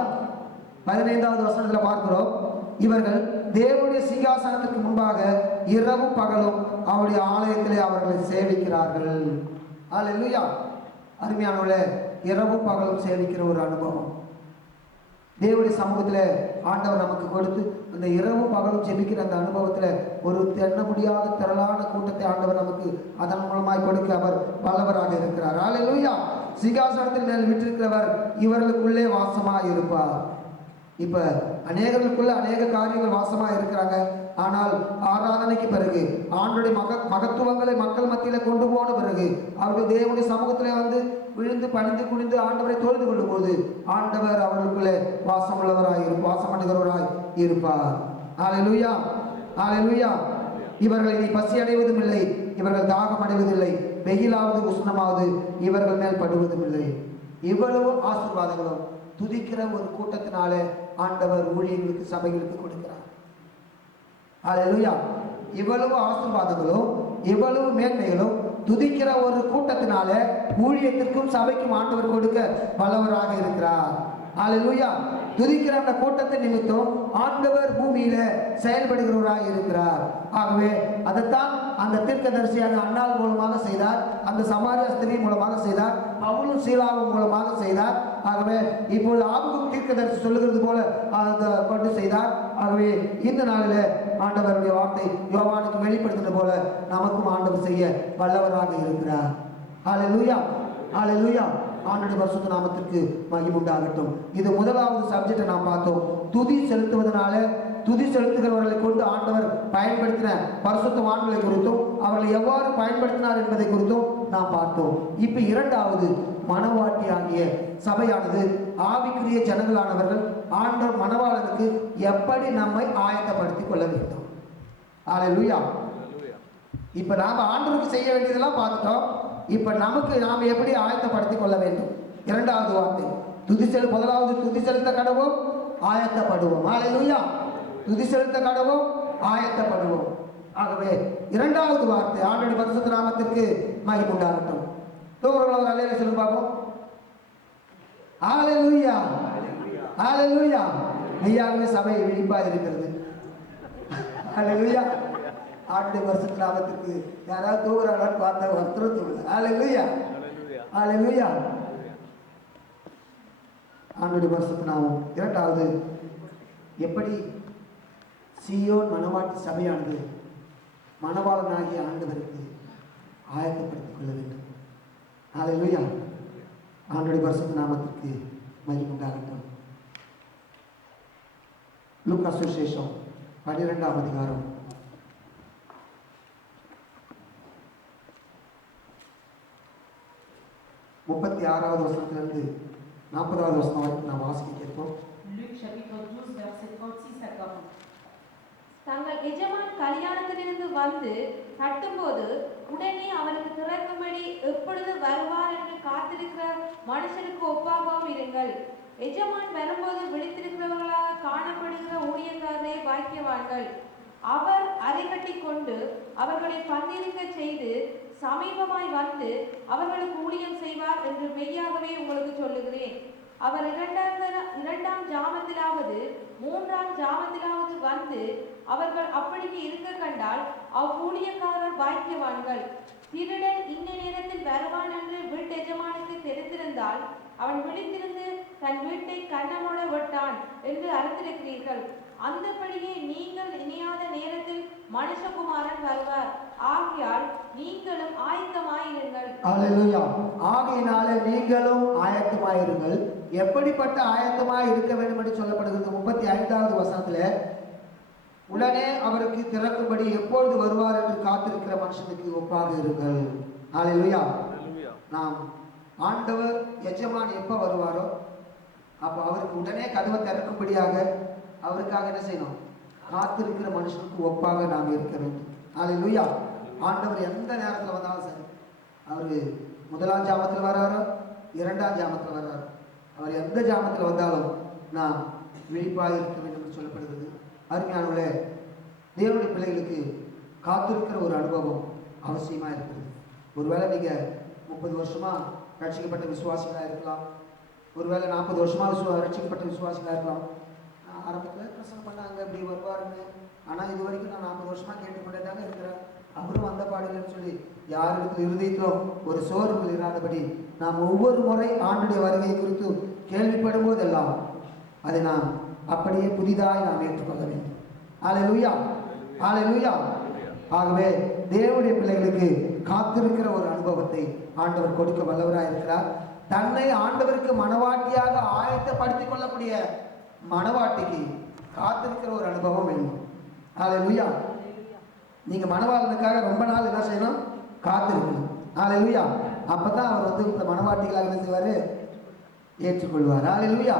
15வது வசனத்தில் பார்க்கிறோம், இவர்கள் தேவனுடைய சிங்காசனத்திற்கு முன்பாக இரவும் பகலும் அவருடைய ஆலயத்திலே அவர்களை சேவிக்கிறார்கள். அல்லேலூயா. அருமையானவர்களே, இரவும் பகலும் சேவிக்கிற ஒரு அனுபவம் தேவனுடைய சமூகத்தில் ஆண்டவர் நமக்கு கொடுத்து அந்த இரவும் பகலும் ஜெபிக்கிற அந்த அனுபவத்தில் ஒரு எண்ண முடியாத திரளான கூட்டத்தை ஆண்டவர் நமக்கு அதன் மூலமாய் கொடுக்க அவர் வல்லவராக இருக்கிறார். அல்லேலூயா. சிங்காசனத்தில் மேல் விட்டிருக்கிறவர் இவர்களுக்குள்ளே வாசமாக இருப்பார். இப்ப அநேகர்களுக்குள்ள அநேக காரியங்கள் வாசமாக இருக்கிறாங்க. ஆனால் ஆராதனைக்கு பிறகு ஆண்டுடைய மகத்துவங்களை மக்கள் மத்தியில கொண்டு போன பிறகு அவர்கள் தேவனுடைய சமூகத்திலே வந்து விழுந்து பணிந்து குனிந்து ஆண்டவரை தொழுது கொள்ளும் போது ஆண்டவர் அவர்களுக்குள்ளே வாசம் பண்ணுகிறவராய் இருப்பார். அல்லேலூயா. அல்லேலூயா. இவர்கள் இனி பசி அடைவதும் இல்லை, இவர்கள் தாகம் அடைவதில்லை, வெயிலாவது உஷ்ணமாவது இவர்கள் மேல் படுவதும் இல்லை. இவ்வளவு ஆசீர்வாதங்களும் துதிக்கிற ஒரு கூட்டத்தினாலே ஆண்டவர் ஊழியர்களுக்கு சபைகளுக்கு கொடுக்கிறார். அல்லேலூயா. இவ்வளவு ஆசீர்வாதங்களும் இவ்வளவு மேன்மைகளும் துதிக்கிற ஒரு கூட்டத்தினால ஊழியத்திற்கும் சபைக்கும் ஆண்டவர் கொடுக்க வல்லவராக இருக்கிறார். அல்லேலூயா. துதிக்கிற அந்த கூட்டத்தை நிமித்தம் ஆண்டவர் பூமியில செயல்படுகிறவராக இருக்கிறார். ஆகவே அதைத்தான் அந்த தீர்க்கதரிசியான அன்னாள் மூலமாக செய்தார், அந்த சமாரிய ஸ்திரீ மூலமாக செய்தார், பவுலும் சீலாவும் மூலமாக செய்தார். ஆகவே இப்பொழுது ஆபுக்கும் தீர்க்கதரிசி சொல்லுகிறது போல அதை கொண்டு செய்தார். ஆகவே இந்த நாளில ஆண்டவருடைய வார்த்தை யோவானுக்கு வெளிப்படுத்தின போல நமக்கும் ஆண்டவர் செய்ய வல்லவராக இருக்கிறார். அல்லேலூயா. அல்லேலூயா. ஆண்டவருடைய பரிசுத்த நாமத்திற்கு மகிமை உண்டாகட்டும். இது முதலாவது சப்ஜெக்டை நாம் பார்த்தோம். துதி செலுத்துவதனால துதி செலுத்துகிறவர்களை கொண்டு ஆண்டவர் பயன்படுத்தின பரிசுத்தவான்களை குறித்தும் அவர்களை எவ்வாறு பயன்படுத்தினார் என்பதை குறித்தும் நாம் பார்த்தோம். இப்ப இரண்டாவது, மனவாட்டி ஆகிய சபையானது ஆவிக்குரிய ஜனங்களானவர்கள் ஆண்டவர் மணவாளனுக்கு எப்படி நம்மை ஆயத்தப்படுத்திக் கொள்ள வேண்டும். அல்லேலூயா. இப்ப நாம ஆண்டவருக்கு செய்ய வேண்டியதெல்லாம் பார்த்துட்டோம். இப்ப நமக்கு நாம் எப்படி ஆயத்தப்படுத்திக் கொள்ள வேண்டும். இரண்டாவது வார்த்தை முதலாவது துதி செலுத்த கடவோம், ஆயத்தப்படுவோம். அல்லேலூயா. துதி செலுத்த கடவோம், ஆயத்தப்படுவோம். ஆகவே இரண்டாவது வார்த்தை ஆண்டவருடைய பரிசுத்த நாமத்திற்கு மகிமை உண்டாகட்டும். தூரங்களவர் அல்லேலூயா சொல்லுங்க பாப்போம். அல்லேலூயா. அல்லேலூயா. மெய்யாகவே சபை விழிப்பாக இருக்கிறது. அல்லேலூயா. ஆண்டுடைய பரிசுத்த நாமத்திற்கு யாராவது தூங்குறாங்கன்னு பார்த்தா ஒருத்தரும் தூங்கல. அல்லேலூயா. அல்லேலூயா. ஆண்டுடைய பரிசுத்த நாமம். இரண்டாவது, எப்படி சீயோன் மணவாட்டி சபையானது மணவாளனாகிய ஆண்டவருக்கு ஆயத்தப்படுத்திக் கொள்ள வேண்டும். அல்லேலூயா. ஆண்டுடைய பரிசுத்த நாமத்திற்கு மகிமை உண்டாகட்டும். லூக்கா சுவிசேஷம் 12ஆம் அதிகாரம் 36வது வசனத்திலிருந்து 40வது வசனம் வரைக்கும் நாம் வாசிக்க கேட்போம். Luc chapitre 12 verset 36 à 40. தங்கள் எஜமான் கல்யாணத்திலிருந்து வந்து தட்டும்போது உடனே அவருக்கு திறக்கும்படி எப்பொழுது வருவார் என்று காத்திருக்கிற மனுஷனுக்கு ஒப்பாகவும் இருங்கள். எஜமான் வரும்போது விழித்திருக்கிறவர்களாக காணப்படுகிற ஊழியக்காரரே பாக்கியவான்கள். அவர் அறை கட்டி கொண்டு அவர்களை பந்திருக்க செய்து சமீபமாய் வந்து அவர்களுக்கு ஊழியம் செய்வார் என்று மெய்யாகவே உங்களுக்கு சொல்லுகிறேன். அவர் இரண்டாம் ஜாமத்திலாவது மூன்றாம் ஜாமத்திலாவது வந்து அவர்கள் அப்படியே இருக்க கண்டால் அவ்வூழியக்காரர் பாக்கியவான்கள். திருடன் இந்த நேரத்தில் வருவான் என்று வீட்டு எஜமானுக்கு தெரிந்திருந்தால் அவன் விழித்திருந்து தன் வீட்டை கண்ணமோட விட்டான் என்று அறிந்திருக்கிறீர்கள். அந்தபடியே நீங்கள் இனியாத நேரத்தில் மனுஷகுமாரன் வருவார். ஆகையால் நீங்களும் ஆயத்தமாயிருங்கள். அல்லேலூயா. ஆகையினாலே நீங்களும் ஆயத்தமாயிருங்கள். எப்படிப்பட்ட ஆயத்தமாய் இருக்க வேண்டும் என்று சொல்லப்படுகிறது. 35வது வசனத்திலே உடனே அவருக்கு திறக்கும்படி எப்பொழுது வருவார் என்று காத்திருக்கிற மனுஷனுக்கு ஒப்பாக இருங்கள். அல்லேலூயா. நாம் ஆண்டவர் எஜமான் எப்ப வருவாரோ அப்போ அவருக்கு உடனே கதவை திறக்கும்படியாக அவருக்காக என்ன செய்யணும்? காத்திருக்கிற மனுஷனுக்கு ஒப்பாக நாம் இருக்க வேண்டும். அல்லேலூயா. ஆண்டவர் எந்த நேரத்தில் வந்தாலும் சரி, அவர் முதலாம் ஜாமத்தில் வர்றாரோ இரண்டாம் ஜாமத்தில் வர்றாரோ, அவர் எந்த ஜாமத்தில் வந்தாலும் நாம் விழிப்பாக இருக்க வேண்டும் என்று சொல்லப்படுகிறது. அருமையானவர்களே, தேவனுடைய பிள்ளைகளுக்கு காத்திருக்கிற ஒரு அனுபவம் அவசியமாக இருக்கிறது. ஒருவேளை நீங்கள் 30 வருஷமா ரட்சிக்கப்பட்ட விசுவாசிகளாக இருக்கலாம், ஒருவேளை 40 வருஷமா ரட்சிக்கப்பட்ட விசுவாசிகளாக இருக்கலாம். ஆரம்பத்தில் பிரசங்கம் பண்ணாங்க இப்படி வருவாருன்னு, ஆனால் இது வரைக்கும் நான் 40 வருஷமா கேட்டுக்கொண்டே தாங்க இருக்கிறேன், அவரும் வந்த பாடலன்னு சொல்லி யாருக்கு இருதயத்திலும் ஒரு சோர்வு இராதபடி நாம் ஒவ்வொரு முறை ஆண்டுடைய வருகை குறித்து கேள்விப்படும் போதெல்லாம் அதை நாம் அப்படியே புதிதாய் நாம் ஏற்றுக்கொள்ள வேண்டும். அல்லேலூயா. அல்லேலூயா. ஆகவே தேவனுடைய பிள்ளைகளுக்கு காத்திருக்கிற ஒரு அனுபவத்தை ஆண்டவர் கொடுக்க வல்லவராக இருக்கிறார். தன்னை ஆண்டவருக்கு மணவாட்டியாக ஆயத்தப்படுத்திக் கொள்ளக்கூடிய மணவாட்டிக்கு காத்திருக்கிற ஒரு அனுபவம் வேணும். அல்லேலூயா. நீங்க மணவாளனுக்காக ரொம்ப நாள் என்ன செய்யணும்? காத்திருக்கணும். அல்லேலூயா. அப்பதான் அவர் வந்து இந்த மணவாட்டிகளாக என்ன செய்வாரு? ஏற்றுக்கொள்வார். அல்லேலூயா.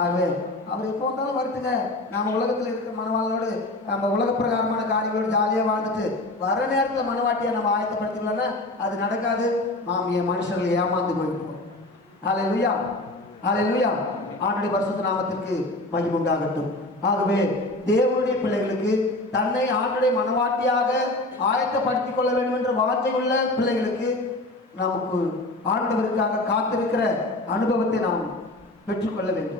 ஆகவே அவர் எப்போ வந்தாலும் வருத்துங்க. நம்ம உலகத்தில் இருக்கிற மனவாளோடு நம்ம உலக பிரகாரமான காரியங்களோடு ஜாலியாக வாழ்ந்துட்டு வர நேரத்தில் மனவாட்டியை நம்ம ஆயத்தப்படுத்திக்கலன்னா அது நடக்காது. மாமிய மனுஷர்கள் ஏமாந்து போயிடுவோம். அல்லேலூயா. அல்லேலூயா. ஆண்டுடைய பரிசுத்த நாமத்திற்கு மகிமை உண்டாகட்டும். ஆகவே தேவனுடைய பிள்ளைகளுக்கு தன்னை ஆண்டுடைய மனவாட்டியாக ஆயத்தப்படுத்திக் கொள்ள வேண்டும் என்ற வார்த்தை உள்ள பிள்ளைகளுக்கு நமக்கு ஆண்டவருக்காக காத்திருக்கிற அனுபவத்தை நாம் பெற்றுக்கொள்ள வேண்டும்.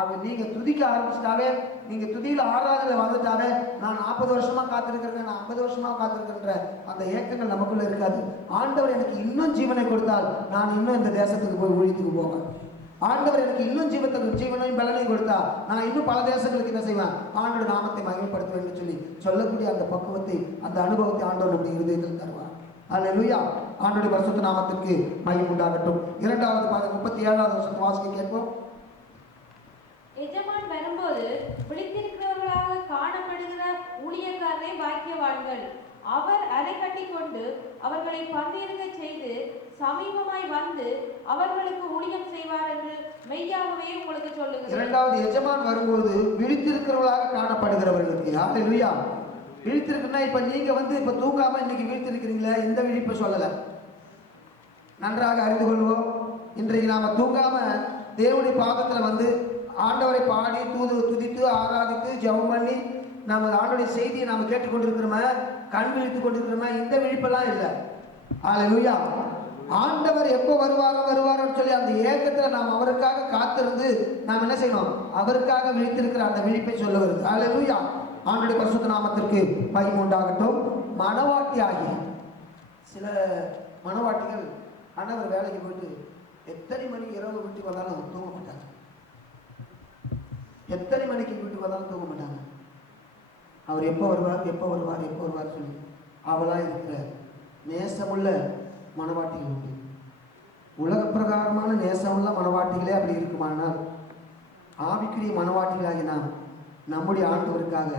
ஆக நீங்க துதிக்க ஆரம்பிச்சிட்டாவே, நீங்க துதியில ஆராதனை வந்துட்டாவே, நான் 40 வருஷமா காத்திருக்கிறேன், நான் 50 வருஷமா காத்திருக்கின்ற அந்த ஏக்கங்கள் நமக்குள்ள இருக்காது. ஆண்டவர் எனக்கு இன்னும் ஜீவனை கொடுத்தால் நான் இன்னும் இந்த தேசத்துக்கு போய் ஊழியத்துக்கு போவேன். ஆண்டவர் எனக்கு இன்னும் ஜீவனையும் பலனையும் கொடுத்தா நான் இன்னும் பல தேசங்களுக்கு என்ன செய்வேன்? ஆண்டோட நாமத்தை மகிமைப்படுத்த வேண்டும் சொல்லி சொல்லக்கூடிய அந்த பக்குவத்தை, அந்த அனுபவத்தை ஆண்டவர் நம்முடைய இருதயத்தில் தருவார். அல்லேலூயா. ஆண்டோட பரிசுத்த நாமத்திற்கு மகிமை உண்டாகட்டும். 2வது பாகம் 37வது வசனம் வாசிக்க கேட்போம். எஜமான் வரும்போது விழித்திருக்கிறவர்களாக காணப்படுகிற ஊழியக்காரரை பாக்கியவான்கள். அவர் அறை கட்டி கொண்டு அவர்களை பந்திருக்க செய்து சமீபமாய் வந்து அவர்களுக்கு ஊழியம் செய்வார் என்று மெய்யாகவே உங்களுக்கு சொல்லுகிறேன். 2வது எஜமான் வரும்போது விழித்திருக்கிறவர்களாக காணப்படுகிறவர்களுக்கு. அல்லேலூயா. விழித்திருக்குன்னா இப்ப நீங்க வந்து இப்ப தூங்காம இன்னைக்கு விழித்திருக்கிறீங்களே, இந்த விழிப்பை சொல்லல, நன்றாக அறிந்து கொள்வோம். இன்றைக்கு நாம தூங்காம தேவனுடைய பாதத்துல வந்து ஆண்டவரை பாடி துதித்து ஆராதித்து ஜெபம் பண்ணி நம்ம ஆண்டவருடைய செய்தியை நாம கேட்டுக்கொண்டிருக்கிறோமே, கண் விழித்து கொண்டிருக்கிறோமே, இந்த விழிப்பெல்லாம் இல்லை. அல்லேலூயா. ஆண்டவர் எப்போ வருவாரோன்னு சொல்லி அந்த ஏக்கத்தில் நாம் அவருக்காக காத்திருந்து நாம் என்ன செய்யணும், அவருக்காக விழித்திருக்கிற அந்த விழிப்பை சொல்ல வருது. அல்லேலூயா. ஆண்டவருடைய பரிசுத்த நாமத்திற்கு மகிமை உண்டாகட்டும். மணவாட்டி ஆகி சில மணவாட்டிகள் ஆண்டவர் வேலைக்கு போயிட்டு எத்தனை மணிக்கு இரவு வீட்டுக்கு வந்தாலும் தூங்க மாட்டாங்க. எத்தனை மணிக்கு வீட்டுக்கு வந்தாலும் தூங்க மாட்டாங்க. அவர் எப்போ வருவார் சொல்லி அவளா இருக்கிற நேசமுள்ள மணவாட்டிகள் உண்டு. உலக பிரகாரமான நேசமுள்ள மணவாட்டிகளே அப்படி இருக்குமானால் ஆவிக்குரிய மணவாட்டிகளாகி நாம் நம்முடைய ஆண்டவருக்காக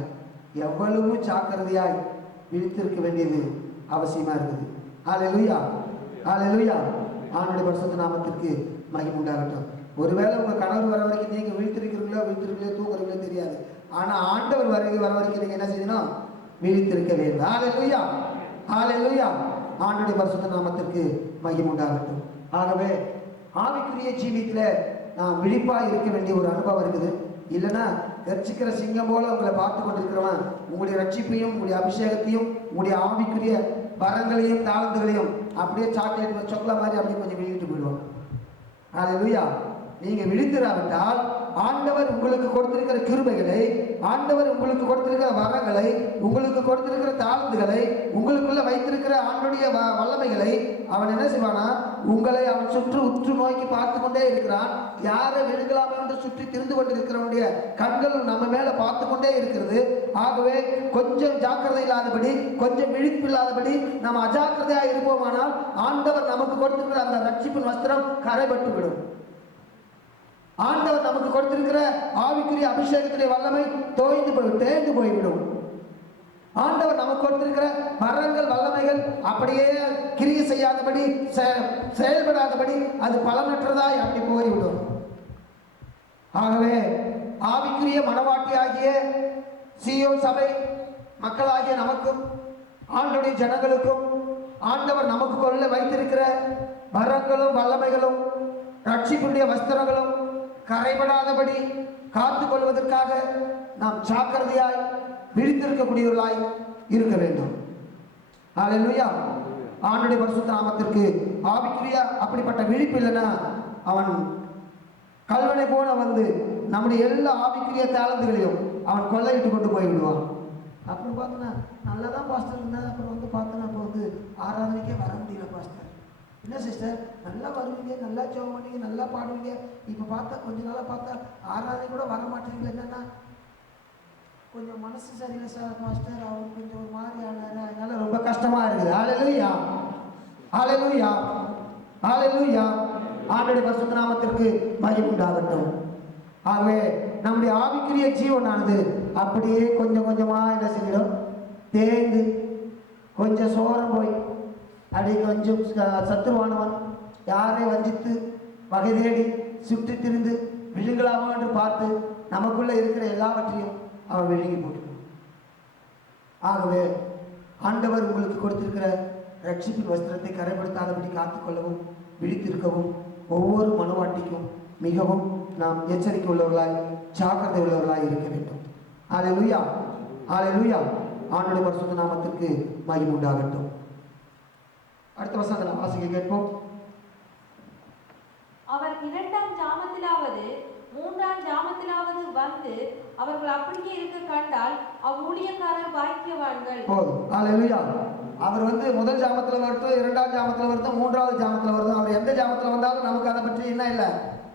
எவ்வளவு ஜாக்கிரதையாய் விழித்திருக்க வேண்டியது அவசியமா இருக்குது. அல்லேலூயா, அல்லேலூயா. ஆண்டவருடைய பரிசுத்த நாமத்திற்கு மகிமை உண்டாகட்டும். ஒருவேளை உங்க கணவர் வர வரைக்கும் நீங்க விழித்திருக்கீங்களோ தூங்குறீங்களோ தெரியாது. ஆனா ஆண்டவர் வர வரைக்கும் நீங்க என்ன செய்யணும், விழித்திருக்க வேண்டும். அல்லேலூயா, அல்லேலூயா. ஆண்டவருடைய பரிசுத்த நாமத்திற்கு மகிமை உண்டாகட்டும். ஆகவே ஆவிக்குரிய ஜீவியத்துல நாம் விழிப்பா இருக்க வேண்டிய ஒரு அனுபவம் இருக்குது. இல்லைன்னா ரட்சிக்கிற சிங்கம் போல உங்களை பார்த்து கொண்டிருக்கிறவன் உங்களுடைய ரட்சிப்பையும் உங்களுடைய அபிஷேகத்தையும் உங்களுடைய ஆவிக்குரிய வரங்களையும் தாளந்துகளையும் அப்படியே சாக்லேட் சொக்கல மாதிரி அப்படியே கொஞ்சம் விழிட்டு போயிடுவாங்க. அல்லேலூயா. நீங்க விழித்திராவிட்டால் ஆண்டவர் உங்களுக்கு கொடுத்திருக்கிற கிருபைகளை, ஆண்டவர் உங்களுக்கு கொடுத்திருக்கிற வரங்களை, உங்களுக்கு கொடுத்திருக்கிற தாளந்துகளை, உங்களுக்குள்ள வைத்திருக்கிற ஆண்டுடைய வல்லமைகளை அவன் என்ன செய்வானா, உங்களை அவன் உற்று நோக்கி பார்த்து கொண்டே இருக்கிறான். யாரை விழுகலாம் என்று சுற்றி திரிந்து கொண்டிருக்கிறவனுடைய கண்கள் நம்ம மேல பார்த்து கொண்டே இருக்கிறது. ஆகவே கொஞ்சம் ஜாக்கிரதை இல்லாதபடி, கொஞ்சம் விழிப்பு இல்லாதபடி நம்ம அஜாக்கிரதையாக இருப்போமானால் ஆண்டவர் நமக்கு கொடுத்திருக்கிற அந்த ரட்சிப்பின் வஸ்திரம் கரைபட்டு விடும். ஆண்டவர் நமக்கு கொடுத்திருக்கிற ஆவிக்குரிய அபிஷேகத்துடைய வல்லமை தேய்ந்து போய்விடும். ஆண்டவர் நமக்கு கொடுத்திருக்கிற வரங்கள் வல்லமைகள் அப்படியே கிரியை செய்யாதபடி, செயல்படாதபடி அது பலனற்றதாய் அப்படி போய்விடும். ஆகவே ஆவிக்குரிய மனவாட்டியாகிய சீயோன் சபை மக்களாகிய நமக்கும் ஆண்டவருடைய ஜனங்களுக்கும் ஆண்டவர் நமக்கு கொள்ள வைத்திருக்கிற வரங்களும் வல்லமைகளும் ரட்சிப்புடைய வஸ்திரங்களும் கரைபடாதபடி காத்துக் கொள்வதற்காக நாம் ஜாக்கிரதையாய் விழித்திருக்கக்கூடியவர்களாய் இருக்க வேண்டும். அல்லேலூயா. ஆண்டவருடைய பரிசுத்த நாமத்திற்கு ஆவிக்குரிய அப்படிப்பட்ட விழிப்பு இல்லைன்னா அவன் கல்வனை போல வந்து நம்முடைய எல்லா ஆவிக்குரிய தாளந்துகளையும் அவன் கொள்ளையிட்டு கொண்டு போய் விடுவான். அப்புறம் பார்த்தோன்னா நல்லதான் பாஸ்டர் இருந்தேன், அப்புறம் வந்து பார்த்தோன்னா இப்போ வந்து ஆராதனைக்கே வர முடியல பாஸ்டர். என்ன சிஸ்டர், நல்லா வருவீங்க, நல்லா ஜெபம் பண்ணுவீங்க, நல்லா பாடுவீங்க, இப்போ பார்த்தா கொஞ்ச நாளாக பார்த்தா ஆராதனை கூட வர மாட்டேங்குது. என்னன்னா கொஞ்சம் மனசு சரியில்லை சார் பாஸ்டர், அவர் கொஞ்சம் ஒரு மாதிரி ஆனாரு, அதனால ரொம்ப கஷ்டமா இருக்குது. அல்லேலூயா, அல்லேலூயா, அல்லேலூயா. ஆண்டவருடைய பரிசுத்த நாமத்திற்கு மகிமை உண்டாகட்டும். ஆகவே நம்முடைய ஆவிக்குரிய ஜீவனானது அப்படியே கொஞ்சம் கொஞ்சமா என்ன செய்யணும், தேய்ந்து கொஞ்சம் சோரம் போய் அப்படி கொஞ்சம் சத்துருவானவன் யாரை வஞ்சித்து வகை தேடி சுற்றி திரிந்து விழுங்கலாமா என்று பார்த்து நமக்குள்ள இருக்கிற எல்லாவற்றையும் அவன் விழுங்கி போட்டுருவான். ஆகவே ஆண்டவர் உங்களுக்கு கொடுத்திருக்கிற ரட்சிப்பின் வஸ்திரத்தை கரைப்படுத்தாதபடி காத்துக்கொள்ளவும் விழித்திருக்கவும் ஒவ்வொரு மனவாட்டிக்கும் மிகவும் நாம் எச்சரிக்கை உள்ளவர்களாய் ஜாக்கிரதை உள்ளவர்களாய் இருக்க வேண்டும். அல்லேலூயா, அல்லேலூயா. ஆண்டவருடைய பரிசுத்த நாமத்திற்கு மகிமை உண்டாகட்டும். அடுத்த வசனத்தை நாம் வாசிக்க கேட்போம். அவர் 2ஆம் ஜாமத்திலாவது 3ஆம் ஜாமத்திலாவது வந்து அவர்கள் அப்படியே இருக்க கண்டால் அவ்வூழியக்காரர் பாக்கியவான்கள். போதும். அல்லேலூயா. அவர் வந்து முதல் ஜாமத்தில் வரட்டும், 2ஆம் ஜாமத்தில் வரட்டும், 3ஆவது ஜாமத்தில் வரட்டும், அவர் எந்த ஜாமத்தில் வந்தாலும் நமக்கு அதை பற்றி என்ன இல்லை,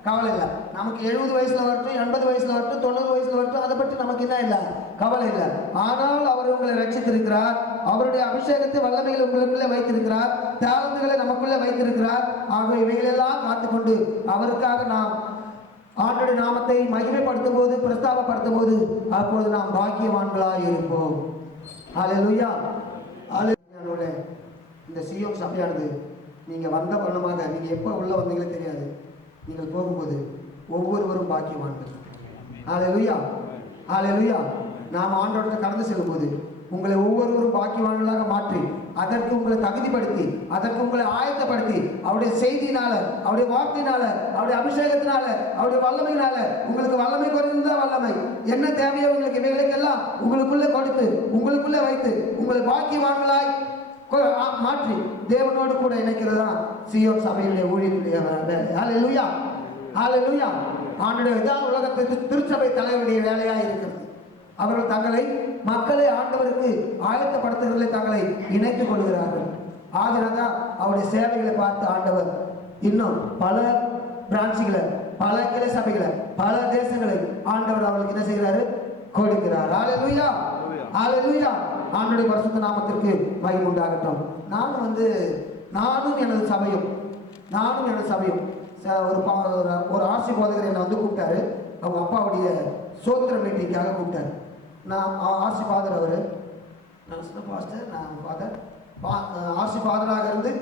கவலை இல்லை. நமக்கு 70 வயசுல வரட்டும், 80 வயசுல வரட்டும், 90 வயசுல வரட்டும், அதை பற்றி நமக்கு என்ன இல்லை, கவலை இல்லை. ஆனால் அவர் உங்களை ரட்சித்திருக்கிறார். அவருடைய அபிஷேகத்தை வல்லமைகளை உங்களுக்குள்ளே வைத்திருக்கிறார். தாளந்துகளை நமக்குள்ளே வைத்திருக்கிறார். ஆகவே இவைகளெல்லாம் காத்துக்கொண்டு அவருக்காக நாம் ஆண்டவருடைய நாமத்தை மகிமைப்படுத்தும் போது, பிரஸ்தாபப்படுத்தும் போது அப்பொழுது நாம் பாக்கியவான்களாய் இருப்போம். அல்லேலூயா, அல்லேலூயா. இந்த சீயோன் சபையானது நீங்க வந்த பலனமாக நீங்க எப்போ உள்ள வந்தீங்களே தெரியாது, நீங்கள் போகும்போது ஒவ்வொருவரும் பாக்கியவான்கள். அல்லேலூயா, அல்லேலூயா. நாம் ஆண்டவரிடம் கடந்து செல்லும்போது உங்களை ஒவ்வொருவரும் பாக்கியவான்களாக மாற்றி அதற்கு உங்களை தகுதிப்படுத்தி அதற்கு உங்களை ஆயத்தப்படுத்தி அவருடைய செய்தியினால, அவருடைய வார்த்தையினால, அவருடைய அபிஷேகத்தினால, அவருடைய வல்லமையினால, உங்களுக்கு வல்லமை குறைந்த வல்லமை என்ன தேவையோ உங்களுக்கு இவைகளுக்கெல்லாம் உங்களுக்குள்ளே கொடுத்து உங்களுக்குள்ளே வைத்து உங்களை பாக்கியவான்களாய் மாற்றி தேவனோடு கூட இணைக்கிறது தான் சீயோன் சபையுடைய ஊழியர்களுடைய வேலை. ஹல்லேலூயா, ஹல்லேலூயா. ஆண்டுடைய இதான் உலகத்துக்கு திருச்சபை தலைவருடைய வேலையாக இருக்கிறது. அவர்கள் தங்களை மக்களை ஆண்டவருக்கு ஆயத்தப்படுத்துகிறதை தங்களை இணைத்துக் கொள்கிறார்கள். ஆதரதான் அவருடைய சேவைகளை பார்த்து ஆண்டவர் இன்னும் பல பிரான்ச்சுகளை, பல கிளை சபைகளை, பல தேசங்களை ஆண்டவர் அவர்களுக்கு என்ன செய்கிறாரு? கொடுக்கிறார். ஹல்லேலூயா, ஹல்லேலூயா. ஆண்டவருடைய பரிசுத்த நாமத்திற்கு மகிமை உண்டாகட்டும். நானும் எனது சபையும் ஒரு ஆசி போதகர் என்னை கூப்பிட்டாரு. அவங்க அப்பாவுடைய சோத்திர மீட்டிங்காக கூப்பிட்டாரு. நான் ஆசி ஃபாதர், அவர் நான் சொன்ன பாஸ்டர், நான் ஃபாதர் ஆசி ஃபாதராக இருந்து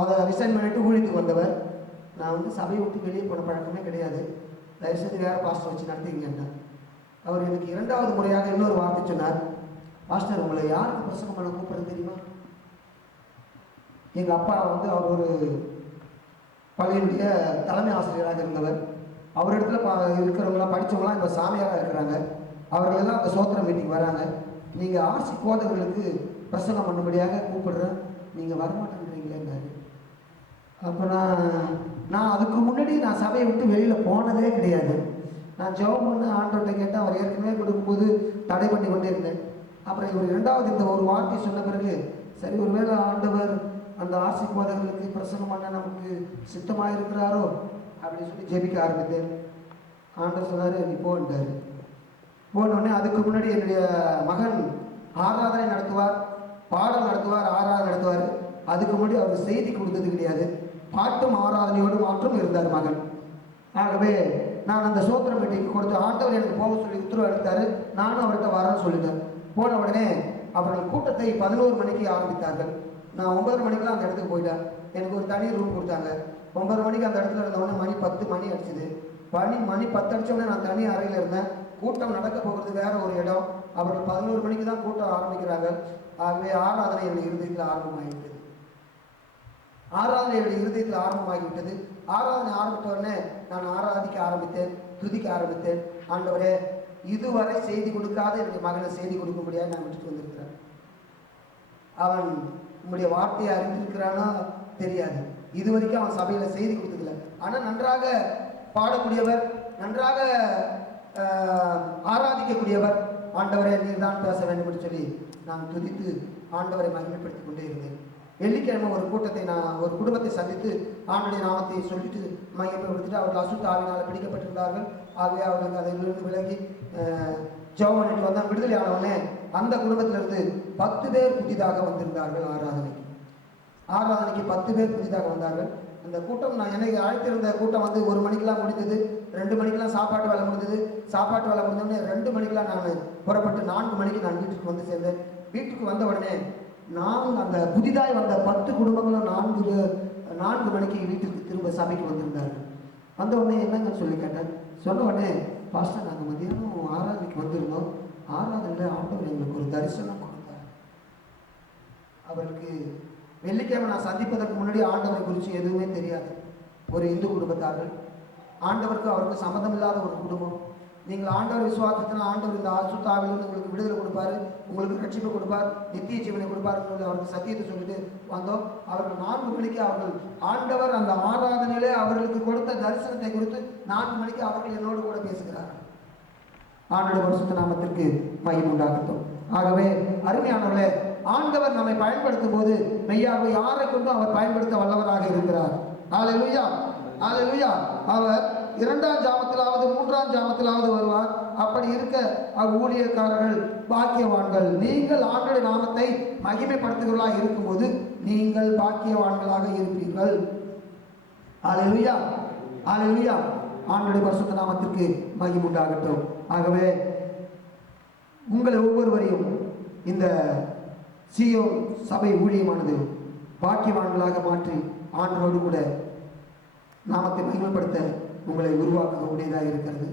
அதை ரிசைன் பண்ணிட்டு ஊழியத்துக்கு வந்தவர். நான் சபையை விட்டு வெளியே போன பழக்கமே கிடையாது. தயவுசெய்து வேறு பாஸ்டர் வச்சு நடத்திங்கன்னு. அவர் எனக்கு 2வது முறையாக இன்னொரு வார்த்தை சொன்னார். பாஸ்டர், உங்களை யாருக்கு பிரசங்கம் பண்ண கூப்பிட்றது தெரியுமா? எங்கள் அப்பா அவர் ஒரு பள்ளியினுடைய தலைமை ஆசிரியராக இருந்தவர். அவரிடத்துல இருக்கிறவங்களாம் படித்தவங்களாம் இப்போ சாமியாராக இருக்கிறாங்க. அவர்கள் எல்லாம் அந்த சோத்திர மீட்டிங் வராங்க. நீங்கள் ஆர்சி போதவர்களுக்கு பிரசங்கம் பண்ணும்படியாக கூப்பிடுறேன், நீங்கள் வரமாட்டேன்றீங்களேன்னாரு. அப்போ நான் அதுக்கு முன்னாடி நான் சபையை விட்டு வெளியில் போனதே கிடையாது. நான் ஜெபம் பண்ண ஆண்டவர்கிட்ட கேட்டேன். அவர் ஏற்கனவே கொடுக்கும்போது தடை பண்ணி கொண்டே இருந்தேன். அப்புறம் இவர் 2வது இந்த ஒரு வார்த்தை சொன்ன பிறகு, சரி, ஒருவேளை ஆண்டவர் அந்த ஆசி போதவர்களுக்கு பிரசங்கம் பண்ண நமக்கு சித்தமாக இருக்கிறாரோ அப்படின்னு சொல்லி ஜெபிக்க ஆரம்பித்தேன். ஆண்டவர் சொன்னார், நீ போன்ட்டார். போனோடனே அதுக்கு முன்னாடி என்னுடைய மகன் ஆராதனை நடத்துவார், பாடல் நடத்துவார், ஆராதனை நடத்துவார். அதுக்கு முன்னாடி அவருக்கு செய்தி கொடுத்தது கிடையாது. பாட்டும் ஆராதனையோடு மாற்றம் இருந்தார் மகன். ஆகவே நான் அந்த சோத்திர மீட்டிங்கு கொடுத்து ஆண்டவர் எனக்கு போக சொல்லி உத்தரவு எடுத்தார். நானும் அவர்கிட்ட வரேன்னு சொல்லிட்டேன். போன உடனே அவர்கள் கூட்டத்தை 11 மணிக்கு ஆரம்பித்தார்கள். நான் 9 மணிக்கெலாம் அந்த இடத்துக்கு போயிட்டேன். எனக்கு ஒரு தனி ரூம் கொடுத்தாங்க. 9 மணிக்கு அந்த இடத்துல இருந்தவொடனே மணி 10 அடிச்சுது. மணி 10 அடித்தோடனே நான் தனி அறையில் இருந்தேன். கூட்டம் நடக்க போகிறது வேற ஒரு இடம். அவர்கள் 11 மணிக்கு தான் கூட்டம் ஆரம்பிக்கிறாங்க. ஆகவே ஆராதனை என்னுடைய இருதயத்தில் ஆரம்பமாகிவிட்டது. ஆராதனை ஆரம்பித்த உடனே நான் ஆராதிக்க ஆரம்பித்தேன், துதிக்க ஆரம்பித்தேன். ஆண்டவரே, இதுவரை செய்தி கொடுக்காத என்னுடைய மகனை செய்தி கொடுக்கும்படியாக நான் விட்டுட்டு வந்திருக்கிறேன். அவன் உங்களுடைய வார்த்தையை அறிந்திருக்கிறானா தெரியாது. இதுவரைக்கும் அவன் சபையில் செய்தி கொடுத்ததில்லை. ஆனால் நன்றாக பாடக்கூடியவர், நன்றாக ஆராதிக்கக்கூடியவர். ஆண்டவரை நீர் தான் பேச வேண்டும் என்று சொல்லி நான் துதித்து ஆண்டவரை மகிமைப்படுத்திக் கொண்டே இருந்தேன். வெள்ளிக்கிழமை ஒரு கூட்டத்தை ஒரு குடும்பத்தை சந்தித்து ஆண்டுடைய நாமத்தை சொல்லிட்டு மையப்படுத்திட்டு அவர்கள் அசுத்த ஆவினால் பிடிக்கப்பட்டிருந்தார்கள். ஆகவே அவர்களுக்கு அதிலிருந்து விலகி ஜெபம் பண்ணிட்டு வந்தால் விடுதலை ஆனவனே அந்த குடும்பத்திலிருந்து 10 பேர் புதிதாக வந்திருந்தார்கள். ஆராதனைக்கு 10 பேர் புதிதாக வந்தார்கள். அந்த கூட்டம் நான் எனக்கு அழைத்திருந்த கூட்டம் 1 மணிக்கெலாம் முடிந்தது. 2 மணிக்கெலாம் சாப்பாட்டு வேலை முடிந்தது. சாப்பாட்டு வேலை முடிஞ்சோடனே 2 மணிக்கெலாம் நான் புறப்பட்டு 4 மணிக்கு நான் வீட்டுக்கு வந்து சேர்ந்தேன். வீட்டுக்கு வந்த உடனே நான் அந்த புதிதாய் வந்த 10 குடும்பங்களும் 4 மணிக்கு வீட்டுக்கு திரும்ப சபைக்கு வந்திருந்தார்கள். வந்த உடனே என்னங்க சொல்லி கேட்டேன். சொன்ன உடனே, பாஸ்டர், நாங்கள் மதியானம் ஆராதனைக்கு வந்திருந்தோம். ஆராதனையில் ஆண்டவர் எங்களுக்கு ஒரு தரிசனம் கொடுத்தார். அவருக்கு வெள்ளிக்கிழமை நான் சந்திப்பதற்கு முன்னாடி ஆண்டவரை குறித்து எதுவுமே தெரியாது. ஒரு இந்து குடும்பத்தார்கள். ஆண்டவருக்கு அவருக்கு சம்மந்தம் இல்லாத ஒரு குடும்பம். நீங்கள் ஆண்டவர் விசுவாசத்தினால் ஆண்டவர் இந்த அசுத்தாவிலிருந்து உங்களுக்கு விடுதலை கொடுப்பாரு, உங்களுக்கு ரட்சிப்பு கொடுப்பார், நித்திய ஜீவனை கொடுப்பாருன்னு சொல்லி அவருக்கு சத்தியத்தை சொல்லிட்டு வந்தோம். அவர்கள் 4 மணிக்கு அவர்கள் ஆண்டவர் அந்த ஆராதனையிலே அவர்களுக்கு கொடுத்த தரிசனத்தை குறித்து 4 மணிக்கு அவர்கள் என்னோடு கூட பேசுகிறார்கள். ஆண்டவருடைய பரிசுத்த நாமத்திற்கு மகிமை உண்டாகட்டும். ஆகவே அருமையானவர்களே, ஆண்டவர் நம்மை பயன்படுத்தும் போது மெய்யாகவே யாரை கொண்டும் அவர் பயன்படுத்த வல்லவராக இருக்கிறார். ஹல்லேலூயா, ஹல்லேலூயா. அவர் 2ஆம் ஜாமத்திலாவது 3ஆம் ஜாமத்திலாவது வருவார். அப்படி இருக்க ஊழியக்காரர்கள் பாக்கியவான்கள். நீங்கள் ஆண்டவருடைய நாமத்தை மகிமைப்படுத்துகிறவர்களாக இருக்கும்போது நீங்கள் பாக்கியவான்களாக இருப்பீர்கள். ஹல்லேலூயா, ஹல்லேலூயா. ஆண்டவருடைய பரிசுத்த நாமத்திற்கு மகிமை உண்டாகட்டும். ஆகவே உங்களை ஒவ்வொருவரையும் இந்த சீயோன் சபை ஊழியமானது பாக்கியவான்களாக மாற்றி ஆண்டவரோடு கூட நாமத்தை மகிமைப்படுத்த உங்களை உருவாக்க உடையதாக இருக்கிறது.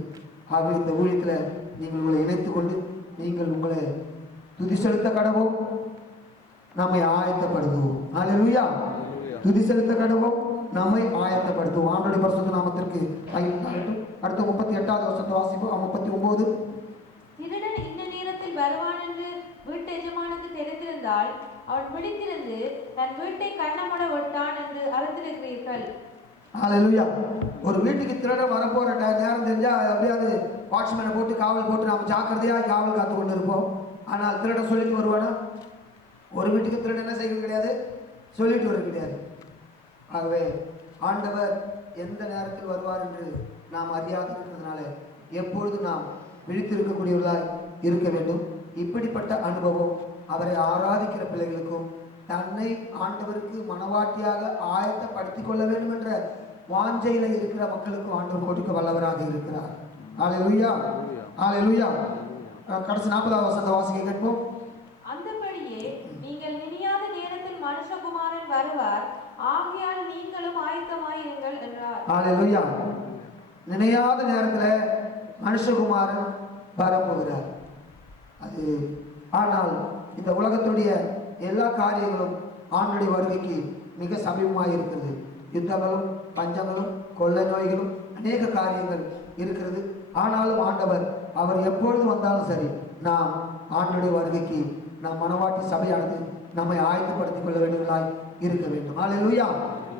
ஆகவே இந்த ஊழியத்தில் நீங்கள் உங்களை இணைத்து கொண்டு நீங்கள் உங்களை துதி செலுத்த கடவோம், நம்மை ஆயத்தப்படுத்துவோம். ஹல்லேலூயா. துதி செலுத்த கடவோம், நம்மை ஆயத்தப்படுத்துவோம். ஆண்டவருடைய பரிசுத்த நாமத்திற்கு அடுத்த 38வது வசனத்தை வாசிப்போம். 39. திருடன் இந்த நேரத்தில் வருவான் என்று வீட்டு எஜமானுக்கு தெரிந்திருந்தால் அவன் விழித்திருந்து தன் வீட்டை கண்ணமட விட்டான் என்று அறிந்திருக்கிறீர்கள். ஹalleluya. ஒரு வீட்டுக்கு திருடன் வரப்போற நேரம் தெரிஞ்சா அப்படியாவது வாட்ச்மேனை போட்டு காவல் போட்டு நாம் ஜாக்கிரதையாக காவல் காத்து கொண்டு இருப்போம். ஆனால் திருடன் சொல்லிட்டு வருவானா? ஒரு வீட்டுக்கு திருடன் என்ன செய்வது கிடையாது, சொல்லிட்டு வர கிடையாது. ஆகவே ஆண்டவர் எந்த நேரத்தில் வருவார் என்று நாம் அறியாது இருக்கிறதுனால எப்பொழுது நாம் விழித்திருக்கக்கூடியவர்களாய் இருக்க வேண்டும். இப்படிப்பட்ட அனுபவம் அவரை ஆராதிக்கிற பிள்ளைகளுக்கும் தன்னை ஆண்டவருக்கு மனவாட்டியாக ஆயத்தப்படுத்திக் கொள்ள வேண்டும் என்ற வாஞ்சையில இருக்கிற மக்களுக்கும் ஆண்டவர் கொடுக்க வல்லவராக இருக்கிறார். ஹalleluya, ஹalleluya. கடைசி 40வது வசனத்தை வாசிக்க கேட்போம். அந்தபடியே நீங்கள் நினையாத நேரத்தில் மனுஷகுமாரன் வருவார், ஆகையால் நீங்களும் ஆயத்தமாயிருங்கள் என்றார். ஹalleluya. நினையாத நேரத்தில் மனுஷகுமாரன் வரப்போகிறார். அது ஆனால் இந்த உலகத்துடைய எல்லா காரியங்களும் ஆண்டுடைய வருகைக்கு மிக சமீபமாக இருக்கிறது. யுத்தங்களும் பஞ்சங்களும் கொள்ளை நோய்களும் அநேக காரியங்கள் இருக்கிறது. ஆனாலும் ஆண்டவர் அவர் எப்பொழுது வந்தாலும் சரி நாம் ஆண்டுடைய வருகைக்கு நாம் மனவாட்டி சபையானது நம்மை ஆயத்தப்படுத்திக் கொள்ள வேண்டியவர்களாய் இருக்க வேண்டும். ஹalleluya,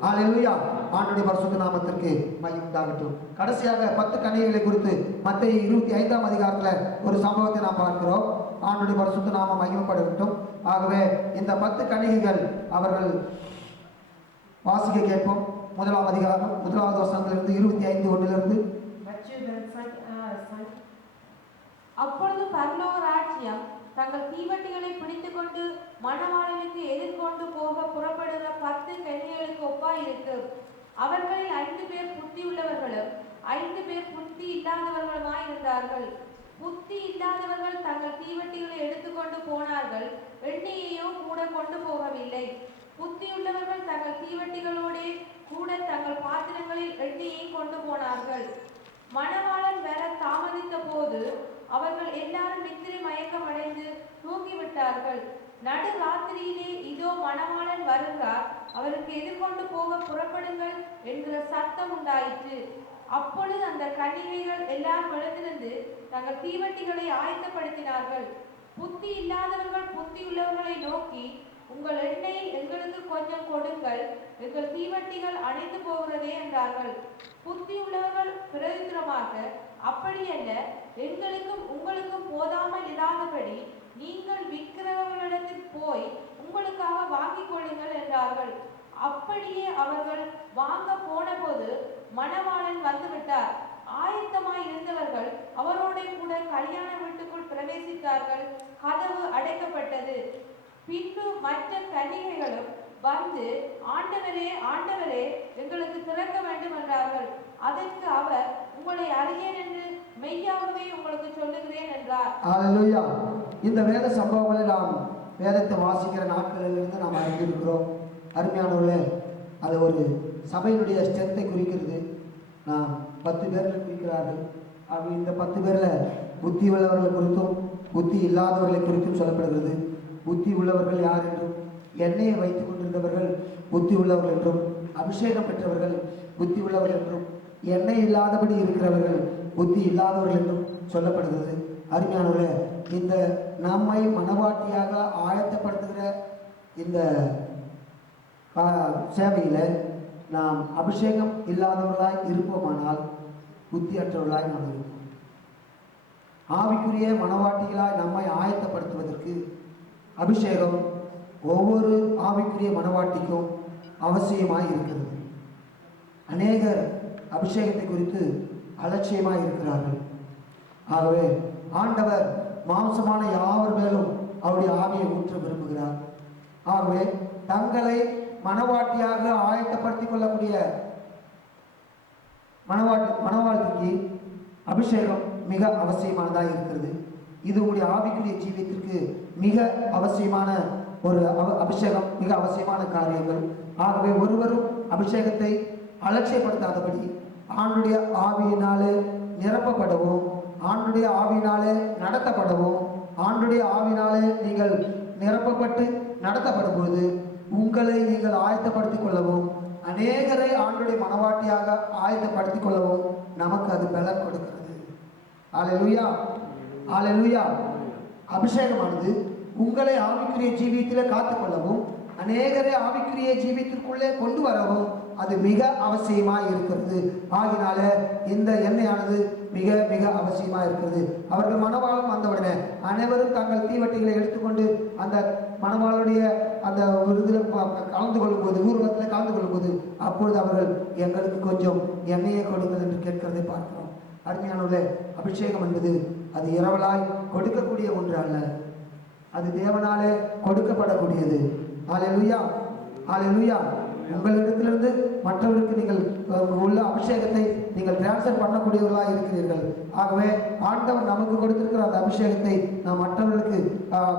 ஹalleluya. ஆண்டுடைய பரிசுத்த நாமத்திற்கு மகிமை உண்டாகட்டும். கடைசியாக 10 கன்னிகைகளை குறித்து மத்தேயு 25ஆம் அதிகாரத்தில் ஒரு சம்பவத்தை நாம் பார்க்கிறோம். ஆண்டுடைய பரிசுத்த நாமம் மகிமைப்படட்டும். ஆகவே இந்த 10 கன்னிகைகள் அவர்கள் வாசிக்க கேட்போம். 1ஆம் அதிகாரம் 1வது வசனத்திலிருந்து 25:1 Matthieu 25:1-5. அப்பொழுது பரலோக ராஜ்யம் தங்கள் தீவட்டிகளை பிடித்துக்கொண்டு மணவாளனுக்கு எதிர்கொண்டு போக புறப்படுகிற 10 கன்னிகைகளுக்கு ஒப்பாயிருக்கும். அவர்களில் 5 பேர் புத்தி உள்ளவர்களும் 5 பேர் புத்தி இல்லாதவர்களுமாய் இருந்தார்கள். புத்தி இல்லாதவர்கள் தங்கள் தீவட்டிகளை எடுத்துக்கொண்டு போனார்கள், எண்ணெயையோ கூட கொண்டு போகவில்லை. புத்தியுள்ளவர்கள் தங்கள் தீவட்டிகளோடே கூட தங்கள் பாத்திரங்களில் எண்ணெயை கொண்டு போனார்கள். மணவாளன் வர தாமதித்த போது அவர்கள் எல்லாரும் நித்திரை மயக்கமடைந்து தூங்கிவிட்டார்கள். நடு ராத்திரியிலே இதோ மணவாளன் வருகிறார், அவருக்கு எதிர்கொண்டு போக புறப்படுங்கள் என்கிற சத்தம் உண்டாயிற்று. அப்பொழுது அந்த கன்னிகைகள் எல்லாம் எழுந்திருந்து தங்கள் தீவட்டிகளை ஆயத்தப்படுத்தினார்கள். புத்தி இல்லாதவர்கள் புத்தி உள்ளவர்களை நோக்கி, உங்கள் எண்ணெய் எங்களுக்கு கொஞ்சம் கொடுங்கள், எங்கள் தீவட்டிகள் அணைந்து போகிறதே என்றார்கள். புத்தி உள்ளவர்கள் பிரயோஜனமாக, அப்படியல்ல, எங்களுக்கும் உங்களுக்கும் போதாமல் இராதபடி நீங்கள் விற்கிறவர்களிடத்தில் போய் உங்களுக்காக வாங்கிக் கொள்ளுங்கள் என்றார்கள். அப்படியே அவர்கள் வாங்க போன போது மணவாளன் வந்துவிட்டார். ஆயத்தமாய் இருந்தவர்கள் அவரோட கூட கல்யாண வீட்டுக்குள் பிரவேசித்தார்கள். கதவு அடைக்கப்பட்டது. பின்பு மற்ற கன்னிகைகளும் வந்து, ஆண்டவரே ஆண்டவரே, எங்களுக்கு திறக்க வேண்டும் என்றார்கள். அதற்கு அவர், உங்களை அறியேன் என்று மெய்யாகவே உங்களுக்கு சொல்லுகிறேன் என்றார். ஹalleluya. இந்த வேத சம்பவங்களை நாம் வேதத்தை வாசிக்கிற நாட்களிலிருந்து நாம் அறிந்திருக்கிறோம். அருமையானவர்களே, அது ஒரு சபையினுடைய ஸ்ட்ரென்த்தை குறிக்கிறது. நாம் 10 பேர்கள் குறிக்கிறார்கள். இந்த 10 பேரில் புத்தி உள்ளவர்களை குறித்தும் புத்தி இல்லாதவர்களை குறித்தும் சொல்லப்படுகிறது. புத்தி உள்ளவர்கள் யார் என்றும், எண்ணெயை வைத்துக் கொண்டிருந்தவர்கள் புத்தி உள்ளவர்கள் என்றும், அபிஷேகம் பெற்றவர்கள் புத்தி உள்ளவர்கள் என்றும், எண்ணெய் இல்லாதபடி இருக்கிறவர்கள் புத்தி இல்லாதவர்கள் என்றும் சொல்லப்படுகிறது. அருமையானவர்களே, இந்த நம்மை மனவாட்டியாக ஆயத்தப்படுத்துகிற இந்த சேவையில் நாம் அபிஷேகம் இல்லாதவர்களாய் இருப்போமானால் புத்தியற்றவர்களாய் நாம் இருப்போம். ஆவிக்குரிய மனவாட்டிகளாய் நம்மை ஆயத்தப்படுத்துவதற்கு அபிஷேகம் ஒவ்வொரு ஆவிக்குரிய மனவாட்டிக்கும் அவசியமாய் இருக்கிறது. அநேகர் அபிஷேகத்தை குறித்து அலட்சியமாய் இருக்கிறார்கள். ஆகவே ஆண்டவர் மாம்சமான யாவர் மேலும் அவருடைய ஆவியை ஊற்ற விரும்புகிறார். ஆகவே தங்களை மனவாட்டியாக ஆயத்தப்படுத்திக் கொள்ளக்கூடிய மனவாட்டிக்கு அபிஷேகம் மிக அவசியமானதாக இருக்கிறது. இது உங்களுடைய ஆவிக்குரிய ஜீவியத்திற்கு மிக அவசியமான ஒரு அபிஷேகம், மிக அவசியமான காரியங்கள். ஆகவே ஒருவரும் அபிஷேகத்தை அலட்சியப்படுத்தாதபடி ஆண்டுடைய ஆவியினாலே நிரப்பப்படவும், ஆண்டுடைய ஆவியினாலே நடத்தப்படவும், ஆண்டுடைய ஆவியினாலே நீங்கள் நிரப்பப்பட்டு நடத்தப்படும் பொழுது உங்களை நீங்கள் ஆயத்தப்படுத்திக் கொள்ளவும், அநேகரை ஆண்டுடைய மனவாட்டியாக ஆயத்தப்படுத்திக் கொள்ளவும் நமக்கு அது பலன் கொடுக்கிறது. ஹல்லேலூயா, ஹல்லேலூயா. அபிஷேகமானது உங்களை ஆவிக்குரிய ஜீவியத்திலே காத்துக்கொள்ளவும் அநேகரை ஆவிக்குரிய ஜீவியத்திற்குள்ளே கொண்டு வரவும் அது மிக அவசியமாக இருக்கிறது. ஆகினால இந்த எண்ணெயானது மிக மிக அவசியமாக இருக்கிறது. அவர்கள் மணவாளம் வந்தவுடனே அனைவரும் தங்கள் தீவட்டிகளை எடுத்துக்கொண்டு அந்த மணவாளுடைய அந்த விருதில் கலந்து கொள்ளும்போது, ஊர்வலத்தில் கலந்து கொள்ளும்போது, அப்பொழுது அவர்கள் எங்களுக்கு கொஞ்சம் எண்ணெயை கொடுங்கள் என்று கேட்கிறதை பார்க்கிறோம். அருமையானவர்களே, அபிஷேகம் என்பது அது இரவலாய் கொடுக்கக்கூடிய ஒன்று அல்ல, அது தேவனாலே கொடுக்கப்படக்கூடியது. ஹல்லேலூயா, ஹல்லேலூயா. உங்களிடத்திலிருந்து மற்றவருக்கு நீங்கள் உள்ள அபிஷேகத்தை நீங்கள் டிரான்ஸ்ஃபர் பண்ணக்கூடியவர்களாக இருக்கிறீர்கள். ஆகவே ஆண்டவர் நமக்கு கொடுத்திருக்கிற அந்த அபிஷேகத்தை நாம் மற்றவர்களுக்கு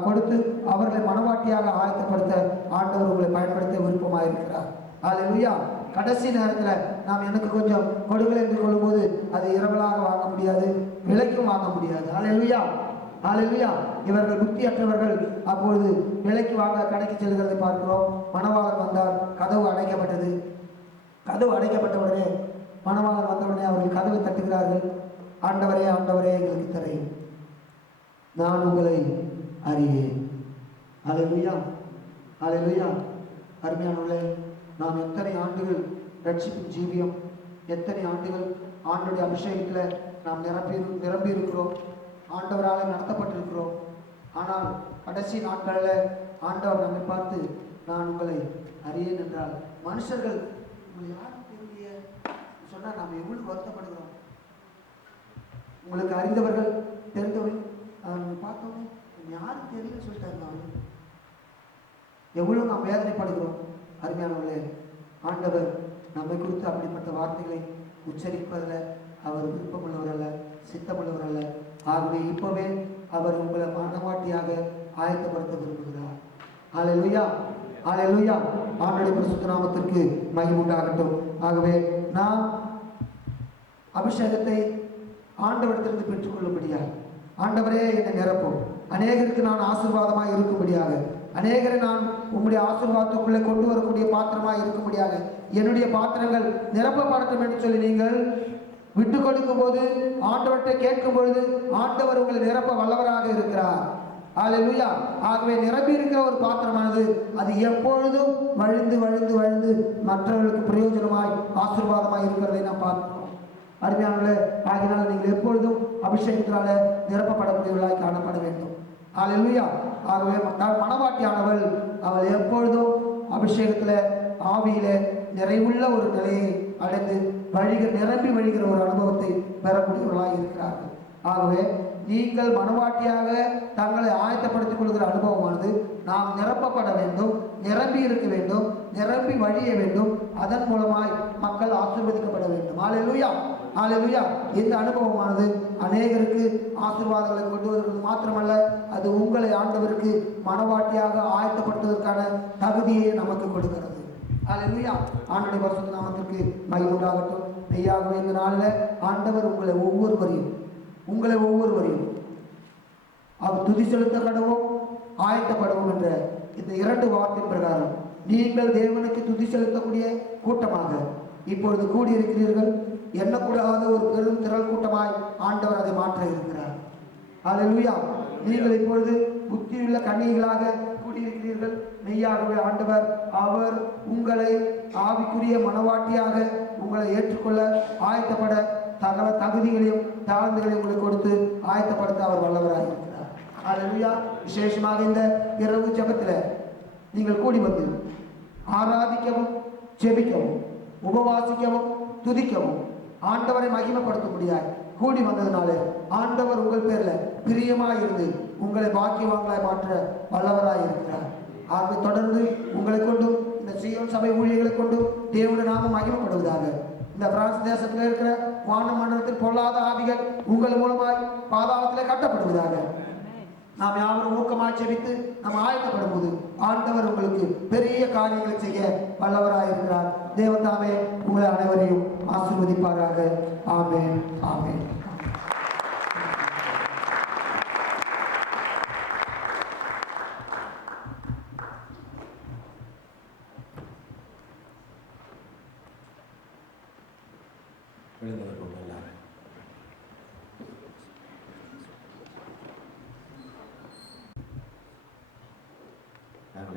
கொடுத்து அவர்களை மனவாட்டியாக ஆயத்தப்படுத்த ஆண்டவர் உங்களை பயன்படுத்த விருப்பமாக இருக்கிறார். ஹல்லேலூயா. கடைசி நேரத்தில் நாம் எனக்கு கொஞ்சம் கொடுங்கள் என்று கொள்ளும்போது அது இரவலாக வாங்க முடியாது, விலைக்கும் வாங்க முடியாது. ஹல்லேலூயா, ஹல்லேலூயா. இவர்கள் புத்தியற்றவர்கள் அப்பொழுது விலைக்கு வாங்க கடைக்கு செல்கிறதை பார்க்கிறோம். மணவாளன் வந்தார், கதவு அடைக்கப்பட்டது. கதவு அடைக்கப்பட்ட உடனே மணவாளன் வந்தவுடனே அவர்கள் கதவை தட்டுகிறார்கள். ஆண்டவரே, ஆண்டவரே, எங்களுக்கு தெரியும், நான் உங்களை அறியேன். ஹல்லேலூயா, ஹல்லேலூயா. அருமையானவர்களே, நாம் எத்தனை ஆண்டுகள் ரட்சிப்பின் ஜீவியம், எத்தனை ஆண்டுகள் ஆண்டுடைய அபிஷேகத்தில் நாம் நிரம்பி இருக்கிறோம், ஆண்டவரால் நடத்தப்பட்டிருக்கிறோம். ஆனால் கடைசி நாட்களில் ஆண்டவர் நம்மை பார்த்து நான் உங்களை அறியேன் என்றால், மனுஷர்கள் உங்களை யாரும் தெரியலையே சொன்னால் நாம் எவ்வளவு வருத்தப்படுகிறோம். உங்களுக்கு அறிந்தவர்கள் தெரிந்தவர்கள் பார்த்தோன்னே யாரும் தெரியல சொல்லிட்டாங்க, எவ்வளவு நாம் வேதனைப்படுகிறோம். அருமையானவர்களே, ஆண்டவர் நம்மை குறித்து அப்படிப்பட்ட வார்த்தைகளை உச்சரிப்பதில் அவர் விருப்பமுள்ளவர் அல்ல, சித்தமுள்ளவர் அல்ல. ஆகவே இப்பவே அவர் உங்களை மனவாட்டியாக ஆயத்தப்படுத்த விரும்புகிறார். ஹல்லேலூயா, ஹல்லேலூயா. ஆண்டவருடைய பரிசுத்த நாமத்திற்கு மகிமை உண்டாகட்டும். ஆகவே நாம் அபிஷேகத்தை ஆண்டவரிடத்திலிருந்து பெற்றுக்கொள்ளும்படியாக, ஆண்டவரே என்னை நிரப்பும், அநேகருக்கு நான் ஆசீர்வாதமாக இருக்கும்படியாக, அநேகரை நான் உம்முடைய ஆசீர்வாதத்துக்குள்ளே கொண்டு வரக்கூடிய பாத்திரமாக இருக்கும்படியாக என்னுடைய பாத்திரங்கள் நிரப்பப்படட்டும் என்று சொல்லி நீங்கள் விட்டு கொடுக்கும் போது, ஆண்டவர்கிட்ட கேட்கும் பொழுது ஆண்டவர் உங்களை நிரப்ப வல்லவராக இருக்கிறார். ஹல்லேலூயா. ஆகவே நிரம்பி இருக்கிற ஒரு பாத்திரமானது அது எப்பொழுதும் வழிந்து வழிந்து வழிந்து மற்றவர்களுக்கு பிரயோஜனமாய் ஆசீர்வாதமாய் இருக்கிறதை நாம் பார்க்கிறோம். அருமையானவர்களே, ஆகினால் நீங்கள் எப்பொழுதும் அபிஷேகத்தினால நிரப்பப்படக்கூடியவர்களாய் காணப்பட வேண்டும். ஹல்லேலூயா. ஆகவே மனவாட்டியானவள் அவள் எப்பொழுதும் அபிஷேகத்தில் ஆவியில நிறைவுள்ள ஒரு நிலையை அடைந்து நிரம்பி வழிகிற ஒரு அனுபவத்தை பெறக்கூடியவர்களாக இருக்கிறார்கள். ஆகவே நீங்கள் மனவாட்டியாக தங்களை ஆயத்தப்படுத்திக் கொள்கிற அனுபவமானது நாம் நிரப்பப்பட வேண்டும், நிரம்பி இருக்க வேண்டும், நிரம்பி வழிய வேண்டும். அதன் மூலமாய் மக்கள் ஆசீர்வதிக்கப்பட வேண்டும். ஹல்லேலூயா, ஹல்லேலூயா. இந்த அனுபவமானது அநேகருக்கு ஆசீர்வாதங்களை கொண்டு வருவது மாத்திரமல்ல, அது உங்களை ஆண்டவருக்கு மனவாட்டியாக ஆயத்தப்படுத்துவதற்கான தகுதியை நமக்கு கொடுக்கிறது. ஹல்லேலூயா. ஆண்டவருடைய பரிசுத்த நாமத்திற்கு மகிமை உண்டாகட்டும். மெய்யாகவே இந்த நாளில் ஆண்டவர் உங்களை ஒவ்வொருவரையும் அவர் துதி செலுத்த கடவும் ஆயத்தப்படவும் என்ற இந்த 2 வார்த்தை பிரகாரம் நீங்கள் தேவனுக்கு துதி செலுத்தக்கூடிய கூட்டமாக இப்பொழுது கூடியிருக்கிறீர்கள். எண்ணக்கூடாத ஒரு பெரும் திரள் கூட்டமாய் ஆண்டவர் அதை மாற்ற இருக்கிறார். ஹல்லேலூயா. நீங்கள் இப்பொழுது புத்தியுள்ள கன்னிகளாக கூடியிருக்கிறீர்கள். மெய்யாகவே ஆண்டவர் அவர் உங்களை ஆவிக்குரிய மனவாட்டியாக உங்களை ஏற்றுக்கொள்ள ஆயத்தப்பட சகல தகுதிகளையும் தாழ்ந்துகளையும் உங்களுக்கு கொடுத்து ஆயத்தப்படுத்த அவர் வல்லவராக இருக்கிறார். ஹல்லேலூயா. விசேஷமாக இந்த இரவு ஜெபத்தில் நீங்கள் கூடி வந்து ஆராதிக்கவும், ஜெபிக்கவும், உபவாசிக்கவும், துதிக்கவும், ஆண்டவரை மகிமைப்படுத்த முடியாது கூடி வந்ததுனால ஆண்டவர் உங்கள் பேர்ல பிரியமாய் இருந்து உங்களை பாக்கியவான்களாய் மாற்ற வல்லவராய் இருக்கிறார். ஆகவே தொடர்ந்து உங்களை கொண்டும் இந்த சீயோன் சபை ஊழியர்களை கொண்டும் தேவனுடைய நாமம் மகிமைப்படுவதாக. இந்த பிரான்ஸ் தேசத்தில் இருக்கிற வான மண்டலத்தில் பொல்லாத ஆவிகள் உங்கள் மூலமாய் பாதாளத்தில் கட்டப்படுவதாக. நாம் யாவரும் ஊக்கமாய் செபித்து நாம் ஆயத்தப்படும் போது ஆண்டவர் உங்களுக்கு பெரிய காரியங்களை செய்ய வல்லவராய் இருக்கிறார். தேவதாமே உங்களை அனைவரையும் ஆசீர்வதிப்பாராக. ஆமென், ஆமென்.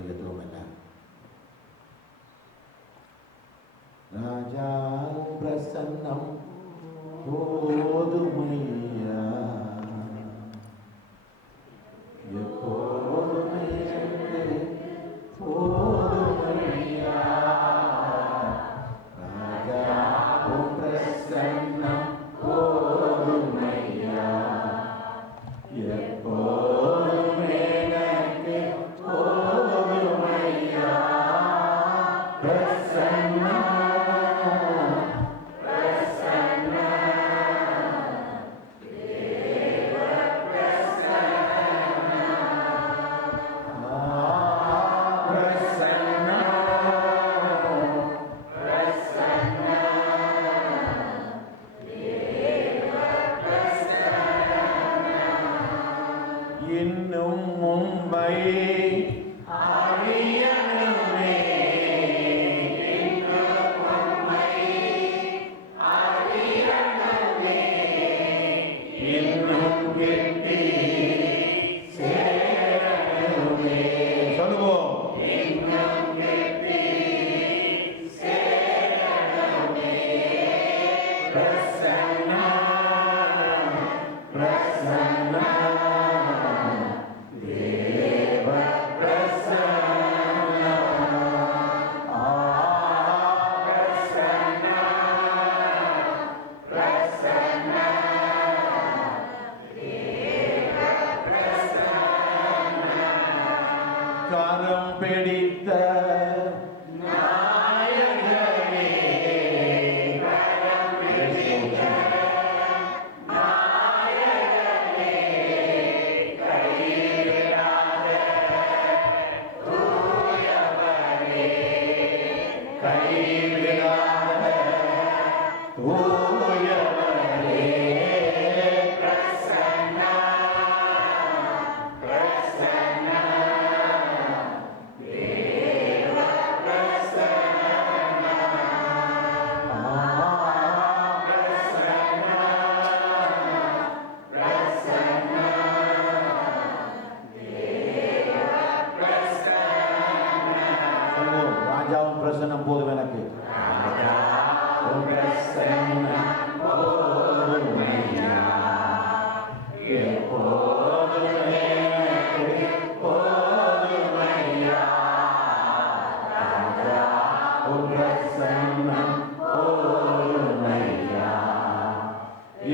எதுவும் இல்லை. ராஜா பிரசன்னம் போதுமையா, எப்போதுமே போதுமையா. ராஜா பிரசன்னம் போதுமையா, எப்போதுமே எனக்கு போதுமையா. பிரசன்னம் இன்னும் மும்பை அறியணுமே, இன்னும் மும்பை அறியணுமே, இன்னும் கெட்டி சேரணுமே. சொல்லுவோம், இன்னும் கெட்டி சேரணுமே. பிரசன்னா பிரசன்னா கரம் பிடித்த நாயகனே, கரம் பிடித்த நாயகனே, கைவிடாத தூயவனே, கைவிடாத தூயவனே. பிரசன்னா பிரசன்னா ராஜாவும் பிரசன்னம் போதும் எனக்கு. ராஜாவும் பிரசன்னம் போதுமையா, எப்போதுமே எனக்கு போதுமையா. ராஜாவும் பிரசன்னம் போதுமையா,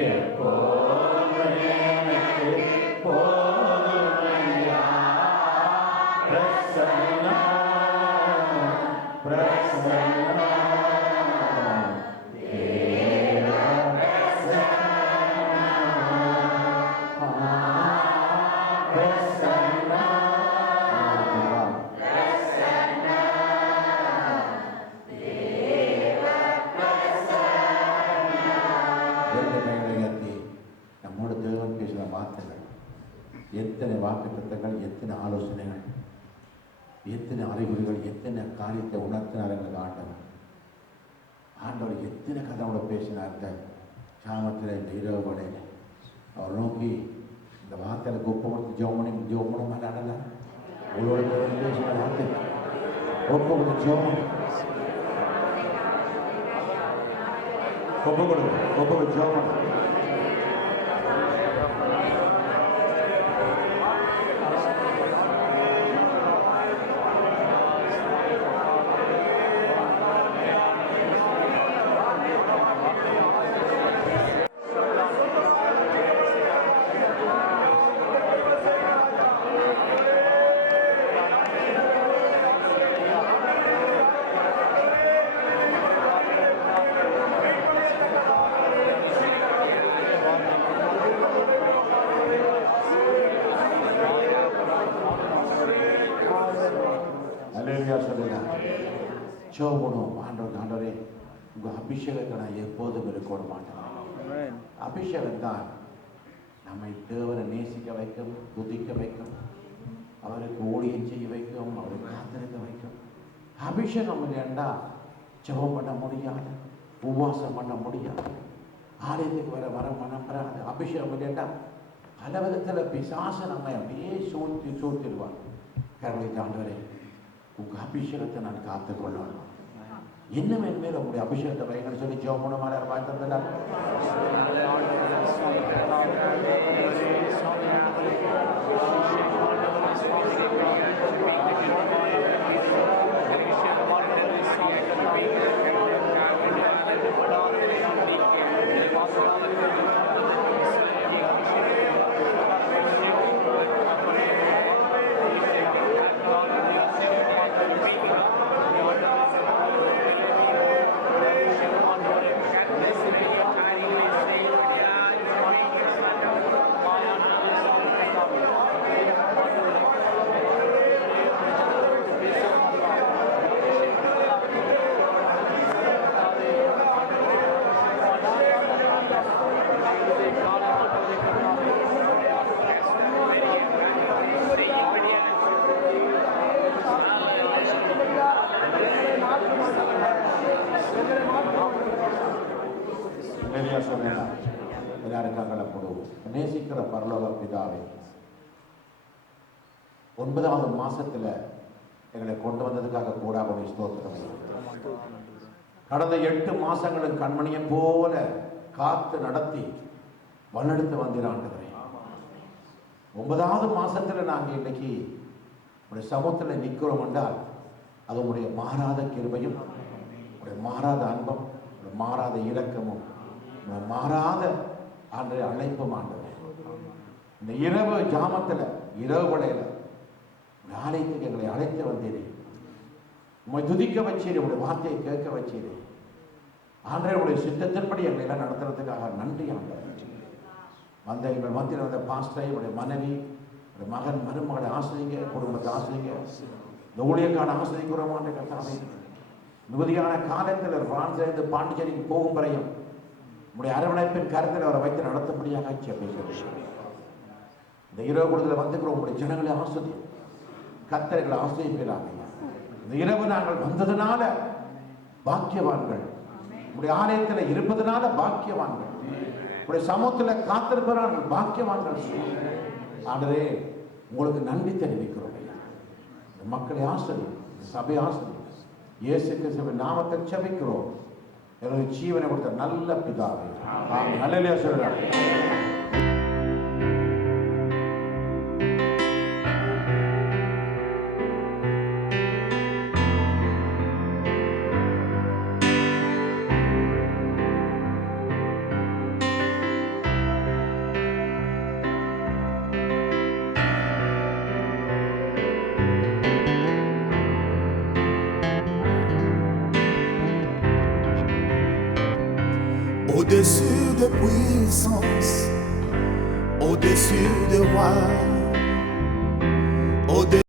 எப்போதுமே எனக்கு போதுமையா. பிரசன்னா பிரசன்னா தேவ பிரசன்னா பிரசன்னா பிரசன்னா தேவ பிரசன்னா. நம்மோட தேவன் பேசுகிற வார்த்தைகள் எத்தனை வாக்குத்தத்தங்கள், எத்தனை ஆலோசனைகள், எத்தனை அறிகுறிகள், எத்தனை காரியத்தை உணர்த்தினார் எங்களுக்கு ஆண்டவர். ஆண்டவர் எத்தனை கதவோட பேசினார் சாமத்தில், இந்த இரவு வடையில் அவர் நோக்கி இந்த வார்த்தைகளுக்கு ஒப்பு கொடுத்து ஜோமனும் மாட்டாடல. உங்களோட பேசின வார்த்தை ஒப்பு கொடுத்து ஜோமன் ஒப்பு கொடுத்து ஜோமன். ஜெபம் ஆண்டவரே உங்கள் அபிஷேகத்தை நான் எப்போதும் இருக்க மாட்டேன். அபிஷேகம் தான் நம்மை தேவனை நேசிக்க வைக்கும், துதிக்க வைக்கும், அவருக்கு ஊழியம் செய்ய வைக்கும், அவரை காத்திருக்க வைக்கும். அபிஷேகம் இல்லையாண்டா ஜெபம் பண்ண முடியாது, உபவாசம் பண்ண முடியாது, ஆலயத்துக்கு வர மனம் வராது. அபிஷேகம் இல்லையாண்டா பல விதத்தில் பிசாசு நம்மை அப்படியே சூழ்த்திடுவார். கடவுளை ஆண்டவரே உங்க அபிஷேகத்தை நான் காத்துக்கொள்ளணும். இன்னும் என் மேல உங்களுடைய அபிஷேகத்தை வைங்கன்னு சொல்லி ஜெபம் பண்ண மாதிரி வாழ்த்துறதுல எல்லாரும் கங்களை போடுவோம். நேசிக்கிற பரலோக பிதாவே, 9வது மாசத்துல எங்களை கொண்டு வந்ததுக்காக கூடாக ஸ்தோத்திரம். கடந்த 8 மாசங்களுக்கு கண்மணியை போல காத்து நடத்தி வல்லெடுத்து வந்திராண்டுகிறேன். 9வது மாசத்துல நாங்க இன்னைக்கு உடைய சமூகத்தில் நிற்கிறோம் என்றால் அது உங்களுடைய மாறாத கிருபையும், உடைய மாறாத அன்பம், மாறாத இரக்கமும், மாறாத ஆண்டு அழைப்பும் ஆண்டவர். இந்த இரவு ஜாமத்தில் இரவு வேளையில ஆலயத்துக்கு எங்களை அழைத்து வந்தீரே, உம்மை துதிக்க வச்சீரே, உடைய வார்த்தையை கேட்க வச்சீரே ஆண்டவரே. உடைய சித்தத்தின்படி எங்களை எல்லாம் நடத்துறதுக்காக நன்றி ஆண்டவர். வந்த எங்கள் மத்தியில் வந்த பாஸ்டரை, உடைய மனைவி, உடைய மகன் மருமகளை ஆசிரிங்க, குடும்பத்தை ஆசிரிங்க, இந்த ஊழியக்கான ஆசிரியக்கிறோமான கர்த்தாவே. மிகுதியான காலத்தில் பிரான்சிலிருந்து பாண்டிச்சேரிக்கு போகும் வரையும் உடைய அரவணைப்பின் கருத்தில் அவரை வைத்து நடத்தும்படியாக ஜெபிக்கிறோம். இந்த இரவு கூடத்தில் வந்துக்கிறோம். உங்களுடைய ஜனங்களை ஆசிரி, கர்த்தர்களை ஆசிரியப்பீராக. இந்த இரவு நாங்கள் வந்ததுனால பாக்கியவான்கள், உடைய ஆலயத்தில் இருப்பதனால பாக்கியவான்கள், உடைய சமூகத்தில் காத்திருக்கிறார்கள் பாக்கியவான்கள். ஆண்டவரே, உங்களுக்கு நன்றி தெரிவிக்கிறோம். மக்களை ஆசிரி, சபை ஆசிரி, இயேசு கிறிஸ்துவின் நாமத்தை ஜெபிக்கிறோம். எங்களுக்கு ஜீவனை கொடுத்த நல்ல பிதாவே. ஆமென். அல்லேலூயா சொல்லுங்க. Au-dessus de puissance, au-dessus de roi, au-dessus